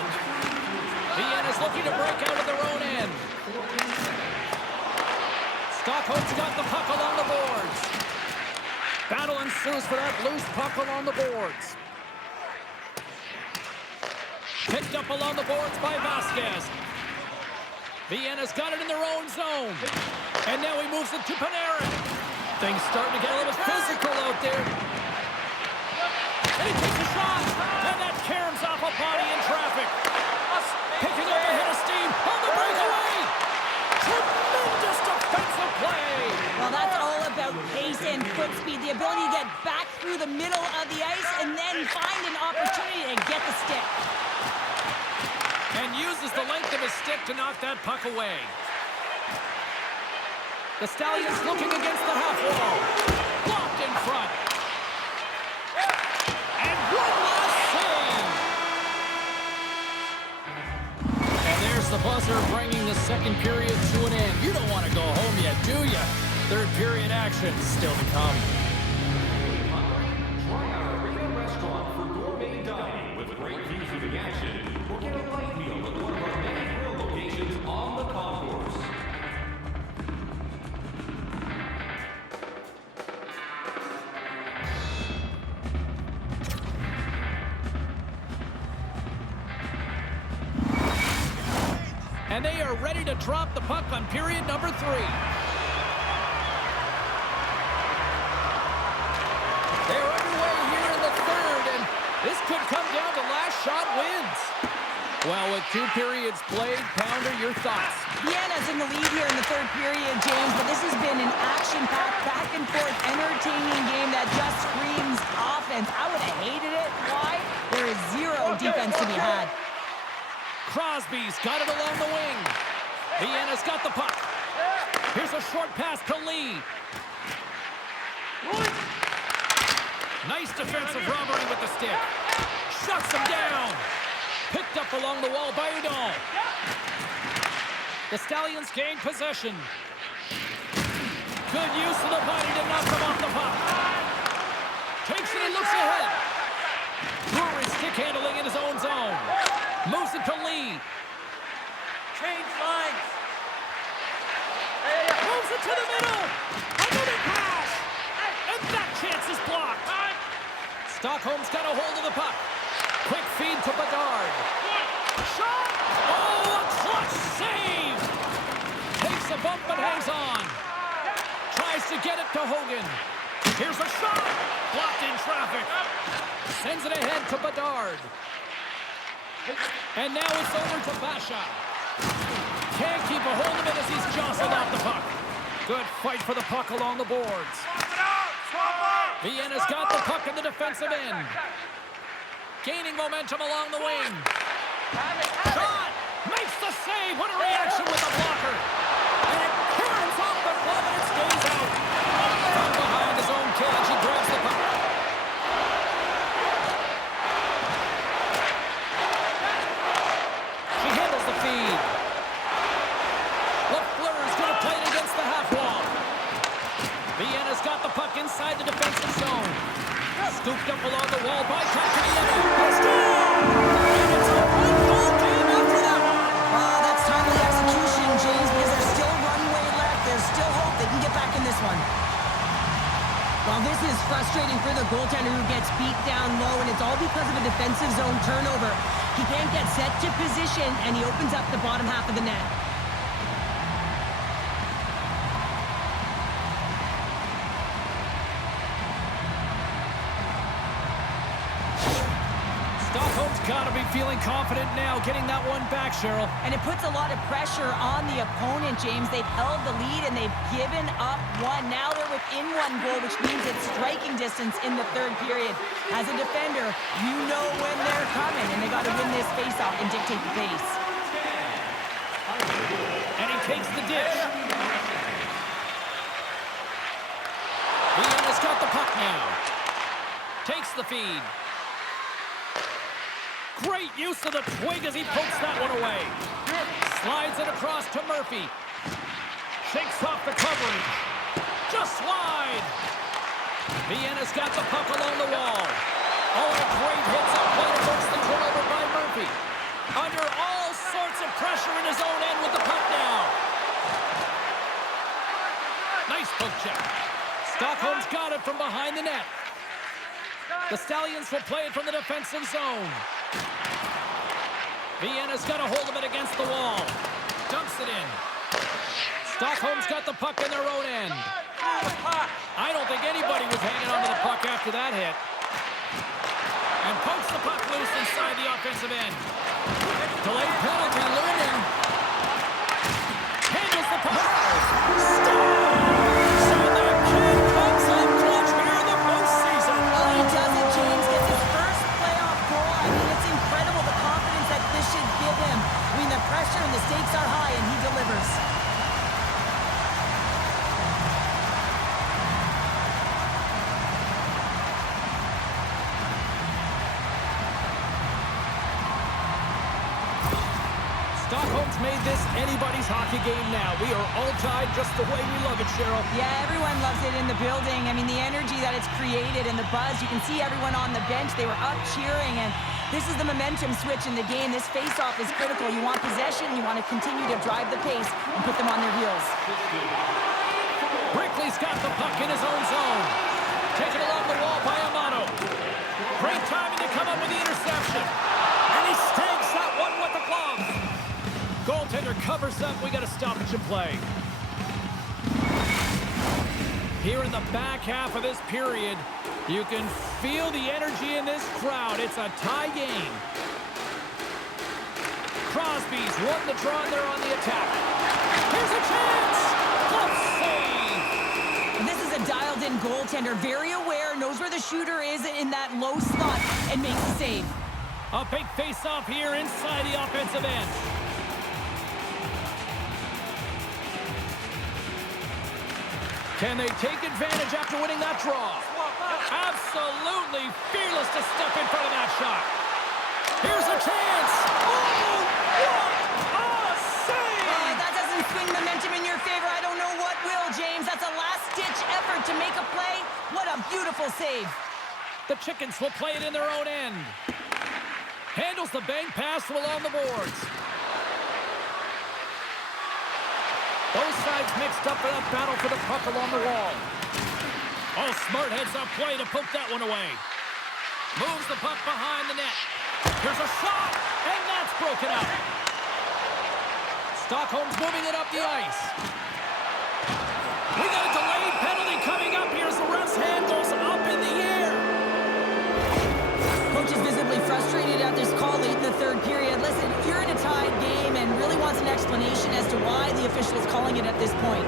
Vienna's looking to break out of their own end. Stockholm's got the puck along the boards. Battle ensues for that loose puck along the boards. Picked up along the boards by Vasquez. Vienna's got it in their own zone. And now he moves it to Panarin. Things starting to get a little physical out there. And he takes a shot. And that caroms off a body in traffic. Picking up a hit of steam on the breakaway. Tremendous defensive play. Well, that's all about pace and foot speed. The ability to get back through the middle of the ice and then find an opportunity to get the stick. And uses the length of his stick to knock that puck away. The Stallions looking against the half wall. Blocked in front. And one last save. And there's the buzzer bringing the second period to an end. You don't want to go home yet, do you? Third period action still to come. Try our arena restaurant for gourmet dining with great views of the action. Or get a light meal at one of our many grill locations on the concourse. And they are ready to drop the puck on period number 3. They're underway here in the third, and this could come down to last shot wins. Well, with 2 periods played, Pounder, your thoughts? Vienna's in the lead here in the third period, James, but this has been an action-packed, back-and-forth, entertaining game that just screams offense. I would have hated it. Why? There is zero defense to be had. Crosby's got it along the wing. Vienna's got the puck. Here's a short pass to Lee. Nice defensive robbery with the stick. Shuts him down. Picked up along the wall by Udall. The Stallions gain possession. Good use of the body to knock him off the puck. Takes it and looks ahead. Brewery stick handling in his own zone. Moves it to Lee. Change lines. Moves it to the middle. Another pass. And that chance is blocked. Stockholm's got a hold of the puck. Quick feed to Bedard. Shot. Oh, a clutch save. Takes a bump but hangs on. Tries to get it to Hogan. Here's a shot. Blocked in traffic. Sends it ahead to Bedard. And now it's over to Basha. Can't keep a hold of it as he's jostled off the puck. Good fight for the puck along the boards. Vienna's got the puck in the defensive end. Gaining momentum along the wing. Shot! Makes the save! What a reaction with the blocker! And it caroms off the glove and it stays out. From behind his own cage, he grabs the puck. She handles the feed. Lafleur's going to play it against the half wall. Vienna's got the puck inside the defensive zone. Scooped up along the wall by Kotkaniemi. Let's go! And it's a one-goal game after that. Oh, that's timely execution, James, because there's still runway left. There's still hope they can get back in this one. Well, this is frustrating for the goaltender who gets beat down low, and it's all because of a defensive zone turnover. He can't get set to position, and he opens up the bottom half of the net. Stockholm's got to be feeling confident now, getting that one back, Cheryl. And it puts a lot of pressure on the opponent, James. They've held the lead, and they've given up one. Now they're within one goal, which means it's striking distance in the third period. As a defender, you know when they're coming, and they got to win this faceoff and dictate the pace. And he takes the dish. Vienna's got the puck now. Takes the feed. Great use of the twig as he pokes that one away. Slides it across to Murphy. Shakes off the coverage. Just wide. Vienna's got the puck along the wall. Oh, a great hits up play to force the turnover by Murphy. Under all sorts of pressure in his own end with the puck now. Nice poke check. Stockholm's got it from behind the net. The Stallions will play it from the defensive zone. Vienna's got a hold of it against the wall. Dumps it in. Stockholm's got the puck in their own end. I don't think anybody was hanging onto the puck after that hit. And pokes the puck loose inside the offensive end. Delayed penalty looming. Handles the puck. Scores! So the kid comes up clutch here in the postseason. Oh, he does it, James. Gets his first playoff goal. I mean, it's incredible the confidence that this should give him. I mean, the pressure and the stakes are high, and he delivers. Stockholm's made this anybody's hockey game now. We are all tied just the way we love it, Cheryl. Yeah, everyone loves it in the building. I mean, the energy that it's created and the buzz. You can see everyone on the bench. They were up cheering, and this is the momentum switch in the game. This face-off is critical. You want possession. You want to continue to drive the pace and put them on their heels. Brickley's got the puck in his own zone. Taken along the wall by Amato. Great timing to come up with the interception. And he stakes that one with the glove. Goaltender covers up. We got a stoppage in play. Here in the back half of this period, you can feel the energy in this crowd. It's a tie game. Crosby's won the draw, and they're on the attack. Here's a chance! Glove save! And this is a dialed-in goaltender. Very aware, knows where the shooter is in that low slot, and makes the save. A big face-off here inside the offensive end. Can they take advantage after winning that draw? Absolutely fearless to step in front of that shot. Here's a chance. Oh, what a save! That doesn't swing momentum in your favor. I don't know what will, James. That's a last-ditch effort to make a play. What a beautiful save. The Chickens will play it in their own end. Handles the bank pass from along the boards. Both sides mixed up in a battle for the puck along the wall. Oh, smart heads up play to poke that one away. Moves the puck behind the net. Here's a shot, and that's broken up. Stockholm's moving it up the ice. We got a delayed penalty coming up here as the ref's hand goes up in the air. Coach is visibly frustrated at this call late in the third period. Listen, you're in a tied game and really wants an explanation as to why the official is calling it at this point.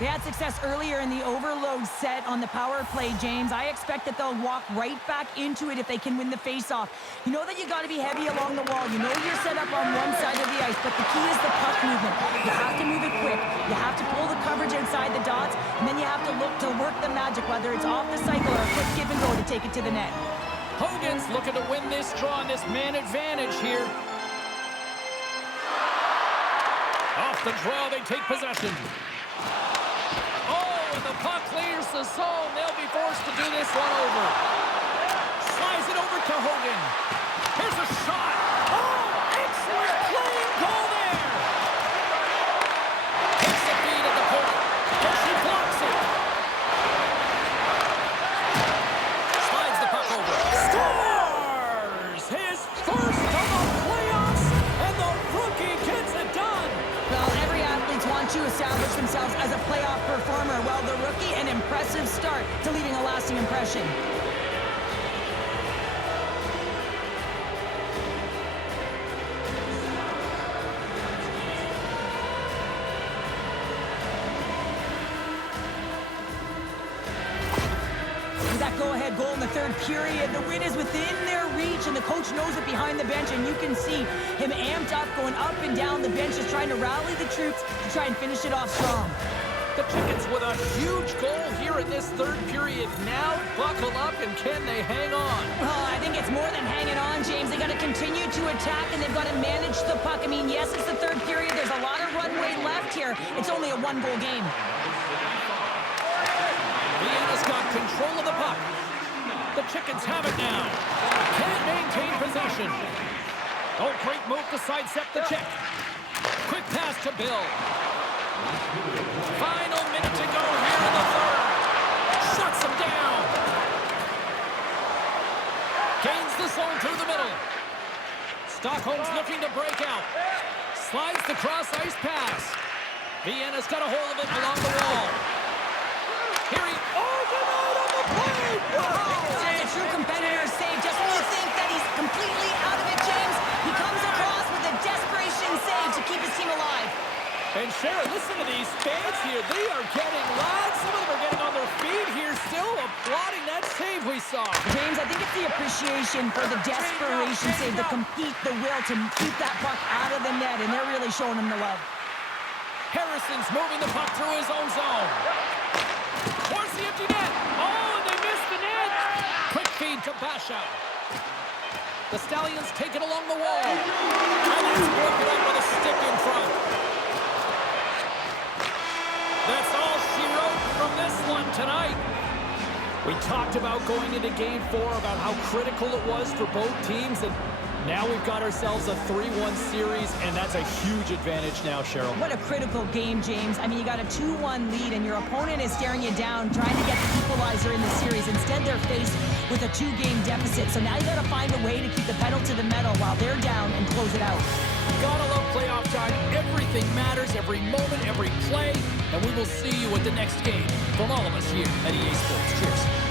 They had success earlier in the overload set on the power play, James. I expect that they'll walk right back into it if they can win the faceoff. You know that you got to be heavy along the wall. You know you're set up on one side of the ice, but the key is the puck movement. You have to move it quick. You have to pull the coverage inside the dots, and then you have to look to work the magic, whether it's off the cycle or a quick give and go to take it to the net. Hogan's looking to win this draw on this man advantage here. Off the draw, they take possession. Oh, and the puck clears the zone. They'll be forced to do this one over. Slides it over to Hogan. Here's a shot. Oh, excellent clean goal there. Takes the feed at the point. And she blocks it. Slides the puck over. Scores! His first of the playoffs, and the rookie gets it done. Well, every athlete wants to establish themselves as a playoff performer. Well, the rookie, an impressive start to leaving a lasting impression. That go-ahead goal in the third period. The win is within their reach, and the coach knows it behind the bench, and you can see him amped up, going up and down the bench, just trying to rally the troops to try and finish it off strong. The Chickens with a huge goal here in this third period. Now buckle up, and can they hang on? Well, I think it's more than hanging on, James. They got to continue to attack, and they've got to manage the puck. I mean, yes, it's the third period. There's a lot of runway left here. It's only a one-goal game. Vienna's got control of the puck. The Chickens have it now. Can't maintain possession. Oh, great move to sidestep the check. Quick pass to Bill. Final minute to go here in the third. Shuts him down. Gains the zone through the middle. Stockholm's looking to break out. Slides the cross-ice pass. Vienna's got a hold of it along the wall. Here he... Oh, denied on the play! That's a true competitor save. Just when you think that he's completely out of it, James, he comes across with a desperation save to keep his team alive. And Sharon, listen to these fans here. They are getting loud. Some of them are getting on their feet here, still applauding that save we saw. James, I think it's the appreciation for the desperation save, the compete, the will to keep that puck out of the net, and they're really showing him the love. Harrison's moving the puck through his own zone. Towards the empty net. Oh, and they missed the net. Quick feed to Basha. The Stallions take it along the wall. And that's broken up with a stick in front. That's all she wrote from this one tonight. We talked about going into Game 4, about how critical it was for both teams, and now we've got ourselves a 3-1 series, and that's a huge advantage now, Cheryl. What a critical game, James. I mean, you got a 2-1 lead, and your opponent is staring you down, trying to get the equalizer in the series. Instead, they're faced with a 2-game deficit. So now you got to find a way to keep the pedal to the metal while they're down and close it out. Gotta love playoff time. Everything matters, every moment, every play, and we will see you at the next game from all of us here at EA Sports. Cheers.